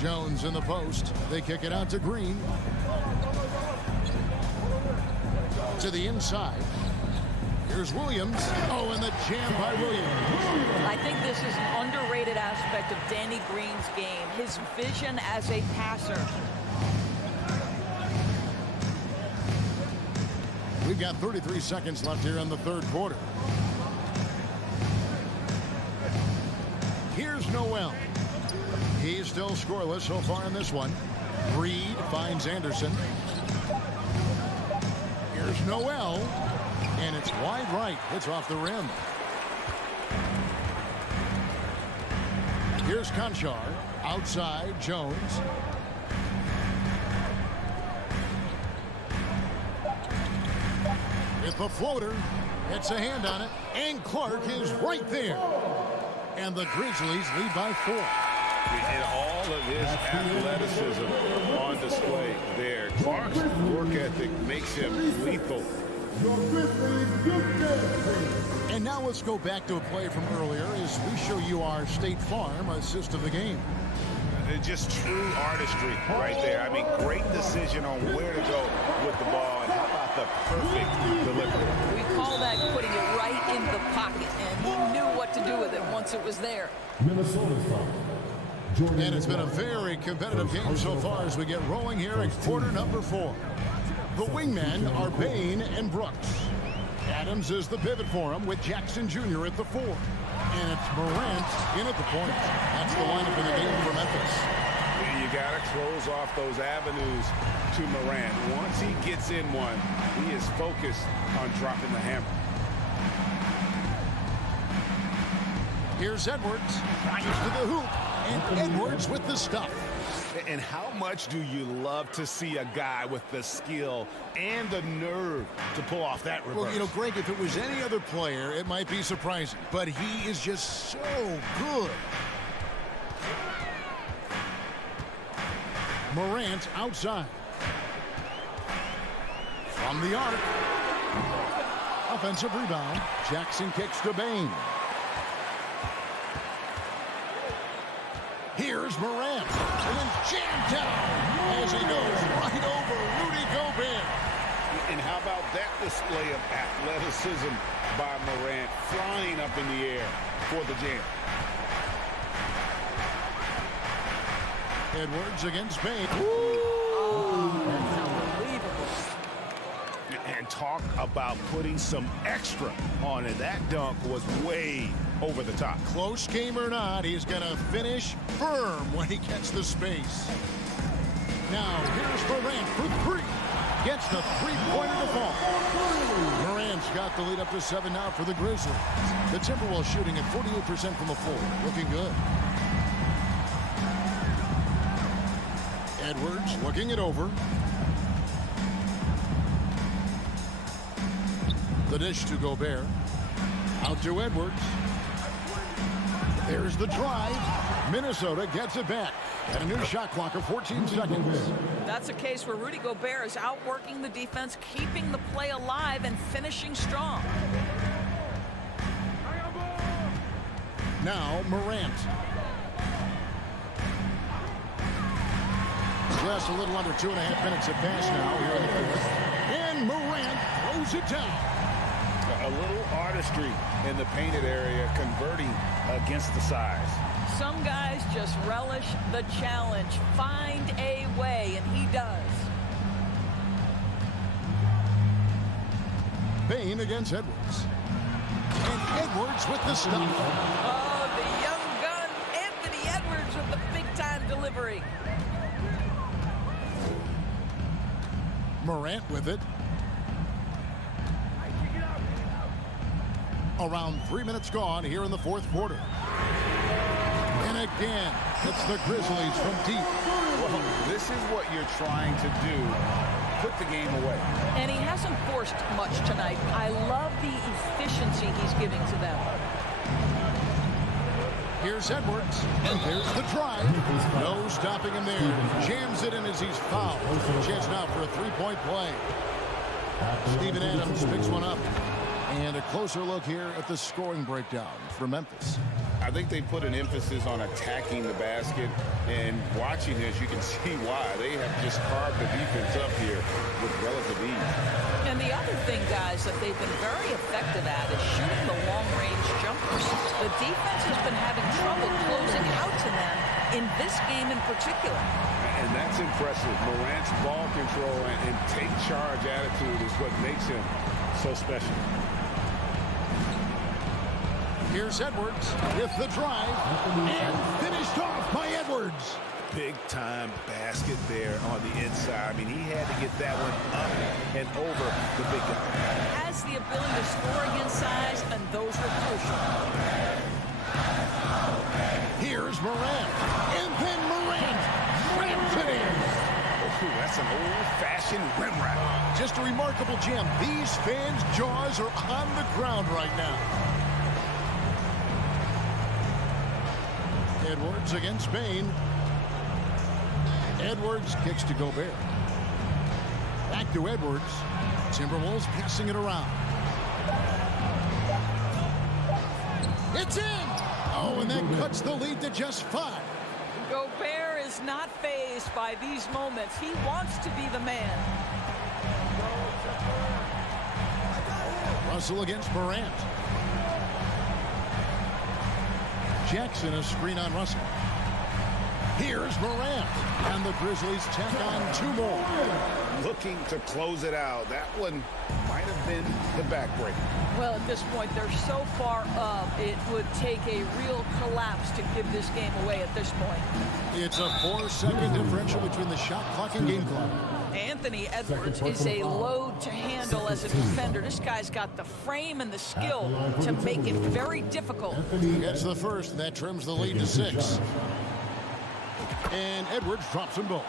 Jones in the post. They kick it out to Green. To the inside. Here's Williams. Oh, and the jam by Williams. I think this is an underrated aspect of Danny Green's game, his vision as a passer. We've got 33 seconds left here in the third quarter. Here's Noel. He's still scoreless so far in this one. Reed finds Anderson. Here's Noel. And it's wide right. It's off the rim. Here's Conchar. Outside, Jones. With the floater. It's a hand on it. And Clark is right there. And the Grizzlies lead by 4. And all of his athleticism on display there. Clark's work ethic makes him lethal. And now let's go back to a play from earlier as we show you our State Farm assist of the game. Just true artistry right there. I mean, great decision on where to go with the ball. And how about the perfect delivery? We call that putting it right in the pocket, and he knew what to do with it once it was there. And it's been a very competitive game so far as we get rolling here in quarter number 4. The wingmen are Bain and Brooks. Adams is the pivot for him with Jackson Jr. at the 4. And it's Morant in at the point. That's the lineup in the game for Memphis. You got to close off those avenues to Morant. Once he gets in one, he is focused on dropping the hammer. Here's Edwards. Fires to the hoop. And Edwards with the stuff. And how much do you love to see a guy with the skill and the nerve to pull off that reverse? Well, you know, Greg, if it was any other player, it might be surprising. But he is just so good. Morant outside. From the arc. Offensive rebound. Jackson kicks to Bain. Here's Morant. And then jammed down as he goes right over Rudy Gobert. And how about that display of athleticism by Morant, flying up in the air for the jam. Edwards against Bain. That's unbelievable. And talk about putting some extra on it. That dunk was way over the top. Close game or not, he's going to finish firm when he gets the space. Now, here's Morant for 3. Gets the three-pointer to fall. Morant's got the lead up to 7 now for the Grizzlies. The Timberwolves shooting at 48% from the floor. Looking good. Edwards looking it over. The dish to Gobert. Out to Edwards. There's the drive. Minnesota gets it back. And a new shot clock of 14 seconds. That's a case where Rudy Gobert is outworking the defense, keeping the play alive and finishing strong. Now Morant. Just a little under 2.5 minutes have passed now here in the fourth. And Morant throws it down. A little artistry in the painted area, converting against the size. Some guys just relish the challenge. Find a way, and he does. Bane against Edwards. And Edwards with the stop. Oh, the young gun, Anthony Edwards with the big-time delivery. Morant with it. Around 3 minutes gone here in the fourth quarter. And again, it's the Grizzlies from deep. Well, this is what you're trying to do. Put the game away. And he hasn't forced much tonight. I love the efficiency he's giving to them. Here's Edwards, and there's the drive. No stopping him there. Jams it in as he's fouled. Chance now for a three-point play. Steven Adams picks one up. And a closer look here at the scoring breakdown for Memphis. I think they put an emphasis on attacking the basket, and watching this, you can see why. They have just carved the defense up here with relative ease. And the other thing, guys, that they've been very effective at is shooting the long-range jumpers. The defense has been having trouble closing out to them in this game in particular. And that's impressive. Morant's ball control and take charge attitude is what makes him so special. Here's Edwards with the drive, and finished off by Edwards. Big-time basket there on the inside. I mean, he had to get that one up and over the big guy. Has the ability to score against size, and those were crucial. Here's Morant, and then Morant ramps it in. Oh, that's an old-fashioned rim wrap. Just a remarkable jam. These fans' jaws are on the ground right now. Edwards against Bane. Edwards kicks to Gobert. Back to Edwards. Timberwolves passing it around. It's in! Oh, and that cuts the lead to just 5. Gobert is not fazed by these moments. He wants to be the man. Russell against Morant. Jackson, a screen on Russell. Here's Morant, and the Grizzlies tack on 2 more. Looking to close it out. That one might have been the backbreaker. Well, at this point, they're so far up, it would take a real collapse to give this game away at this point. It's a 4-second differential between the shot clock and game clock. Anthony Edwards is a load to handle as a defender. This guy's got the frame and the skill to make it very difficult. Gets the first, and that trims the lead to 6. And Edwards drops them both.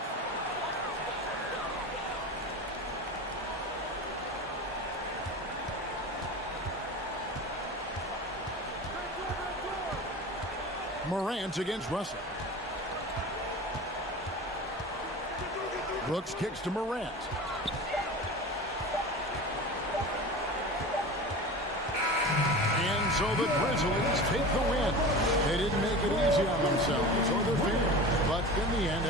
Morant against Russell. Brooks kicks to Morant. And so the Grizzlies take the win. They didn't make it easy on themselves or their fans, but in the end,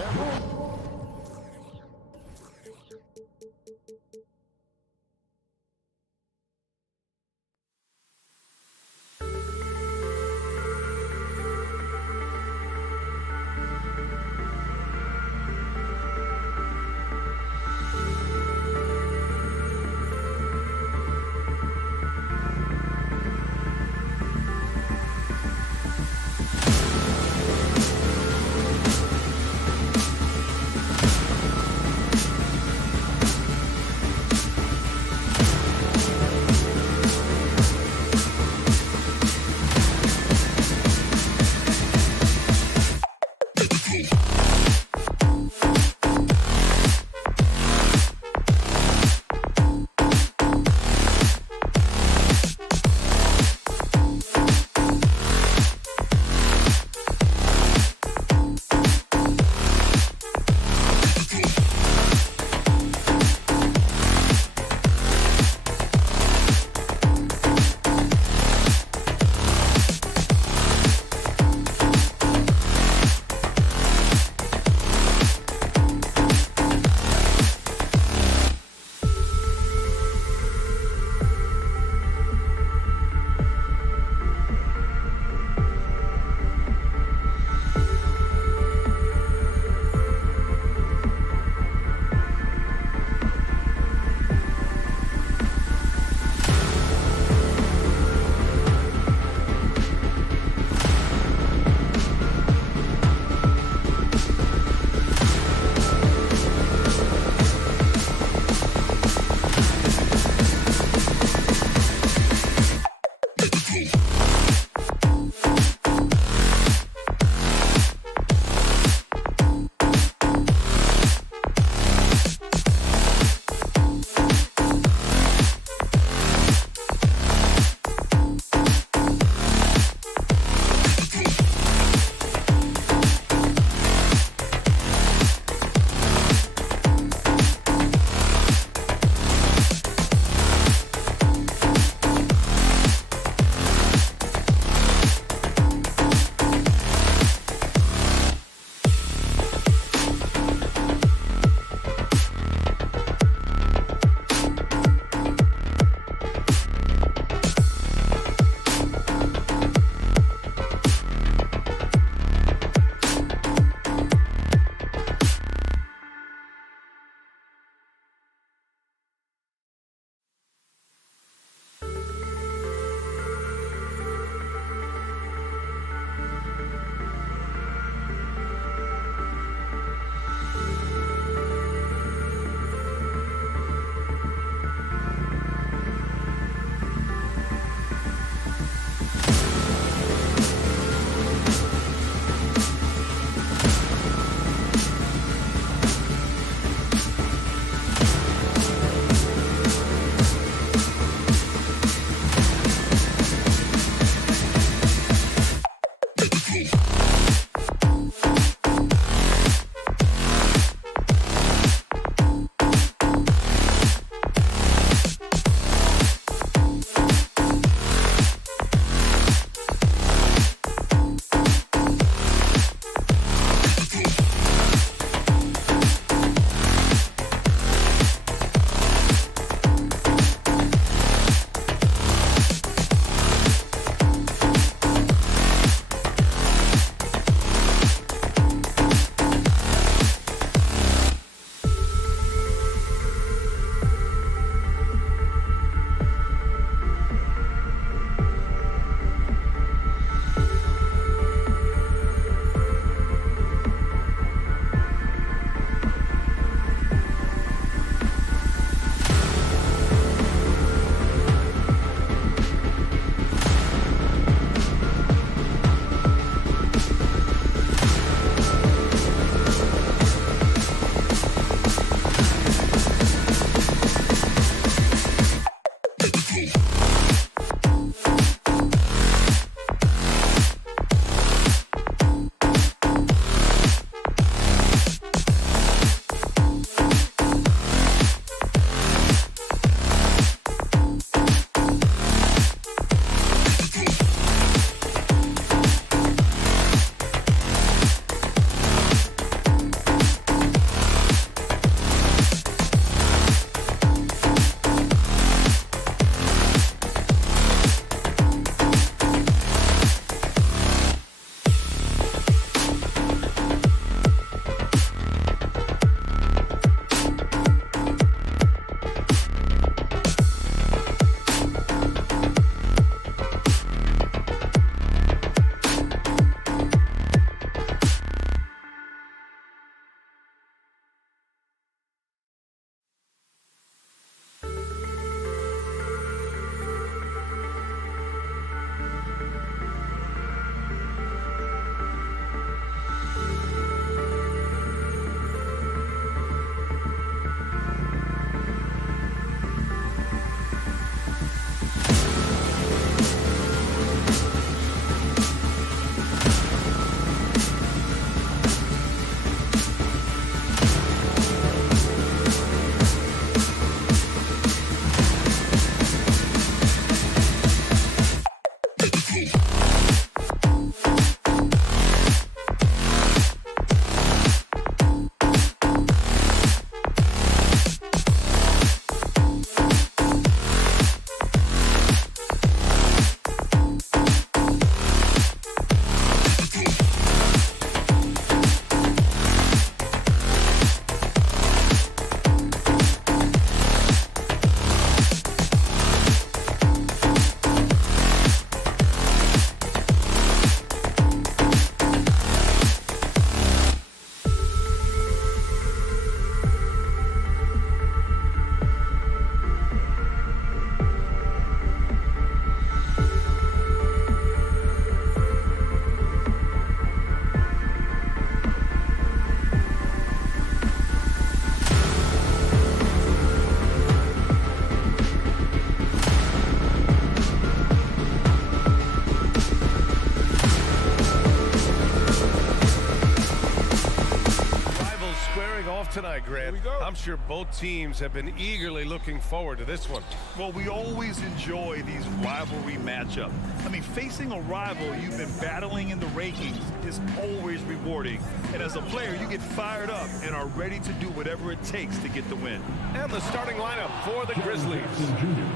off tonight, Grant. Here we go. I'm sure both teams have been eagerly looking forward to this one. Well, we always enjoy these rivalry matchups. I mean, facing a rival you've been battling in the rankings is always rewarding. And as a player, you get fired up and are ready to do whatever it takes to get the win. And the starting lineup for the Grizzlies.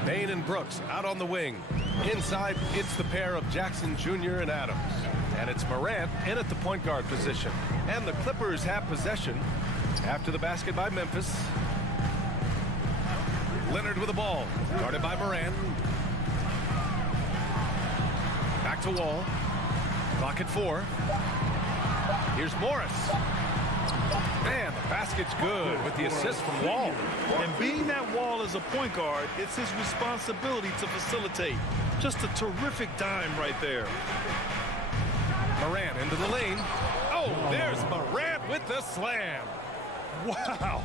Bain and Brooks out on the wing. Inside, it's the pair of Jackson Jr. and Adams. And it's Morant in at the point guard position. And the Clippers have possession after the basket by Memphis. Leonard with the ball, guarded by Morant. Back to Wall. Clock at 4. Here's Morris. And the basket's good with the assist from Wall. And being that Wall is a point guard, it's his responsibility to facilitate. Just a terrific dime right there. Morant into the lane. Oh, there's Morant with the slam. Wow.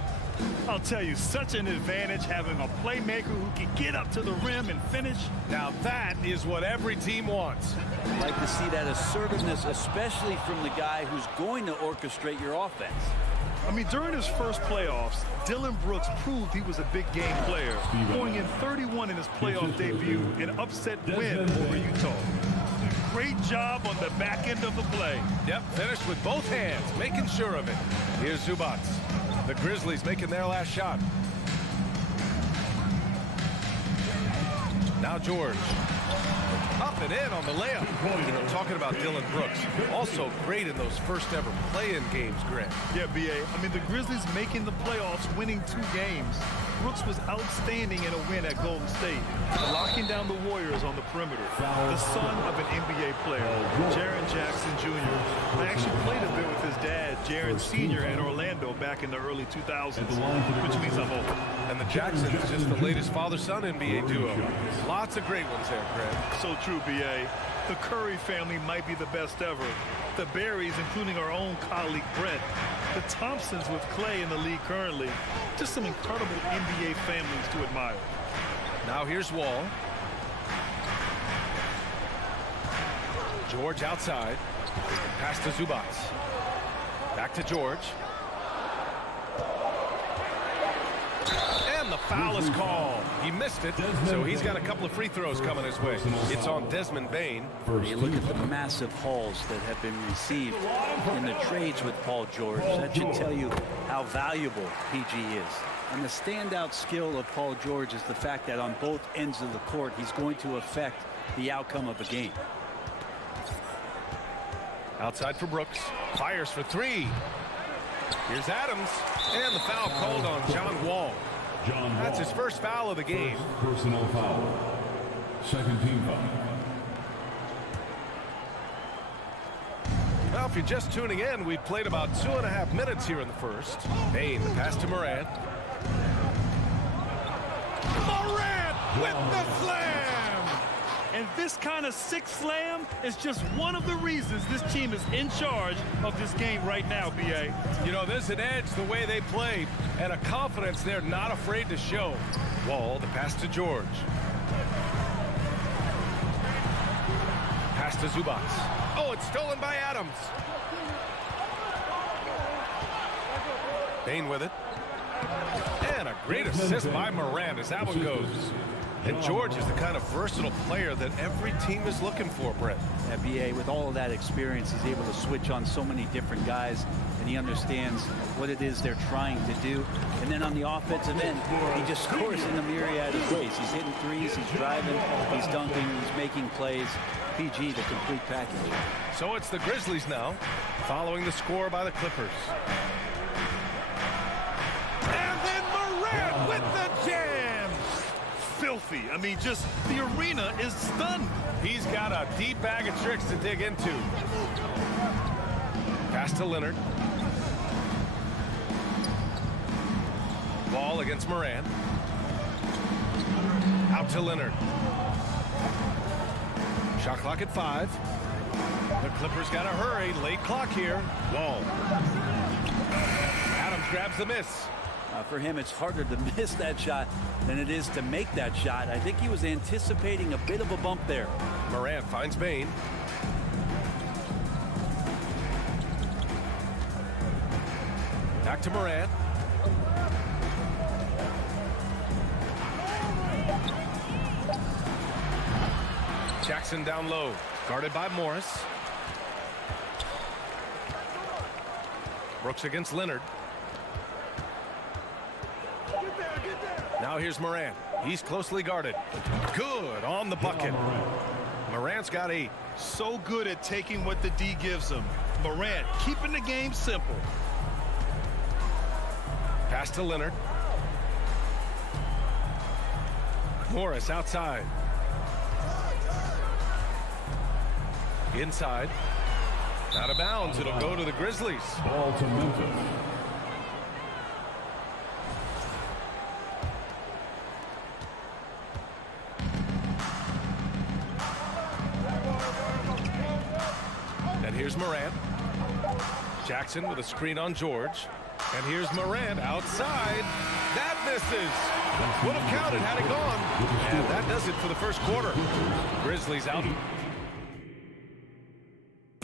I'll tell you, such an advantage having a playmaker who can get up to the rim and finish. Now that is what every team wants. I'd like to see that assertiveness, especially from the guy who's going to orchestrate your offense. I mean, during his first playoffs, Dillon Brooks proved he was a big game player, going in 31 in his playoff debut, an upset win over Utah. Great job on the back end of the play. Yep, finished with both hands, making sure of it. Here's Zubac. The Grizzlies making their last shot. Now George. Up and in on the layup. You know, talking about Dillon Brooks. Also great in those first ever play-in games, Grant. Yeah, B.A. I mean, the Grizzlies making the playoffs, winning 2 games. Brooks was outstanding in a win at Golden State, locking down the Warriors on the perimeter. The son of an NBA player, Jaren Jackson Jr. I actually played a bit with his dad, Jaren Sr. in Orlando back in the early 2000s, which means I'm old. And the Jacksons is just the latest father-son NBA duo. Lots of great ones there, Grant. So true, B.A. The Curry family might be the best ever. The Berries, including our own colleague Brent. The Thompsons with Clay in the league currently. Just some incredible NBA families to admire. Now here's Wall. George outside. Pass to Zubac. Back to George. And the foul is called. He missed it, so he's got a couple of free throws coming his way. It's on Desmond Bain. You look at the massive hauls that have been received in the trades with Paul George. That should tell you how valuable PG is. And the standout skill of Paul George is the fact that on both ends of the court, he's going to affect the outcome of a game. Outside for Brooks. Fires for 3. Here's Adams. And the foul called on John Wall. That's his first foul of the game. Personal foul. Second team foul. Well, if you're just tuning in, we've played about 2.5 minutes here in the first. Bain, the pass to Morant. Morant with the slam! And this kind of sick slam is just one of the reasons this team is in charge of this game right now, B.A. You know, there's an edge the way they play and a confidence they're not afraid to show. Wall, the pass to George. Pass to Zubac. Oh, it's stolen by Adams. Bain with it. And a great assist by Morant as that one goes. And George is the kind of versatile player that every team is looking for, Brett. BA, with all of that experience, he's able to switch on so many different guys, and he understands what it is they're trying to do. And then on the offensive end, he just scores in a myriad of ways. He's hitting threes, he's driving, he's dunking, he's making plays. PG, the complete package. So it's the Grizzlies now, following the score by the Clippers. And then Morant with the jam! Filthy. I mean, just the arena is stunned. He's got a deep bag of tricks to dig into. Pass to Leonard. Ball against Morant. Out to Leonard. Shot clock at 5. The Clippers got to hurry. Late clock here. Wall. Adams grabs the miss. For him, it's harder to miss that shot than it is to make that shot. I think he was anticipating a bit of a bump there. Morant finds Bain. Back to Morant. Jackson down low, guarded by Morris. Brooks against Leonard. Now here's Morant. He's closely guarded. Good on the bucket. Morant's got 8. So good at taking what the D gives him. Morant keeping the game simple. Pass to Leonard. Morris outside. Inside. Out of bounds. It'll go to the Grizzlies. Ball to Memphis. And here's Morant. Jackson with a screen on George. And here's Morant outside. That misses. Would have counted had it gone. And that does it for the first quarter. Grizzlies out.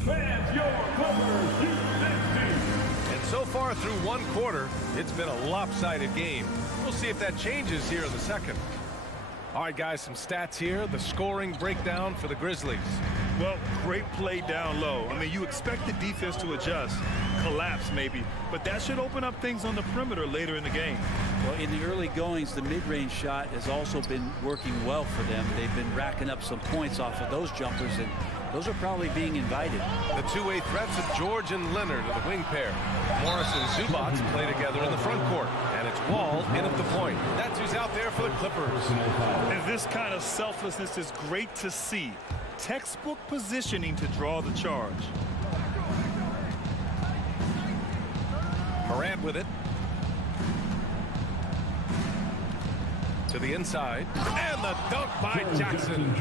And so far through one quarter, it's been a lopsided game. We'll see if that changes here in the second. All right, guys, some stats here. The scoring breakdown for the Grizzlies. Well, great play down low. I mean, you expect the defense to adjust, collapse maybe, but that should open up things on the perimeter later in the game. Well, in the early goings, the mid-range shot has also been working well for them. They've been racking up some points off of those jumpers, and those are probably being invited. The two-way threats of George and Leonard are the wing pair. Morris and Zubac play together in the front court. And it's Wall in at the point. That's who's out there for the Clippers. And this kind of selflessness is great to see. Textbook positioning to draw the charge. Morant with it. To the inside. And the dunk by Jackson.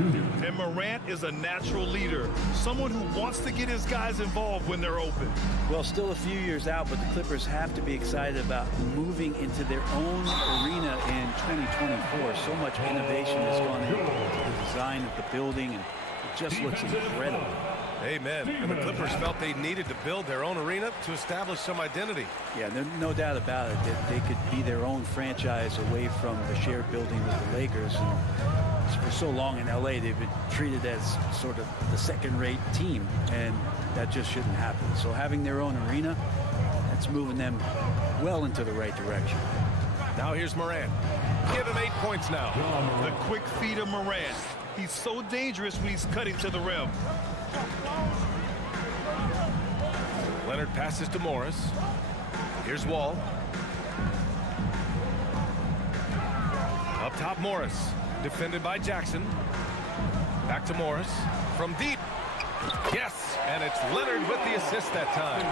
And Morant is a natural leader. Someone who wants to get his guys involved when they're open. Well, still a few years out, but the Clippers have to be excited about moving into their own arena in 2024. So much innovation has gone into the design of the building, and it just looks incredible. Amen. And the Clippers felt they needed to build their own arena to establish some identity. Yeah, there's no doubt about it that they could be their own franchise away from the shared building with the Lakers. And for so long in LA, they've been treated as sort of the second-rate team, and that just shouldn't happen. So having their own arena, that's moving them well into the right direction. Now here's Morant. Give him 8 points now. The quick feed of Morant. He's so dangerous when he's cutting to the rim. Leonard passes to Morris. Here's Wall. Up top, Morris. Defended by Jackson. Back to Morris. From deep. Yes, and it's Leonard with the assist that time.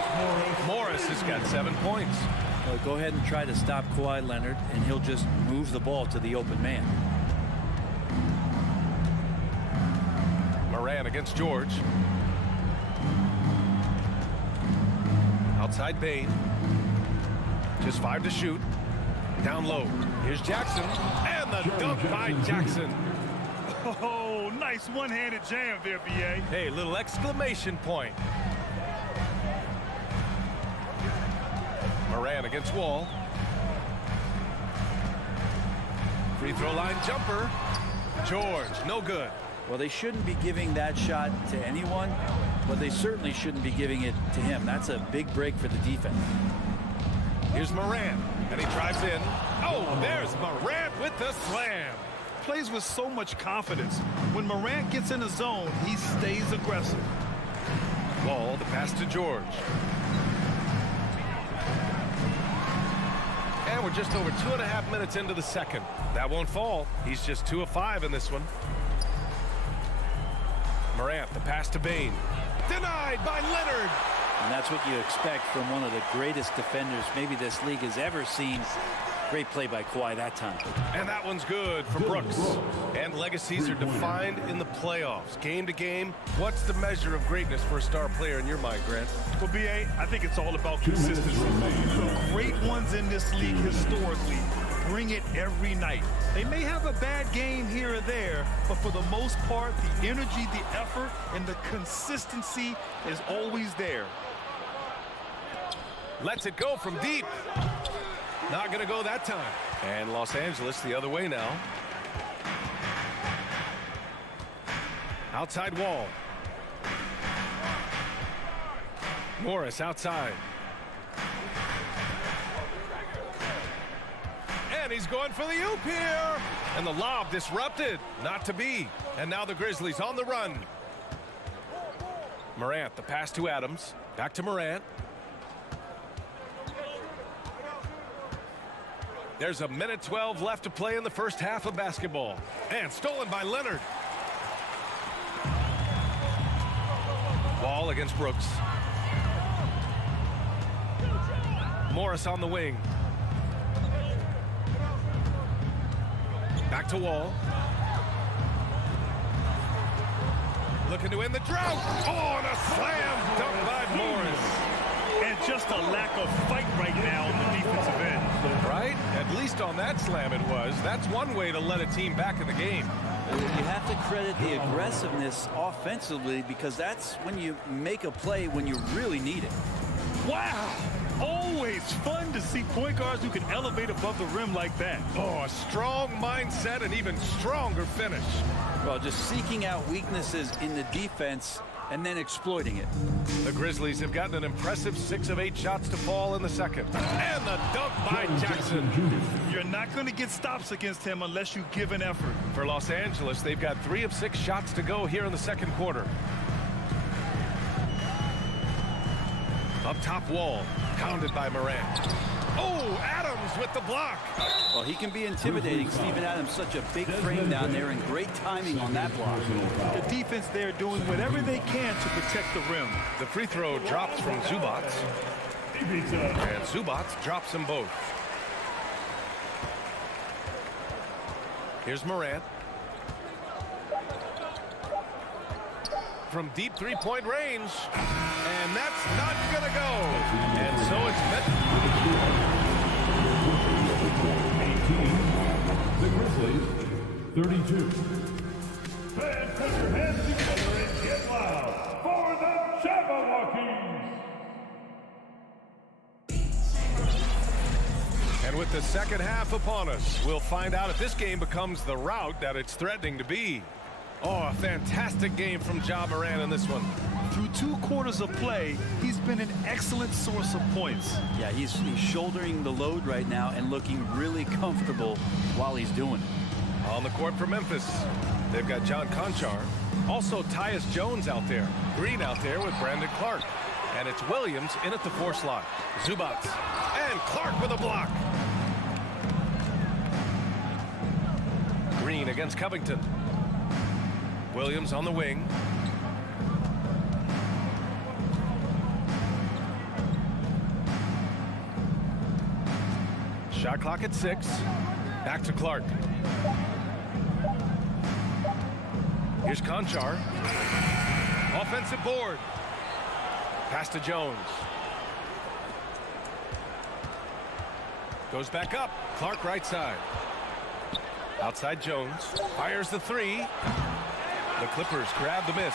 Morris has got 7 points. Well, go ahead and try to stop Kawhi Leonard, and he'll just move the ball to the open man. Morant against George. Outside Bain. Just 5 to shoot. Down low. Here's Jackson. And the dunk by Jackson. Oh, nice one-handed jam there, B.A. Hey, little exclamation point. Morant against Wall. Free throw line jumper. George, no good. Well, they shouldn't be giving that shot to anyone, but they certainly shouldn't be giving it to him. That's a big break for the defense. Here's Morant, and he drives in. Oh, there's Morant with the slam. Plays with so much confidence. When Morant gets in the zone, he stays aggressive. Wall, the pass to George. And we're just over 2.5 minutes into the second. That won't fall. He's just 2 of 5 in this one. Morant, the pass to Bain. Denied by Leonard. And that's what you expect from one of the greatest defenders maybe this league has ever seen. Great play by Kawhi that time. And that one's good for Brooks. And legacies are defined in the playoffs. Game to game, what's the measure of greatness for a star player in your mind, Grant? Well, B.A., I think it's all about consistency. The great ones in this league historically bring it every night. They may have a bad game here or there, but for the most part, the energy, the effort, and the consistency is always there. Lets it go from deep. Not going to go that time. And Los Angeles the other way now. Outside Wall. Morris outside. And he's going for the oop here. And the lob disrupted. Not to be. And now the Grizzlies on the run. Morant, the pass to Adams. Back to Morant. There's a minute 12 left to play in the first half of basketball. And stolen by Leonard. Wall against Brooks. Morris on the wing. Back to Wall. Looking to end the drought. Oh, and a slam dunk by Morris. And just a lack of fight right now on the defensive end. Right? At least on that slam it was. That's one way to let a team back in the game. You have to credit the aggressiveness offensively, because that's when you make a play when you really need it. Wow! Always fun to see point guards who can elevate above the rim like that. Oh, a strong mindset and even stronger finish. Well, just seeking out weaknesses in the defense and then exploiting it. The Grizzlies have gotten an impressive 6 of 8 shots to fall in the second. And the dunk by Jackson. You're not going to get stops against him unless you give an effort. For Los Angeles, they've got 3 of 6 shots to go here in the second quarter. Up top, Wall, pounded by Morant. Oh, Adams with the block. Well, he can be intimidating. Steven Adams, such a big frame down there, and great timing on that block. The defense there doing whatever they can to protect the rim. The free throw drops from Zubac. And Zubac drops them both. Here's Morant. From deep three-point range. And that's not going to go. And so it's Memphis. 18. The Grizzlies, 32. Fans, put your hands together and get loud for the Jabberwockies. And with the second half upon us, we'll find out if this game becomes the rout that it's threatening to be. Oh, a fantastic game from Ja Morant in this one. Through 2 quarters of play, he's been an excellent source of points. Yeah, he's shouldering the load right now and looking really comfortable while he's doing it. On the court for Memphis, they've got John Conchar. Also, Tyus Jones out there. Green out there with Brandon Clark. And it's Williams in at the 4 slot. Zubac. And Clark with a block. Green against Covington. Williams on the wing. Shot clock at 6. Back to Clark. Here's Conchar. Offensive board. Pass to Jones. Goes back up. Clark right side. Outside Jones. Fires the 3. The Clippers grab the miss.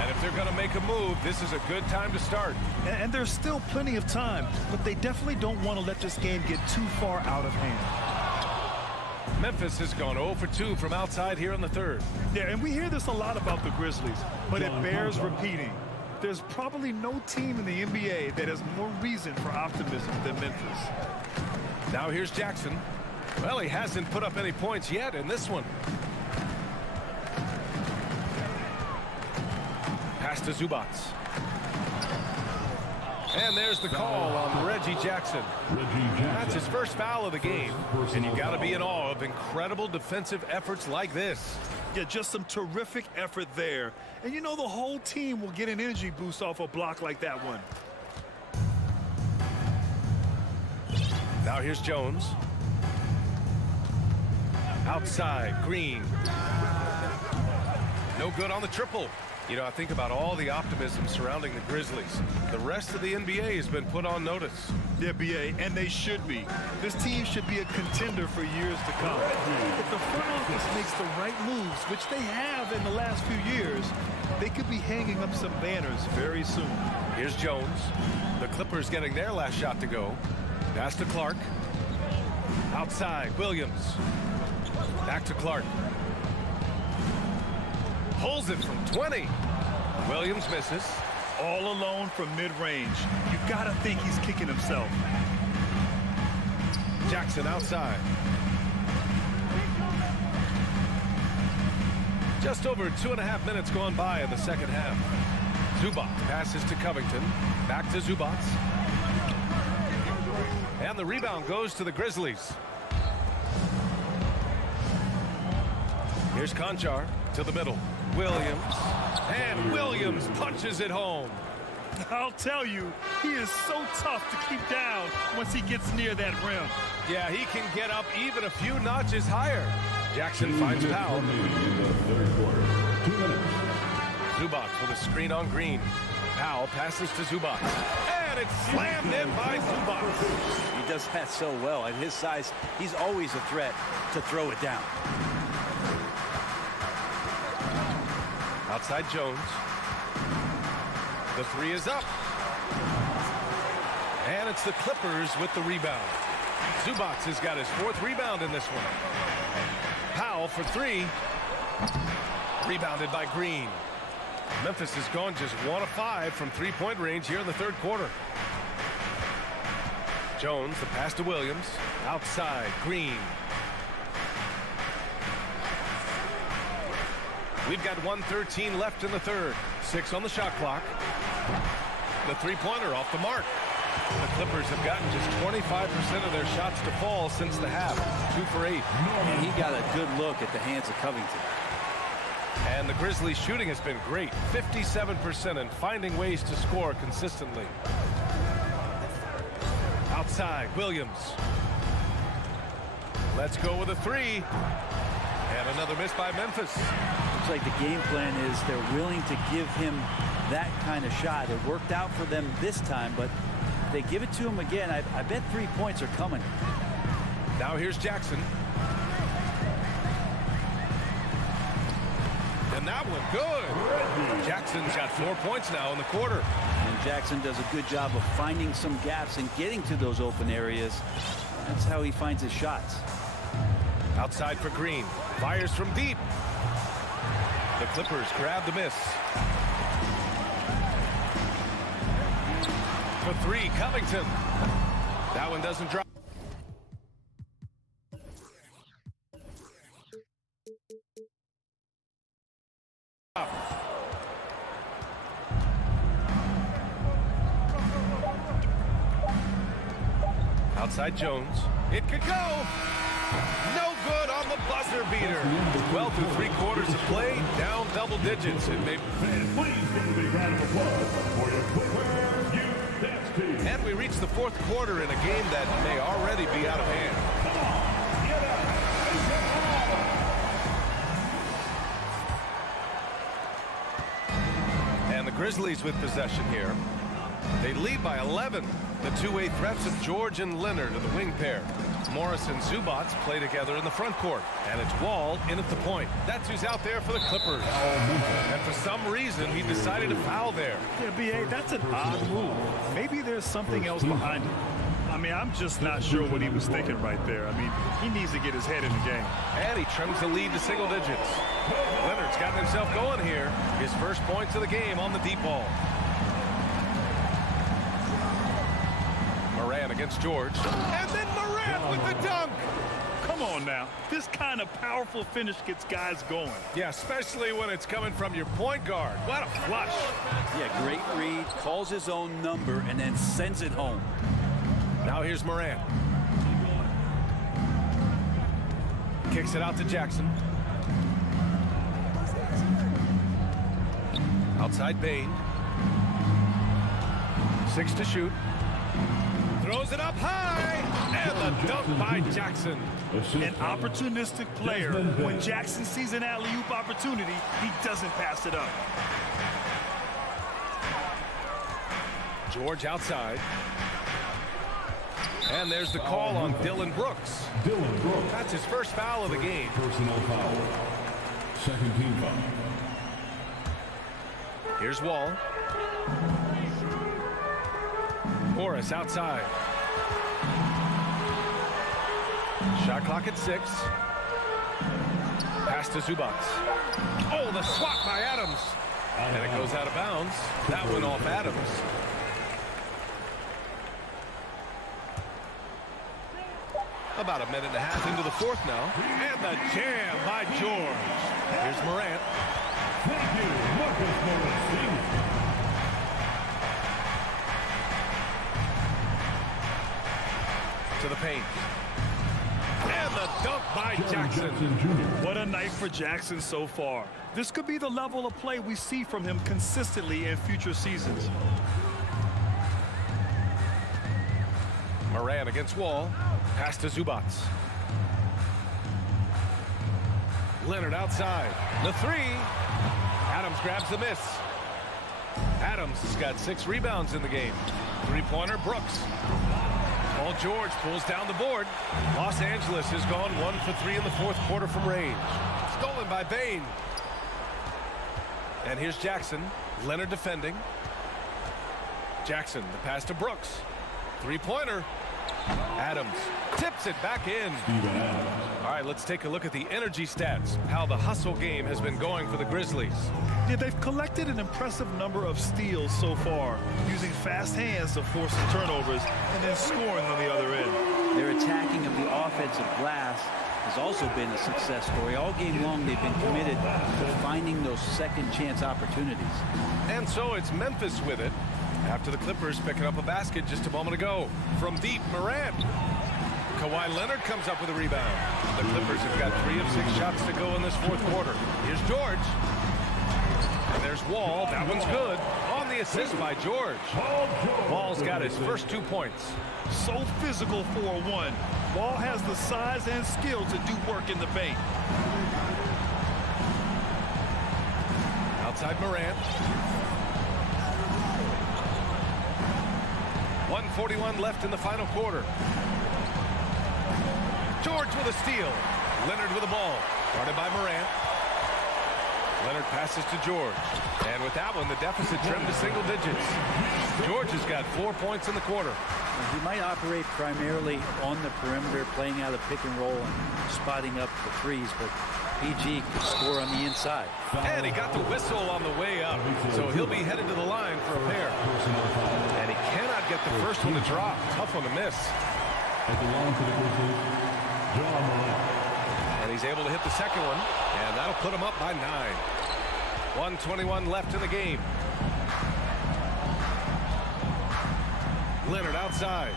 And if they're going to make a move, this is a good time to start. And there's still plenty of time, but they definitely don't want to let this game get too far out of hand. Memphis has gone 0 for 2 from outside here in the third. Yeah, and we hear this a lot about the Grizzlies, but it bears repeating. There's probably no team in the NBA that has more reason for optimism than Memphis. Now here's Jackson. Well, he hasn't put up any points yet in this one. Pass to Zubac. And there's the call on Reggie Jackson. That's his first foul of the game. And you got to be in awe of incredible defensive efforts like this. Yeah, just some terrific effort there. And you know the whole team will get an energy boost off a block like that one. Now here's Jones. Outside, Green. No good on the triple. You know, I think about all the optimism surrounding the Grizzlies. The rest of the NBA has been put on notice. Yeah, BA, and they should be. This team should be a contender for years to come. If the front office makes the right moves, which they have in the last few years, they could be hanging up some banners very soon. Here's Jones. The Clippers getting their last shot to go. Pass to Clark. Outside, Williams. Back to Clark. Pulls it from 20. Williams misses. All alone from mid-range. You gotta think he's kicking himself. Jackson outside. Just over 2.5 minutes gone by in the second half. Zubac passes to Covington. Back to Zubac. And the rebound goes to the Grizzlies. Here's Conchar to the middle. Williams. And Williams punches it home. I'll tell you, he is so tough to keep down once he gets near that rim. Yeah, he can get up even a few notches higher. Jackson finds Powell. Zubac with a screen on Green. Powell passes to Zubac. And it's slammed in by Zubac. He does that so well. At his size, he's always a threat to throw it down. Outside Jones. The three is up. And it's the Clippers with the rebound. Zubac has got his 4th rebound in this one. Powell for 3. Rebounded by Green. Memphis has gone just 1 of 5 from 3-point range here in the 3rd quarter. Jones, the pass to Williams. Outside, Green. We've got 1:13 left in the 3rd. 6 on the shot clock. The 3-pointer off the mark. The Clippers have gotten just 25% of their shots to fall since the half. 2 for 8. And he got a good look at the hands of Covington. And the Grizzlies shooting has been great. 57% and finding ways to score consistently. Outside, Williams. Let's go with a 3. And another miss by Memphis. Looks like the game plan is they're willing to give him that kind of shot. It worked out for them this time, but if they give it to him again, I bet 3 points are coming. Now here's Jackson. And that one good. Jackson's got 4 points now in the quarter. And Jackson does a good job of finding some gaps and getting to those open areas. That's how he finds his shots. Outside for Green. Fires from deep. The Clippers grab the miss. For 3, Covington. That one doesn't drop. Outside Jones. It could go. No good on the buzzer beater. 12 through 3 quarters of play, down double digits. It may... And we reach the 4th quarter in a game that may already be out of hand. And the Grizzlies with possession here. They lead by 11. The two-way threats of George and Leonard are the wing pair. Morris and Zubac play together in the front court. And it's Wall in at the point. That's who's out there for the Clippers. And for some reason, he decided to foul there. Yeah, B.A., that's an odd move. Maybe there's something else behind it. I mean, I'm just not sure what he was thinking right there. I mean, he needs to get his head in the game. And he trims the lead to single digits. Leonard's gotten himself going here. His first points of the game on the deep ball. Moran against George. And then Moran with the dunk. Come on now. This kind of powerful finish gets guys going. Yeah, especially when it's coming from your point guard. What a flush. Yeah, great read. Calls his own number and then sends it home. Now here's Moran. Kicks it out to Jackson. Outside Bain. 6 to shoot. Throws it up high, and the dunk by Jackson. An opportunistic player. When Jackson sees an alley-oop opportunity, he doesn't pass it up. George outside. And there's the call on Dylan Brooks. That's his first foul of the game. Personal foul. Second team foul. Here's Wall. Horens outside. Shot clock at 6. Pass to Zubac. Oh, the swat by Adams. And it goes out of bounds. That went off Adams. About a minute and a half into the fourth now. And the jam by George. Here's Morant. Thank you, Marcus Morris. To the paint. And the dunk by Jackson. What a night for Jackson so far. This could be the level of play we see from him consistently in future seasons. Morant against Wall. Pass to Zubac. Leonard outside. The three. Adams grabs the miss. Adams has got 6 rebounds in the game. Three-pointer, Brooks. Paul George pulls down the board. Los Angeles has gone 1 for 3 in the fourth quarter from range. Stolen by Bain. And here's Jackson. Leonard defending. Jackson, the pass to Brooks. Three-pointer. Adams tips it back in. All right, let's take a look at the energy stats. How the hustle game has been going for the Grizzlies. Yeah, they've collected an impressive number of steals so far, using fast hands to force the turnovers and then scoring on the other end. Their attacking of the offensive glass has also been a success story. All game long, they've been committed to finding those second chance opportunities. And so it's Memphis with it. After the Clippers picking up a basket just a moment ago. From deep, Morant. Kawhi Leonard comes up with a rebound. The Clippers have got 3 of 6 shots to go in this fourth quarter. Here's George. And there's Wall. That one's good. On the assist by George. Wall's got his first 2 points. So physical for a 1. Wall has the size and skill to do work in the paint. Outside Morant. 1:41 left in the final quarter. George with a steal. Leonard with the ball. Guarded by Morant. Leonard passes to George. And with that one, the deficit trimmed to single digits. George has got 4 points in the quarter. He might operate primarily on the perimeter, playing out of pick and roll and spotting up the threes, but PG could score on the inside. And he got the whistle on the way up, so he'll be headed to the line for a pair. And he cannot get the first one to drop. Tough one to miss. And he's able to hit the second one, and that'll put him up by 9. 1:21 left in the game. Leonard outside.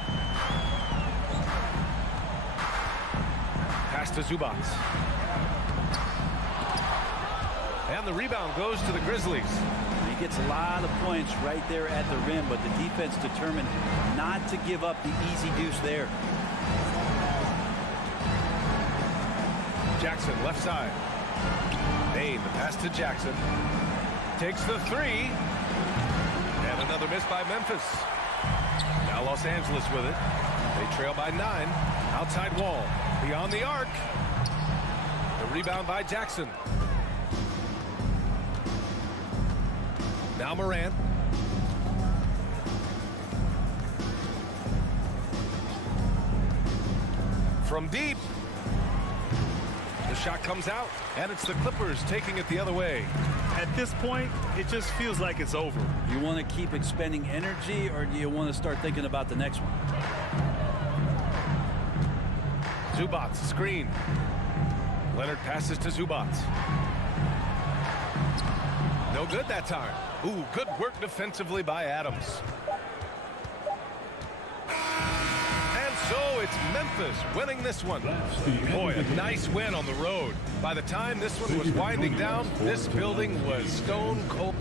Pass to Zubac. And the rebound goes to the Grizzlies. He gets a lot of points right there at the rim, but the defense determined not to give up the easy deuce there. Jackson left side. Bain, the pass to Jackson. Takes the 3. And another miss by Memphis. Now Los Angeles with it. They trail by 9. Outside Wall. Beyond the arc. The rebound by Jackson. Now Morant. From deep. The shot comes out, and it's the Clippers taking it the other way. At this point, it just feels like it's over. You want to keep expending energy, or do you want to start thinking about the next one? Zubac, screen. Leonard passes to Zubac. No good that time. Ooh, good work defensively by Adams. And so it's Memphis winning this one. Boy, a nice win on the road. By the time this one was winding down, this building was stone cold.